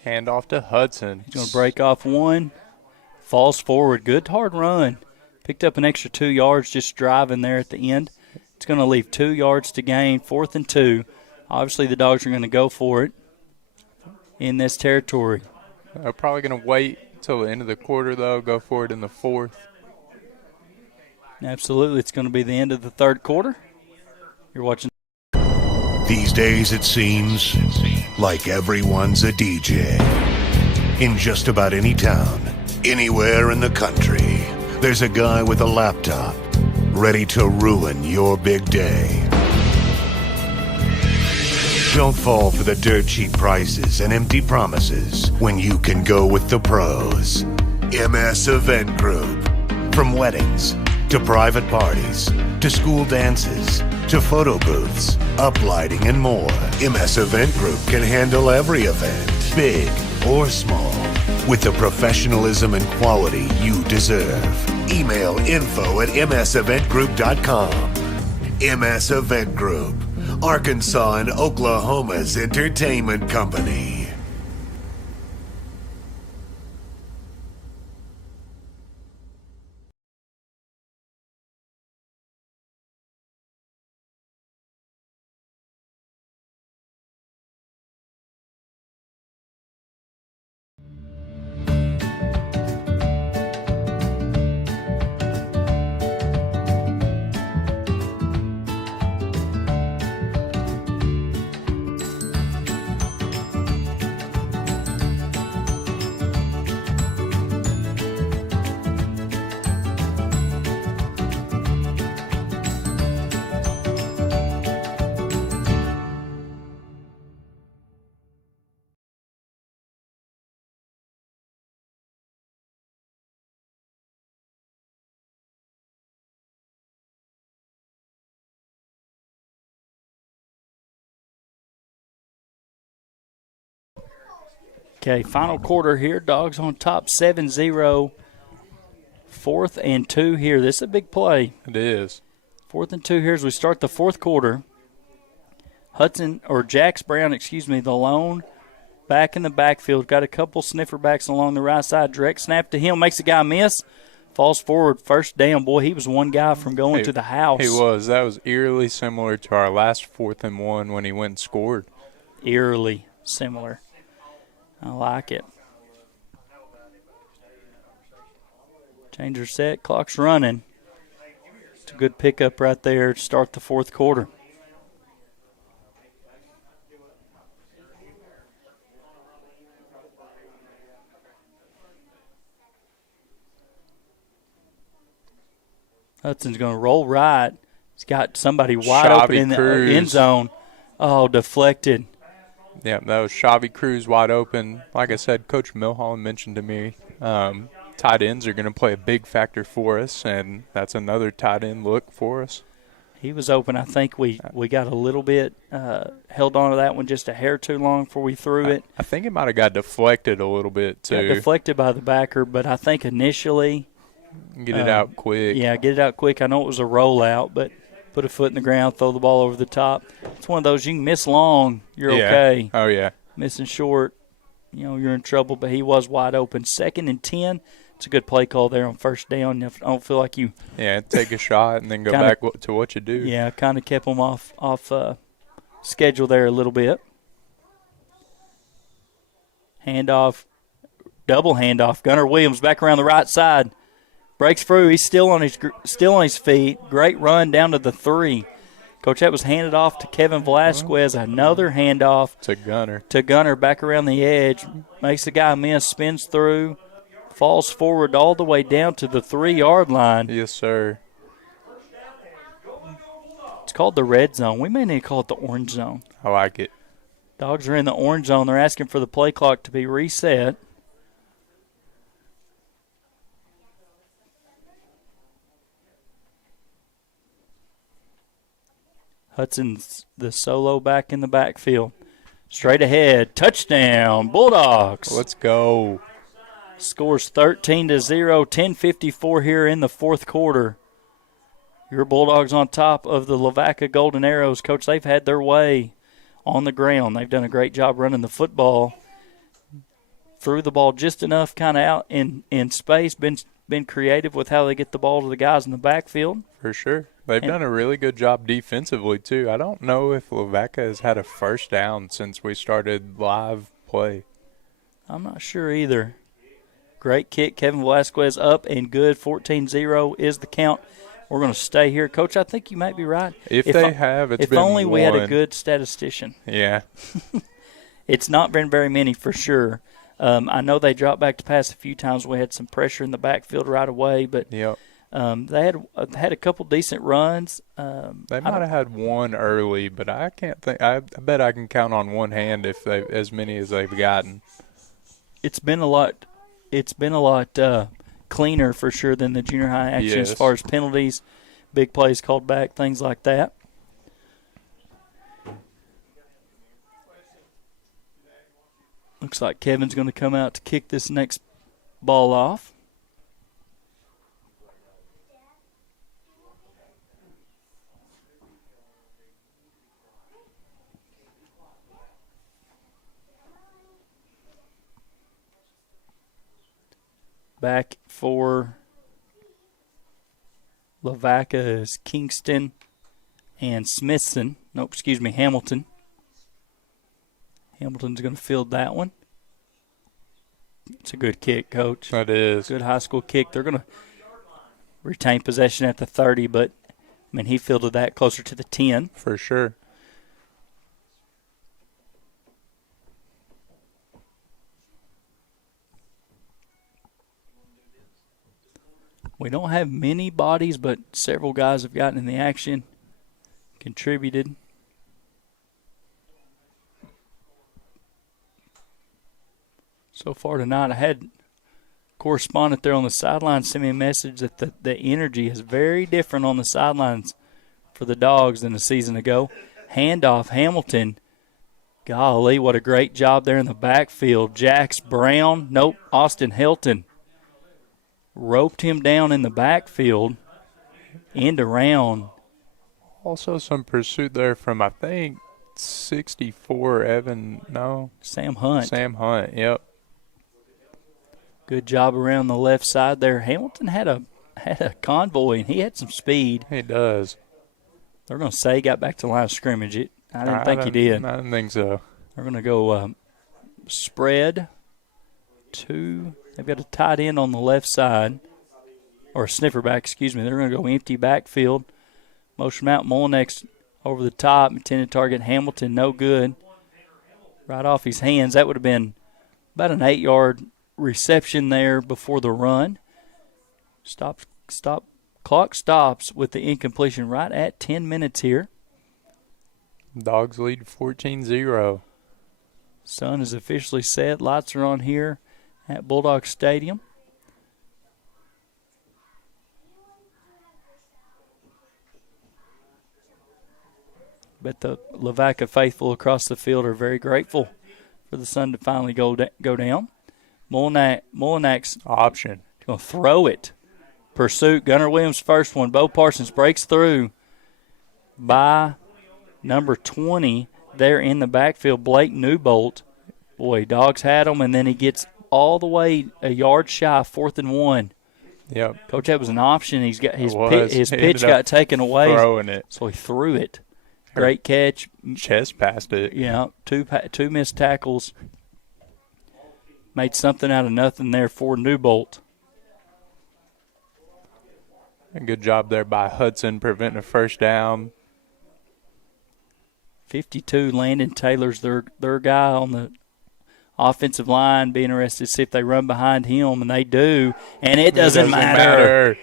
Hand off to Hudson. He's going to break off one. Falls forward. Good hard run. Picked up an extra 2 yards just driving there at the end. It's going to leave 2 yards to gain. 4th and 2. Obviously the Dogs are going to go for it in this territory. They're probably going to wait till the end of the quarter, though, go for it in the 4th. Absolutely. It's going to be the end of the third quarter. You're watching. These days it seems like everyone's a DJ. In just about any town, anywhere in the country, there's a guy with a laptop ready to ruin your big day. Don't fall for the dirt cheap prices and empty promises when you can go with the pros. MS Event Group. From weddings to private parties to school dances to photo booths, uplighting, and more, MS Event Group can handle every event, big or small, with the professionalism and quality you deserve. Email info@mseventgroup.com. MS Event Group, Arkansas and Oklahoma's entertainment company. Okay, final quarter here. Dogs on top 7-0. 4th and 2 here. This is a big play. It is. 4th and 2 here as we start the fourth quarter. Jax Brown, the lone back in the backfield. Got a couple sniffer backs along the right side. Direct snap to him. Makes the guy miss. Falls forward. First down. Boy, he was one guy from going to the house. He was. That was eerily similar to our last 4th and 1 when he went and scored. Eerily similar. I like it. Changer set. Clock's running. It's a good pickup right there to start the fourth quarter. Hudson's going to roll right. He's got somebody wide open in the end zone. Oh, deflected. Yeah, that was Shavy Cruz wide open. Like I said, Coach Milholland mentioned to me tight ends are going to play a big factor for us, and that's another tight end look for us. He was open. I think we got a little bit held on to that one just a hair too long before we threw it. I think it might have got deflected a little bit, too. Got deflected by the backer, but I think initially – get it out quick. Yeah, get it out quick. I know it was a rollout, but put a foot in the ground, throw the ball over the top. It's one of those you can miss long, you're okay. Oh, yeah. Missing short, you're in trouble, but he was wide open. 2nd and 10. It's a good play call there on first down. I don't feel like you – yeah, take a shot and then go back to what you do. Yeah, kind of kept them off schedule there a little bit. Handoff, double handoff. Gunnar Williams back around the right side. Breaks through. He's still on his feet. Great run down to the 3. Coach, that was handed off to Kevin Velasquez. Another handoff to Gunnar back around the edge. Makes the guy miss. Spins through. Falls forward all the way down to the 3-yard line. Yes, sir. It's called the red zone. We may need to call it the orange zone. I like it. Dogs are in the orange zone. They're asking for the play clock to be reset. Hudson's the solo back in the backfield. Straight ahead. Touchdown. Bulldogs. Let's go. Scores 13-0. 10:54 here in the fourth quarter. Your Bulldogs on top of the Lavaca Golden Arrows. Coach, they've had their way on the ground. They've done a great job running the football. Threw the ball just enough kind of out in space. Been creative with how they get the ball to the guys in the backfield. For sure. They've done a really good job defensively, too. I don't know if Lavaca has had a first down since we started live play. I'm not sure either. Great kick. Kevin Velasquez up and good. 14-0 is the count. we're going to stay here. Coach, I think you might be right. If they have, it's if been only we had a one. good statistician. Yeah. It's not been very many for sure. I know they dropped back to pass a few times. We had some pressure in the backfield right away, but Yep. they had a couple decent runs. They might have had one early, but I can't think. I bet I can count on one hand if they as many as they've gotten. It's been a lot. It's been a lot cleaner for sure than the junior high action as Yes. far as penalties, big plays called back, things like that. Looks like Kevin's going to come out to kick this next ball off. Back for Lavaca is Kingston and Smithson. No, excuse me, Hamilton. Hamilton's going to field that one. It's a good kick, Coach. That is. Good high school kick. They're going to retain possession at the 30, but, I mean, he fielded that closer to the 10. For sure. We don't have many bodies, but several guys have gotten in the action, contributed. So far tonight, I had a correspondent there on the sideline send me a message that the energy is very different on the sidelines for the Dogs than a season ago. Handoff, Hamilton. Golly, what a great job there in the backfield. Jax Brown, nope, Austin Helton. Roped him down in the backfield, end around. Also some pursuit there from, I think, 64 Sam Hunt. Sam Hunt, yep. Good job around the left side there. Hamilton had a convoy, and he had some speed. He does. They're going to say he got back to the line of scrimmage. I didn't think he did. I didn't think so. They're going to go spread two. They've got a tight end on the left side, or a sniffer back, excuse me. They're going to go empty backfield. Motion out Molinex over the top. Intended target Hamilton, no good. Right off his hands. That would have been about an 8-yard reception there before the run. Clock stops with the incompletion right at 10 minutes here. Dogs lead 14-0. Sun is officially set. Lights are on here at Bulldog Stadium. But the Lavaca faithful across the field are very grateful for the sun to finally go down. Molinax option. Going to throw it. Pursuit. Gunnar Williams first one. Bo Parsons breaks through by number 20 there in the backfield. Blake Newbolt. Boy, Dogs had him, and then he gets all the way a yard shy, 4th and 1. Yep. Coach, that was an option. His pitch got taken away. Throwing it. So he threw it. Great catch. Chest passed it. Yeah, two missed tackles. Made something out of nothing there for Newbolt. A good job there by Hudson preventing a first down. 52, Landon Taylor's their guy on the offensive line. Be interested to see if they run behind him, and they do. And it doesn't matter.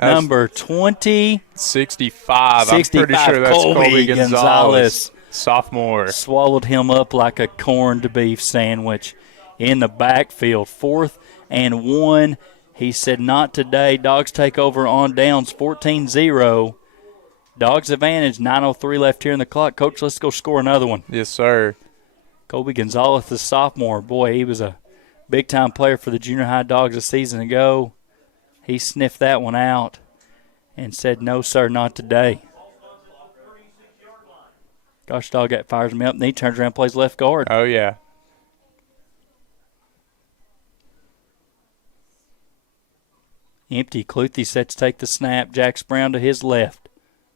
Number 20. 65. I'm pretty sure that's Colby Gonzalez, sophomore. Swallowed him up like a corned beef sandwich in the backfield. 4th and 1. He said, not today. Dogs take over on downs, 14-0. Dogs advantage, 9:03 left here in the clock. Coach, let's go score another one. Yes, sir. Colby Gonzalez, the sophomore. Boy, he was a big-time player for the junior high Dogs a season ago. He sniffed that one out and said, no, sir, not today. Gosh, dog, that fires me up, and he turns around and plays left guard. Oh, yeah. Empty. Cluthy set to take the snap. Jax Brown to his left.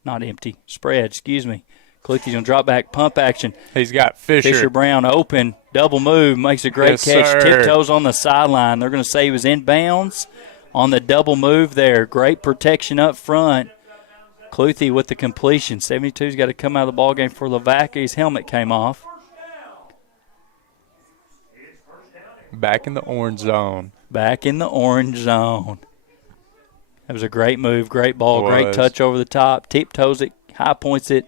Not empty. Spread, excuse me. Cluthy's going to drop back, pump action. He's got Fisher. Fisher Brown open. Double move. Makes a great catch. Sir. Tiptoes on the sideline. They're going to say he was in bounds on the double move there. Great protection up front. Cluthy with the completion. 72's got to come out of the ball game for Lavaca. His helmet came off. Back in the orange zone. Back in the orange zone. That was a great move, great ball, great touch over the top. Tiptoes it, high points it.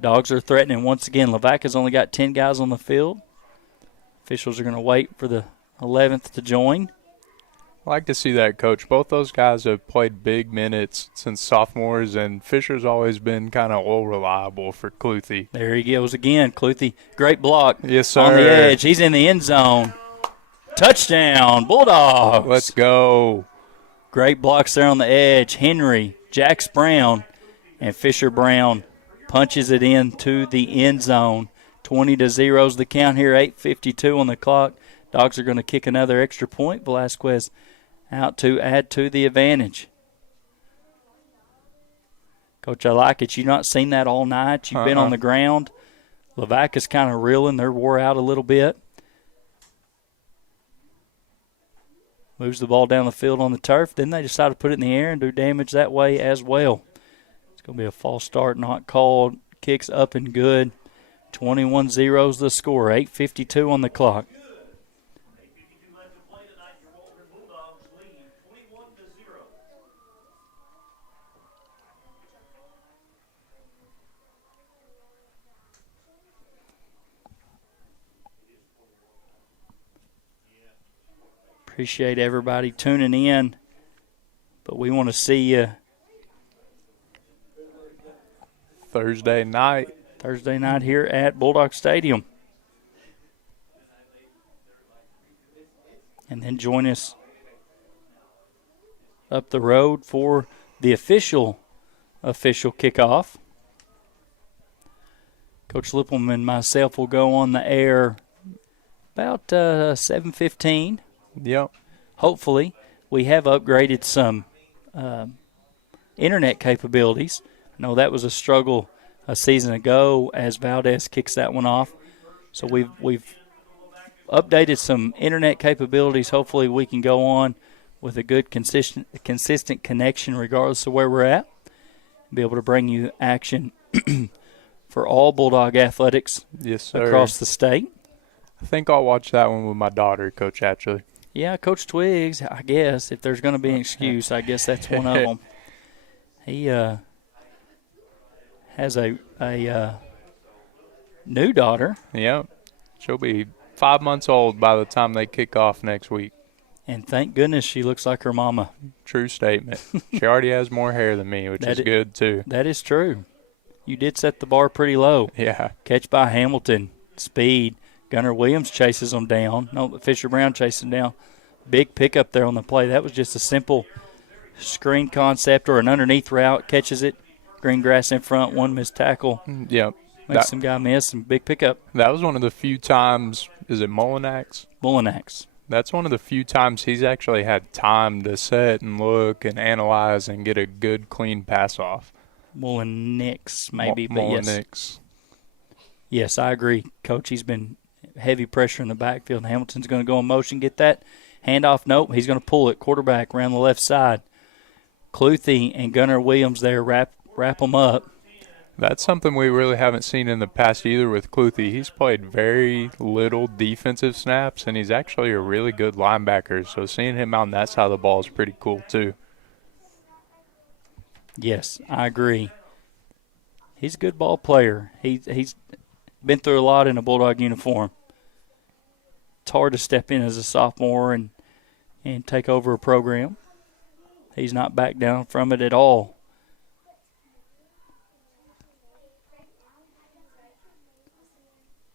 Dogs are threatening once again. Lavaca's only got 10 guys on the field. Officials are going to wait for the 11th to join. I like to see that, Coach. Both those guys have played big minutes since sophomores, and Fisher's always been kind of reliable for Cluthy. There he goes again. Cluthy, great block. Yes, sir. On the edge. He's in the end zone. Touchdown, Bulldogs. Let's go. Great blocks there on the edge. Henry, Jax Brown, and Fisher Brown punches it into the end zone. 20-0 the count here, 8:52 on the clock. Dogs are going to kick another extra point. Velasquez out to add to the advantage. Coach, I like it. You've not seen that all night. You've been on the ground. Lavaca's kind of reeling. They're wore out a little bit. Moves the ball down the field on the turf. Then they decide to put it in the air and do damage that way as well. It's going to be a false start, not called. Kicks up and good. 21-0 the score. 8:52 on the clock. Appreciate everybody tuning in, but we want to see you Thursday night here at Bulldog Stadium. And then join us up the road for the official kickoff. Coach Lippelman and myself will go on the air about 7:15. Yep. Hopefully, we have upgraded some internet capabilities. I know that was a struggle a season ago as Valdez kicks that one off. So we've updated some internet capabilities. Hopefully, we can go on with a good, consistent connection regardless of where we're at. Be able to bring you action for all Bulldog athletics across the state. I think I'll watch that one with my daughter, Coach Atchley. Yeah, Coach Twiggs, I guess. If there's going to be an excuse, I guess that's one of them. He has a new daughter. Yep. She'll be 5 months old by the time they kick off next week. And thank goodness she looks like her mama. True statement. She already has more hair than me, which is good, too. That is true. You did set the bar pretty low. Yeah. Catch by Hamilton. Speed. Gunnar Williams chases them down. No, Fisher Brown chases them down. Big pickup there on the play. That was just a simple screen concept or an underneath route. Catches it. Green grass in front. One missed tackle. Yep. Makes some guy miss. Some big pickup. That was one of the few times. Is it Mullinax? Mullinax. That's one of the few times he's actually had time to set and look and analyze and get a good, clean pass off. Mullinix, maybe, but Mullinix. Yes, I agree, Coach. He's been heavy pressure in the backfield. Hamilton's going to go in motion, get that handoff. Nope, he's going to pull it. Quarterback around the left side. Cluthy and Gunnar Williams there wrap them up. That's something we really haven't seen in the past either with Cluthy. He's played very little defensive snaps, and he's actually a really good linebacker. So seeing him on that side of the ball is pretty cool too. Yes, I agree. He's a good ball player. He's been through a lot in a Bulldog uniform. It's hard to step in as a sophomore and take over a program. He's not back down from it at all.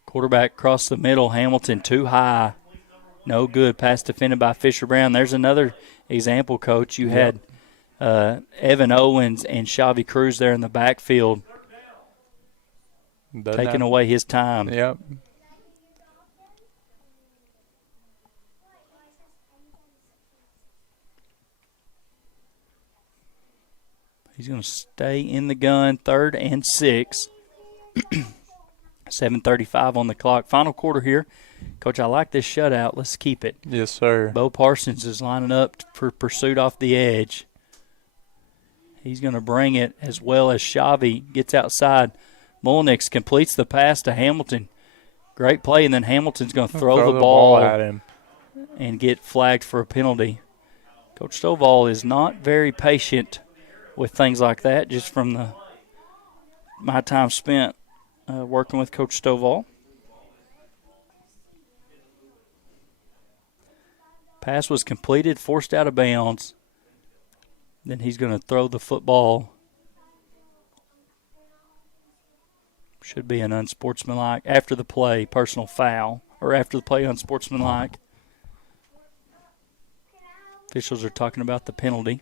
Quarterback across the middle. Hamilton too high. No good. Pass defended by Fisher Brown. There's another example, Coach. You had Evan Owens and Shavy Cruz there in the backfield. Taking away his time. Yep. He's going to stay in the gun. 3rd and 6. 7:35 on the clock. Final quarter here. Coach, I like this shutout. Let's keep it. Yes, sir. Bo Parsons is lining up for pursuit off the edge. He's going to bring it as well as Shavy gets outside. Mullenix completes the pass to Hamilton. Great play, and then Hamilton's going to throw the ball at him and get flagged for a penalty. Coach Stovall is not very patient with things like that, just from my time spent working with Coach Stovall. Pass was completed, forced out of bounds. Then he's going to throw the football. Should be an unsportsmanlike. After the play, personal foul. Or after the play, unsportsmanlike. Officials are talking about the penalty.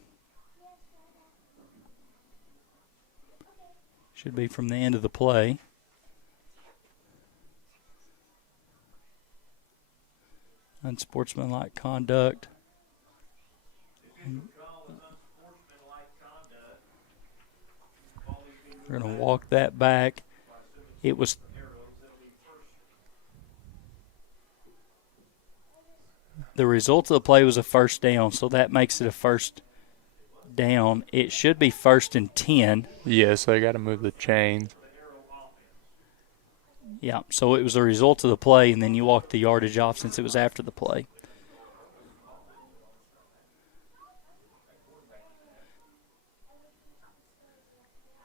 Should be from the end of the play. Unsportsmanlike conduct. We're going to walk that back. It was the result of the play was a first down, so that makes it a first down. It should be 1st and 10. Yes, they got to move the chains. Yeah, so it was a result of the play, and then you walked the yardage off since it was after the play.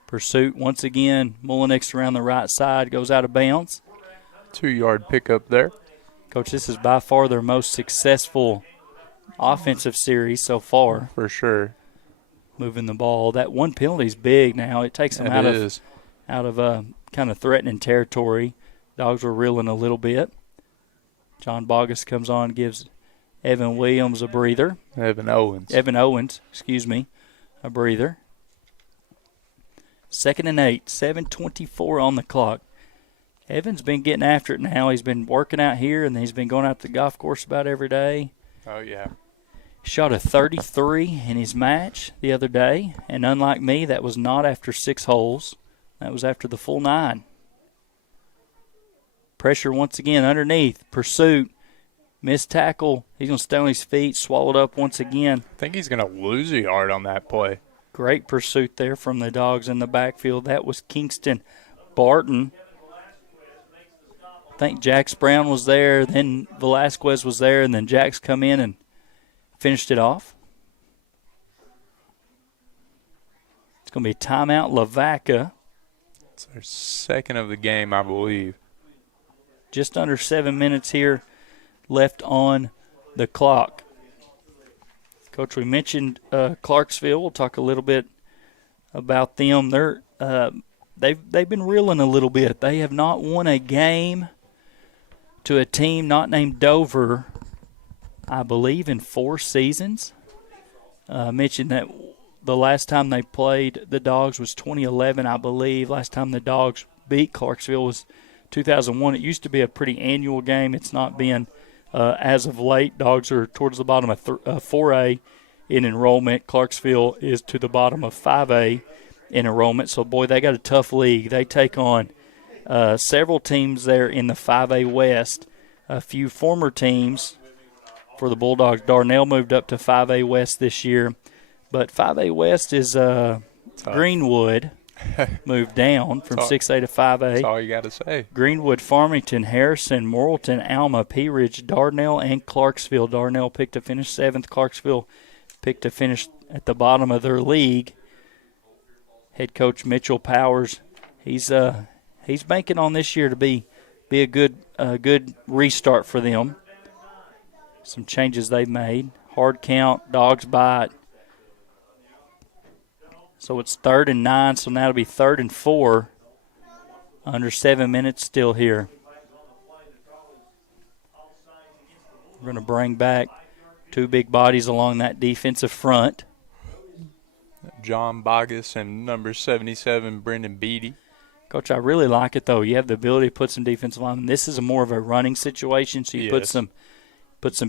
Pursuit once again. Mullenix around the right side, goes out of bounds. 2-yard pickup there. Coach, this is by far their most successful offensive series so far. For sure. Moving the ball. That one penalty is big now. It takes them out of kind of threatening territory. Dogs were reeling a little bit. John Bogus comes on, gives Evan Williams a breather. Evan Owens, a breather. 2nd and 8, 7:24 on the clock. Evan's been getting after it now. He's been working out here, and he's been going out to the golf course about every day. Oh, yeah. Shot a 33 in his match the other day, and unlike me, that was not after 6 holes. That was after the full 9. Pressure once again underneath. Pursuit. Missed tackle. He's going to stay on his feet, swallowed up once again. I think he's going to lose a yard on that play. Great pursuit there from the Dogs in the backfield. That was Kingston Barton. I think Jax Brown was there, then Velasquez was there, and then Jax come in and finished it off. It's going to be a timeout, Lavaca. It's their second of the game, I believe. Just under 7 minutes here left on the clock. Coach, we mentioned Clarksville. We'll talk a little bit about them. They've been reeling a little bit. They have not won a game to a team not named Dover, I believe, in 4 seasons. I mentioned that the last time they played the Dogs was 2011, I believe. Last time the Dogs beat Clarksville was 2001. It used to be a pretty annual game. It's not been as of late. Dogs are towards the bottom of 4A in enrollment. Clarksville is to the bottom of 5A in enrollment. So, boy, they got a tough league. They take on several teams there in the 5A West. A few former teams for the Bulldogs. Darnell moved up to 5A West this year. But 5A West is Greenwood moved down from 6A to 5A. That's all you got to say. Greenwood, Farmington, Harrison, Morrilton, Alma, Pea Ridge, Darnell, and Clarksville. Darnell picked to finish 7th. Clarksville picked to finish at the bottom of their league. Head coach Mitchell Powers, he's banking on this year to be a good restart for them. Some changes they've made. Hard count, Dogs bite. So it's 3rd and 9, so now it'll be 3rd and 4. Under 7 minutes still here. We're going to bring back 2 big bodies along that defensive front. John Bogus and number 77, Brendan Beatty. Coach, I really like it, though. You have the ability to put some defensive linemen. This is more of a running situation, so you put some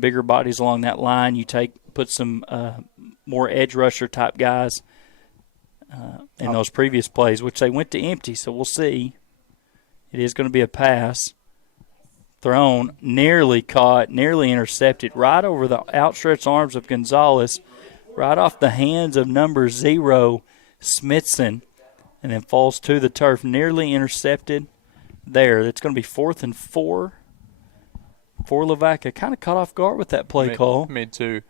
bigger bodies along that line. You put some more edge rusher type guys in those previous plays, which they went to empty, so we'll see. It is going to be a pass. Thrown, nearly caught, nearly intercepted, right over the outstretched arms of Gonzalez, right off the hands of number 0, Smithson, and then falls to the turf, nearly intercepted there. It's going to be 4th and 4 for Lavaca. Kind of caught off guard with that play call. Me too.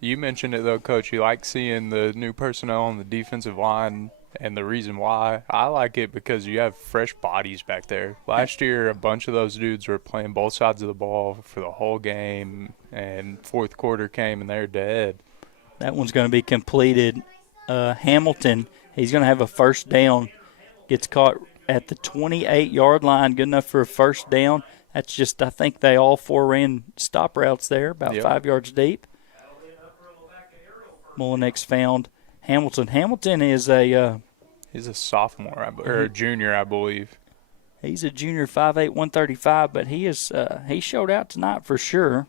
You mentioned it, though, Coach. You like seeing the new personnel on the defensive line. And the reason why I like it because you have fresh bodies back there. Last year, a bunch of those dudes were playing both sides of the ball for the whole game, and fourth quarter came and they're dead. That one's going to be completed. Hamilton, he's going to have a first down. Gets caught at the 28-yard line, good enough for a first down. That's just, I think they all 4 ran stop routes there, about 5 yards deep. Mullinex found Hamilton. Hamilton is he's a sophomore, or a junior, I believe. He's a junior, 5'8", 135, but he showed out tonight for sure.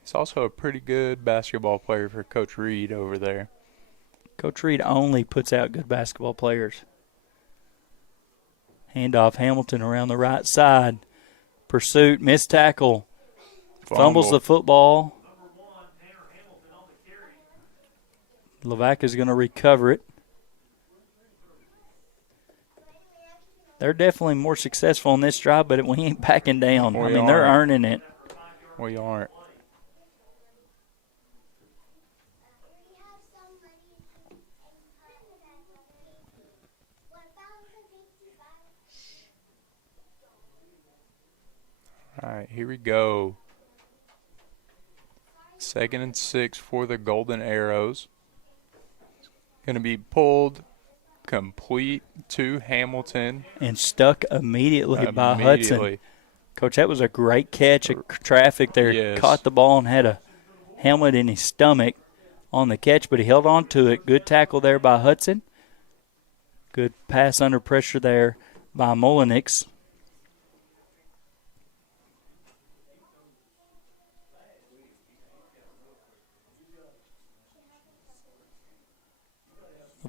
He's also a pretty good basketball player for Coach Reed over there. Coach Reed only puts out good basketball players. Handoff, Hamilton around the right side. Pursuit, missed tackle. Fumbles the football. Lavaca's going to recover it. They're definitely more successful on this drive, but we ain't backing down. They're earning it. We aren't. All right, here we go. 2nd and 6 for the Golden Arrows. Going to be pulled complete to Hamilton. And stuck immediately by Hudson. Coach, that was a great catch of traffic there. Yes. Caught the ball and had a helmet in his stomach on the catch, but he held on to it. Good tackle there by Hudson. Good pass under pressure there by Mullinex.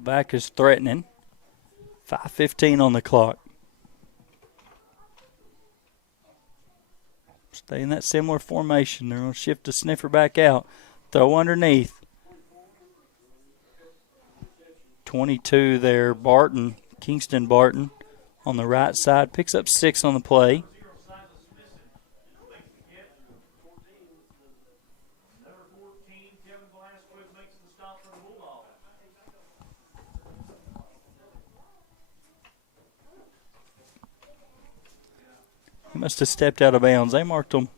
Back is threatening. 5:15 on the clock. Stay in that similar formation. They're going to shift the sniffer back out. Throw underneath. 22 there, Barton, Kingston Barton on the right side. Picks up 6 on the play. He must have stepped out of bounds. They marked him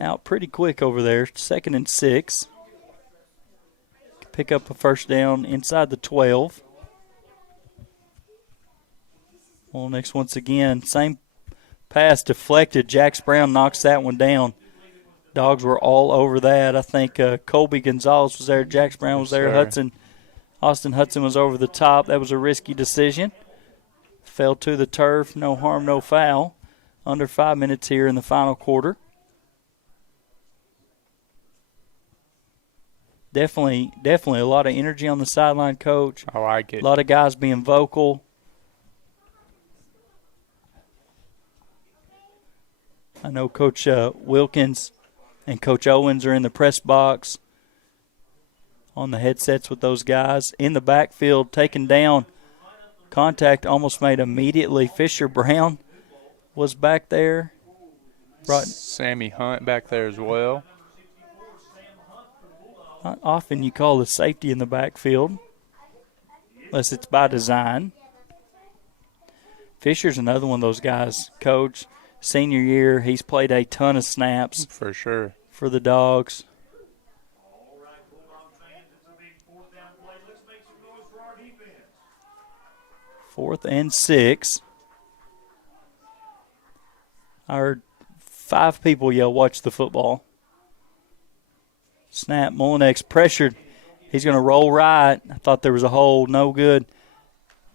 out pretty quick over there. 2nd and 6. Pick up a first down inside the 12. Well, next once again, same pass deflected. Jax Brown knocks that one down. Dogs were all over that. I think Colby Gonzalez was there. Jax Brown was there. Austin Hudson was over the top. That was a risky decision. Fell to the turf. No harm, no foul. Under 5 minutes here in the final quarter. Definitely a lot of energy on the sideline, Coach. I like it. A lot of guys being vocal. I know Coach Wilkins and Coach Owens are in the press box on the headsets with those guys. In the backfield, taken down. Contact almost made immediately. Fisher Brown was back there. Sammy Hunt back there as well. Not often you call the safety in the backfield, unless it's by design. Fisher's another one of those guys, Coach. Senior year, he's played a ton of snaps. For sure. For the Dogs. Fourth and 6. I heard 5 people yell, "Watch the football." Snap, Mullinex pressured. He's going to roll right. I thought there was a hole, no good.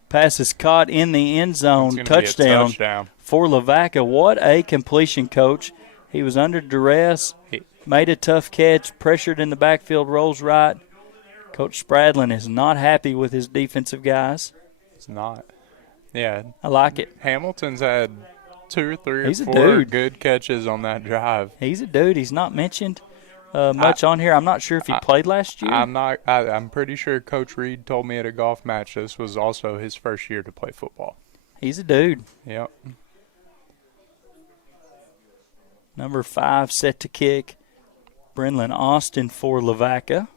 Pass is caught in the end zone. Touchdown for Lavaca. What a completion, Coach. He was under duress, made a tough catch, pressured in the backfield, rolls right. Coach Spradlin is not happy with his defensive guys. It's not. Yeah. I like it. Hamilton's had 2 or 3 He's or a 4 dude. good catches on that drive. He's a dude. He's not mentioned much on here. I'm not sure if he played last year. I'm pretty sure Coach Reed told me at a golf match this was also his first year to play football. He's a dude. Yep. Number 5 set to kick. Brenlin Austin for Lavaca.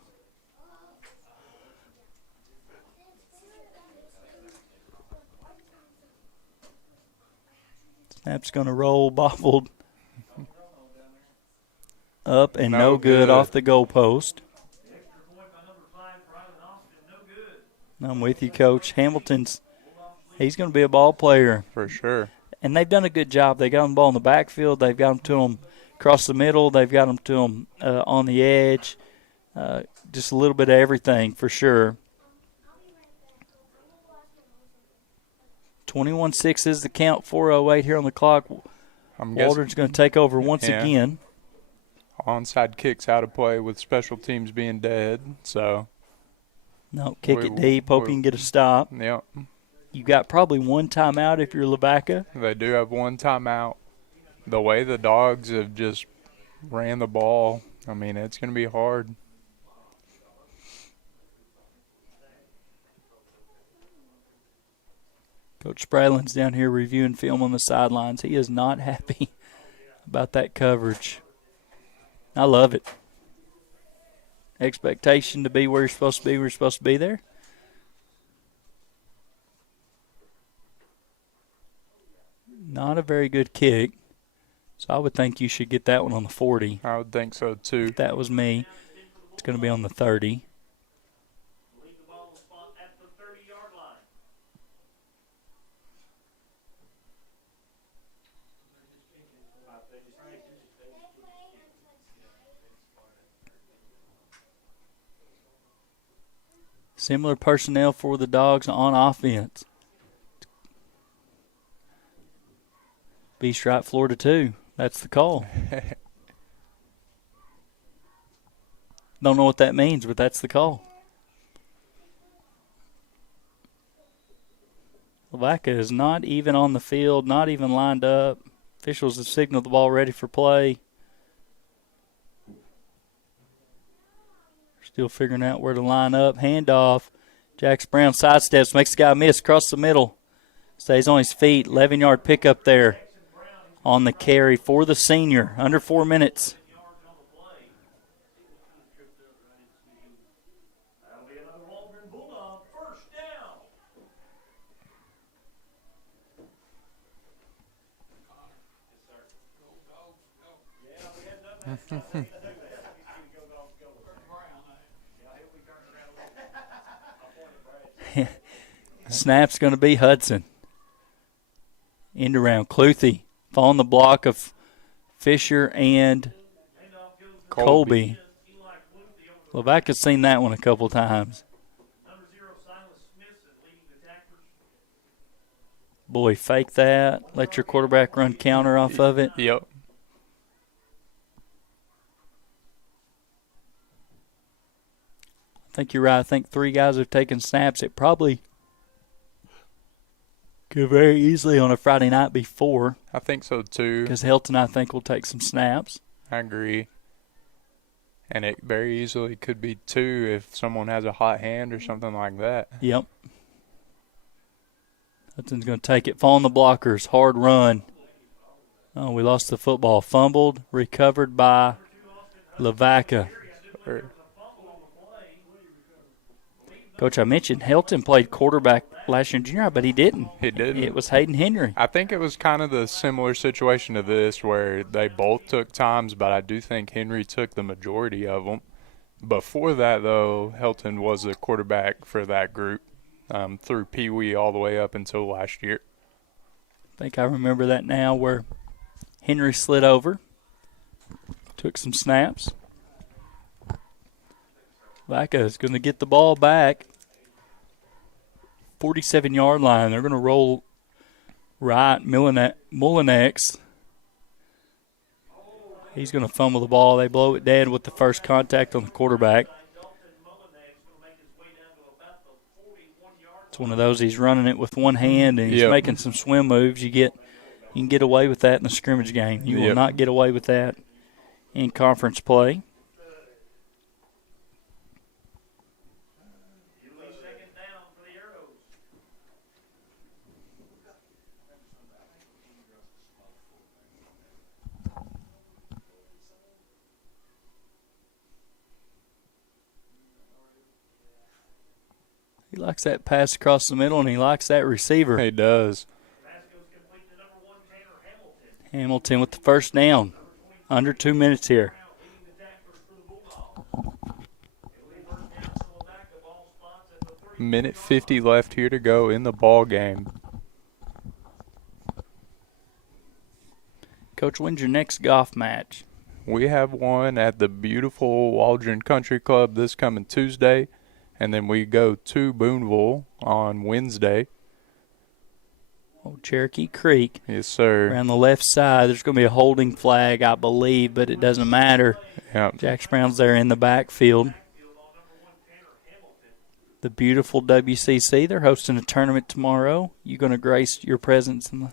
Snap's going to roll, bobbled. Up and no good off the goalpost. I'm with you, Coach. He's going to be a ball player. For sure. And they've done a good job. They got him the ball in the backfield. They've got him to him across the middle. They've got him to him on the edge. Just a little bit of everything for sure. 21-6 is the count, 4:08 here on the clock. Waldron's going to take over once again. Onside kicks out of play with special teams being dead. So no, kick it deep. Hope you can get a stop. Yep. You got probably one timeout if you're Lavaca. They do have one timeout. The way the Dogs have just ran the ball, I mean, it's going to be hard. Coach Spradlin's down here reviewing film on the sidelines. He is not happy about that coverage. I love it. Expectation to be where you're supposed to be, where you're supposed to be there. Not a very good kick. So I would think you should get that one on the 40. I would think so, too. If that was me, it's going to be on the 30. Similar personnel for the Dogs on offense. B Stripe, Florida 2. That's the call. Don't know what that means, but that's the call. Lavaca is not even on the field, not even lined up. Officials have signaled the ball ready for play. Still figuring out where to line up. Handoff. Jax Brown sidesteps, makes the guy miss across the middle. Stays on his feet. 11-yard pickup there on the carry for the senior. Under 4 minutes. Snap's going to be Hudson. End around Cluthy. Following the block of Fisher and Colby. Lavaca's seen that one a couple times. Boy, fake that. Let your quarterback run counter off of it. Yep. I think you're right. I think 3 guys have taken snaps. It probably could very easily on a Friday night be 4. I think so, too. Because Helton, I think, will take some snaps. I agree. And it very easily could be 2 if someone has a hot hand or something like that. Yep. Hudson's going to take it. Following the blockers. Hard run. Oh, we lost the football. Fumbled. Recovered by Lavaca. Coach, I mentioned Helton played quarterback last year in junior high, but he didn't. He didn't. It was Hayden Henry. I think it was kind of the similar situation to this where they both took times, but I do think Henry took the majority of them. Before that, though, Helton was the quarterback for that group through Pee Wee all the way up until last year. I think I remember that now where Henry slid over, took some snaps. Lavaca is going to get the ball back. 47-yard line. They're going to roll right. Mullinex. He's going to fumble the ball. They blow it dead with the first contact on the quarterback. It's one of those he's running it with one hand and he's Yep. making some swim moves. You can get away with that in a scrimmage game. You will Yep. not get away with that in conference play. He likes that pass across the middle, and he likes that receiver. He does. Hamilton with the first down. Under 2 minutes here. Minute 50 left here to go in the ball game. Coach, when's your next golf match? We have one at the beautiful Waldron Country Club this coming Tuesday, and then we go to Booneville on Wednesday. Old Cherokee Creek. Yes, sir. Around the left side, there's going to be a holding flag, I believe, but it doesn't matter. Yep. Jax Brown's there in the backfield. The beautiful WCC, they're hosting a tournament tomorrow. You going to grace your presence in the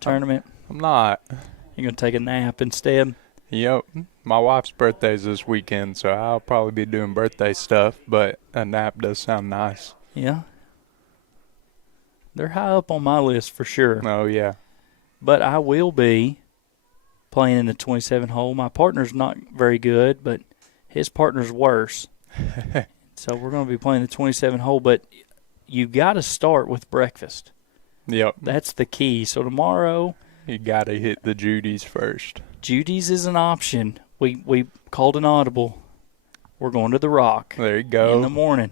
tournament? I'm not. You're going to take a nap instead? Yep. My wife's birthday's this weekend, so I'll probably be doing birthday stuff, but a nap does sound nice. Yeah. They're high up on my list for sure. Oh, yeah. But I will be playing in the 27-hole. My partner's not very good, but his partner's worse. So we're going to be playing the 27-hole, but you've got to start with breakfast. Yep. That's the key. So tomorrow, you got to hit the Judy's first. Judy's is an option. We called an audible. We're going to the Rock. There you go. In the morning.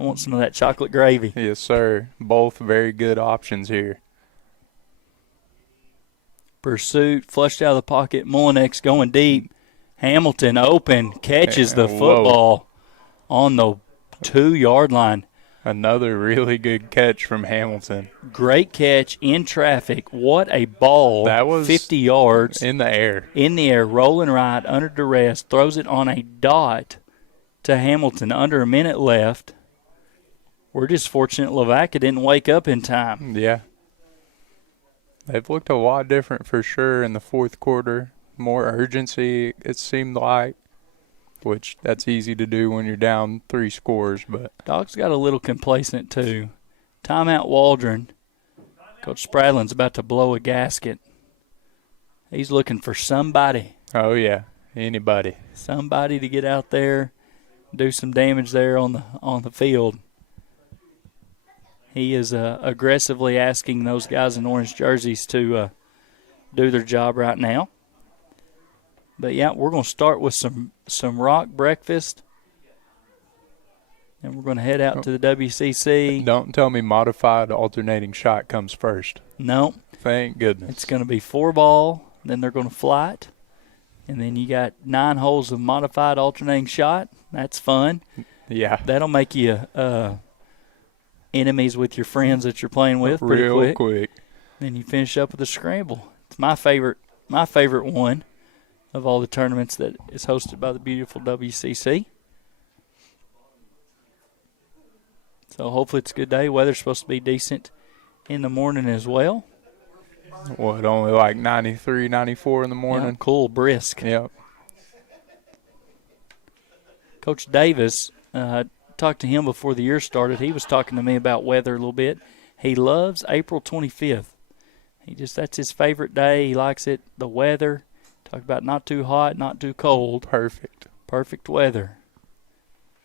I want some of that chocolate gravy. Yes, sir. Both very good options here. Pursuit, flushed out of the pocket. Mullinex going deep. Hamilton open, catches the football on the 2-yard line. Another really good catch from Hamilton. Great catch in traffic. What a ball. That was 50 yards. In the air. In the air, rolling right, under duress. Throws it on a dot to Hamilton. Under a minute left. We're just fortunate Lavaca didn't wake up in time. Yeah. They've looked a lot different for sure in the fourth quarter. More urgency, it seemed like, which that's easy to do when you're down 3 scores. But Dogs got a little complacent too. Timeout Waldron. Coach Spradlin's about to blow a gasket. He's looking for somebody. Oh, yeah, anybody. Somebody to get out there, do some damage there on the field. He is aggressively asking those guys in orange jerseys to do their job right now. But, yeah, we're going to start with some rock breakfast. And we're going to head out to the WCC. Don't tell me modified alternating shot comes first. No. Thank goodness. It's going to be 4-ball. Then they're going to fly it. And then you got 9 holes of modified alternating shot. That's fun. Yeah. That'll make you enemies with your friends that you're playing with pretty real quick. Then you finish up with a scramble. It's my favorite one of all the tournaments that is hosted by the beautiful WCC. So hopefully it's a good day. Weather's supposed to be decent in the morning as well. What, only like 93, 94 in the morning? Yeah, cool, brisk. Yep. Coach Davis, talked to him before the year started. He was talking to me about weather a little bit. He loves April 25th. That's his favorite day. He likes it, the weather. Talk about not too hot, not too cold. Perfect weather.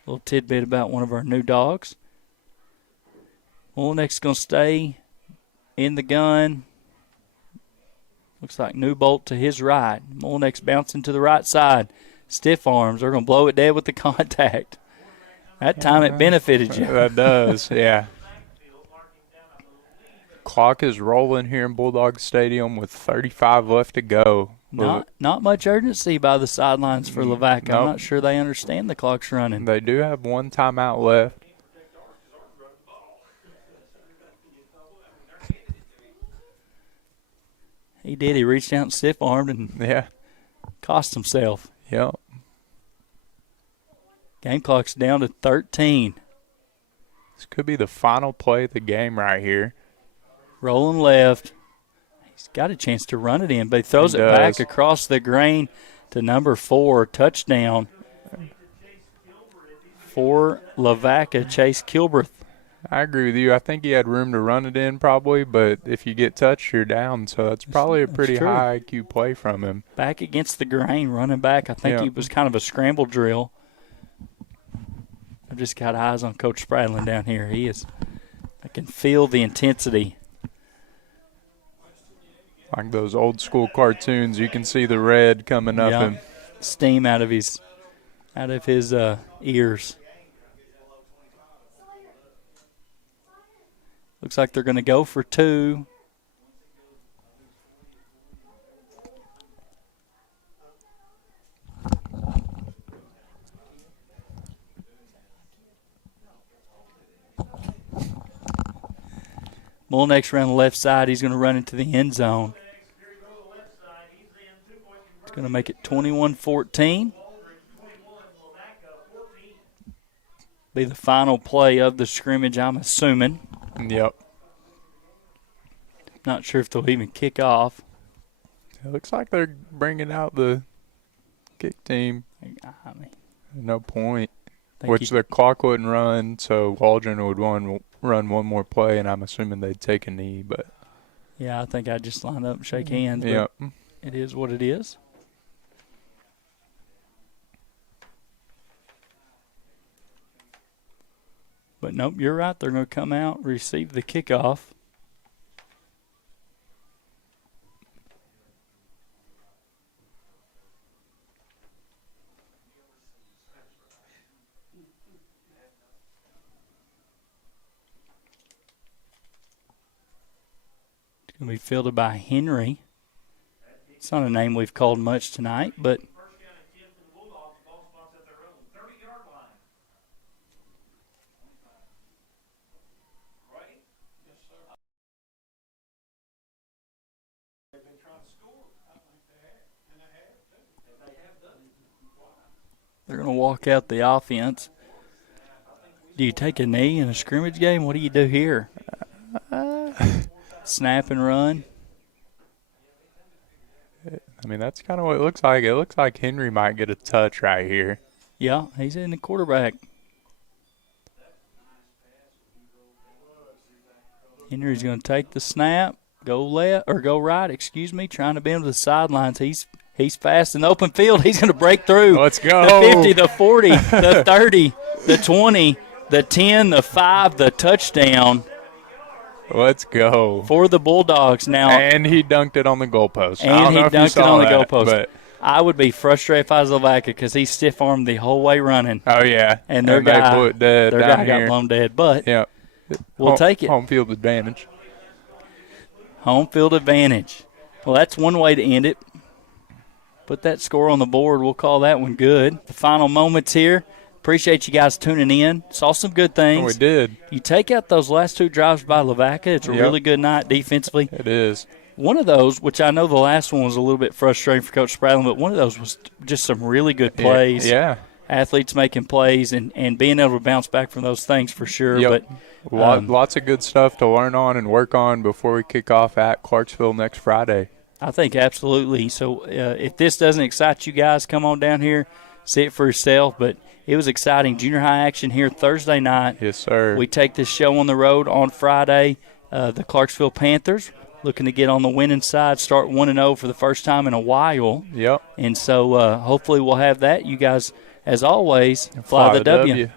A little tidbit about one of our new dogs. Mullinex going to stay in the gun. Looks like new bolt to his right. Mullinex bouncing to the right side. Stiff arms. They're going to blow it dead with the contact. That time it benefited you. That does, yeah. Clock is rolling here in Bulldog Stadium with 35 left to go. Not much urgency by the sidelines for Lavaca. Nope. I'm not sure they understand the clock's running. They do have 1 timeout left. He did. He reached out and stiff-armed and cost himself. Yep. Game clock's down to 13. This could be the final play of the game right here. Rolling left. He's got a chance to run it in, but he throws it back across the grain to number 4, touchdown for Lavaca, Chase Kilbreth. I agree with you. I think he had room to run it in probably, but if you get touched, you're down. So that's probably a pretty high IQ play from him. Back against the grain, running back. I think he was kind of a scramble drill. I've just got eyes on Coach Spradlin down here. I can feel the intensity. Like those old school cartoons, you can see the red coming up him. Steam out of his ears. Looks like they're going to go for 2. Mulnick's around the left side. He's going to run into the end zone. It's going to make it 21-14. Be the final play of the scrimmage, I'm assuming. Yep. Not sure if they'll even kick off. It looks like they're bringing out the kick team. No point. Which the clock wouldn't run, so Waldron would run one more play, and I'm assuming they'd take a knee. But yeah, I think I'd just line up and shake hands. Yep. But it is what it is. But nope, you're right. They're going to come out, receive the kickoff. It's going to be fielded by Henry. It's not a name we've called much tonight, but they're going to walk out the offense. Do you take a knee in a scrimmage game? What do you do here? Snap and run? I mean, that's kind of what it looks like. It looks like Henry might get a touch right here. Yeah, he's in the quarterback. Henry's going to take the snap, go left or go right, trying to bend to the sidelines. He's fast in the open field. He's going to break through. Let's go. The 50, the 40, the 30, the 20, the 10, the 5, the touchdown. Let's go. For the Bulldogs now. And he dunked it on the goalpost. And he dunked it on the goalpost. But I would be frustrated if I was Lavaca because he stiff-armed the whole way running. Oh, yeah. And their guy got blown dead. But we'll take it. Home field advantage. Home field advantage. Well, that's one way to end it. Put that score on the board. We'll call that one good. The final moments here. Appreciate you guys tuning in. Saw some good things. Oh, we did. You take out those last 2 drives by Lavaca, it's a really good night defensively. It is. One of those, which I know the last one was a little bit frustrating for Coach Spradlin, but one of those was just some really good plays. Yeah. Athletes making plays and being able to bounce back from those things for sure. Yep. But lots of good stuff to learn on and work on before we kick off at Clarksville next Friday. I think absolutely. So if this doesn't excite you guys, come on down here, see it for yourself. But it was exciting. Junior high action here Thursday night. Yes, sir. We take this show on the road on Friday. The Clarksville Panthers looking to get on the winning side, start 1-0 for the first time in a while. Yep. And so hopefully we'll have that. You guys, as always, fly the W.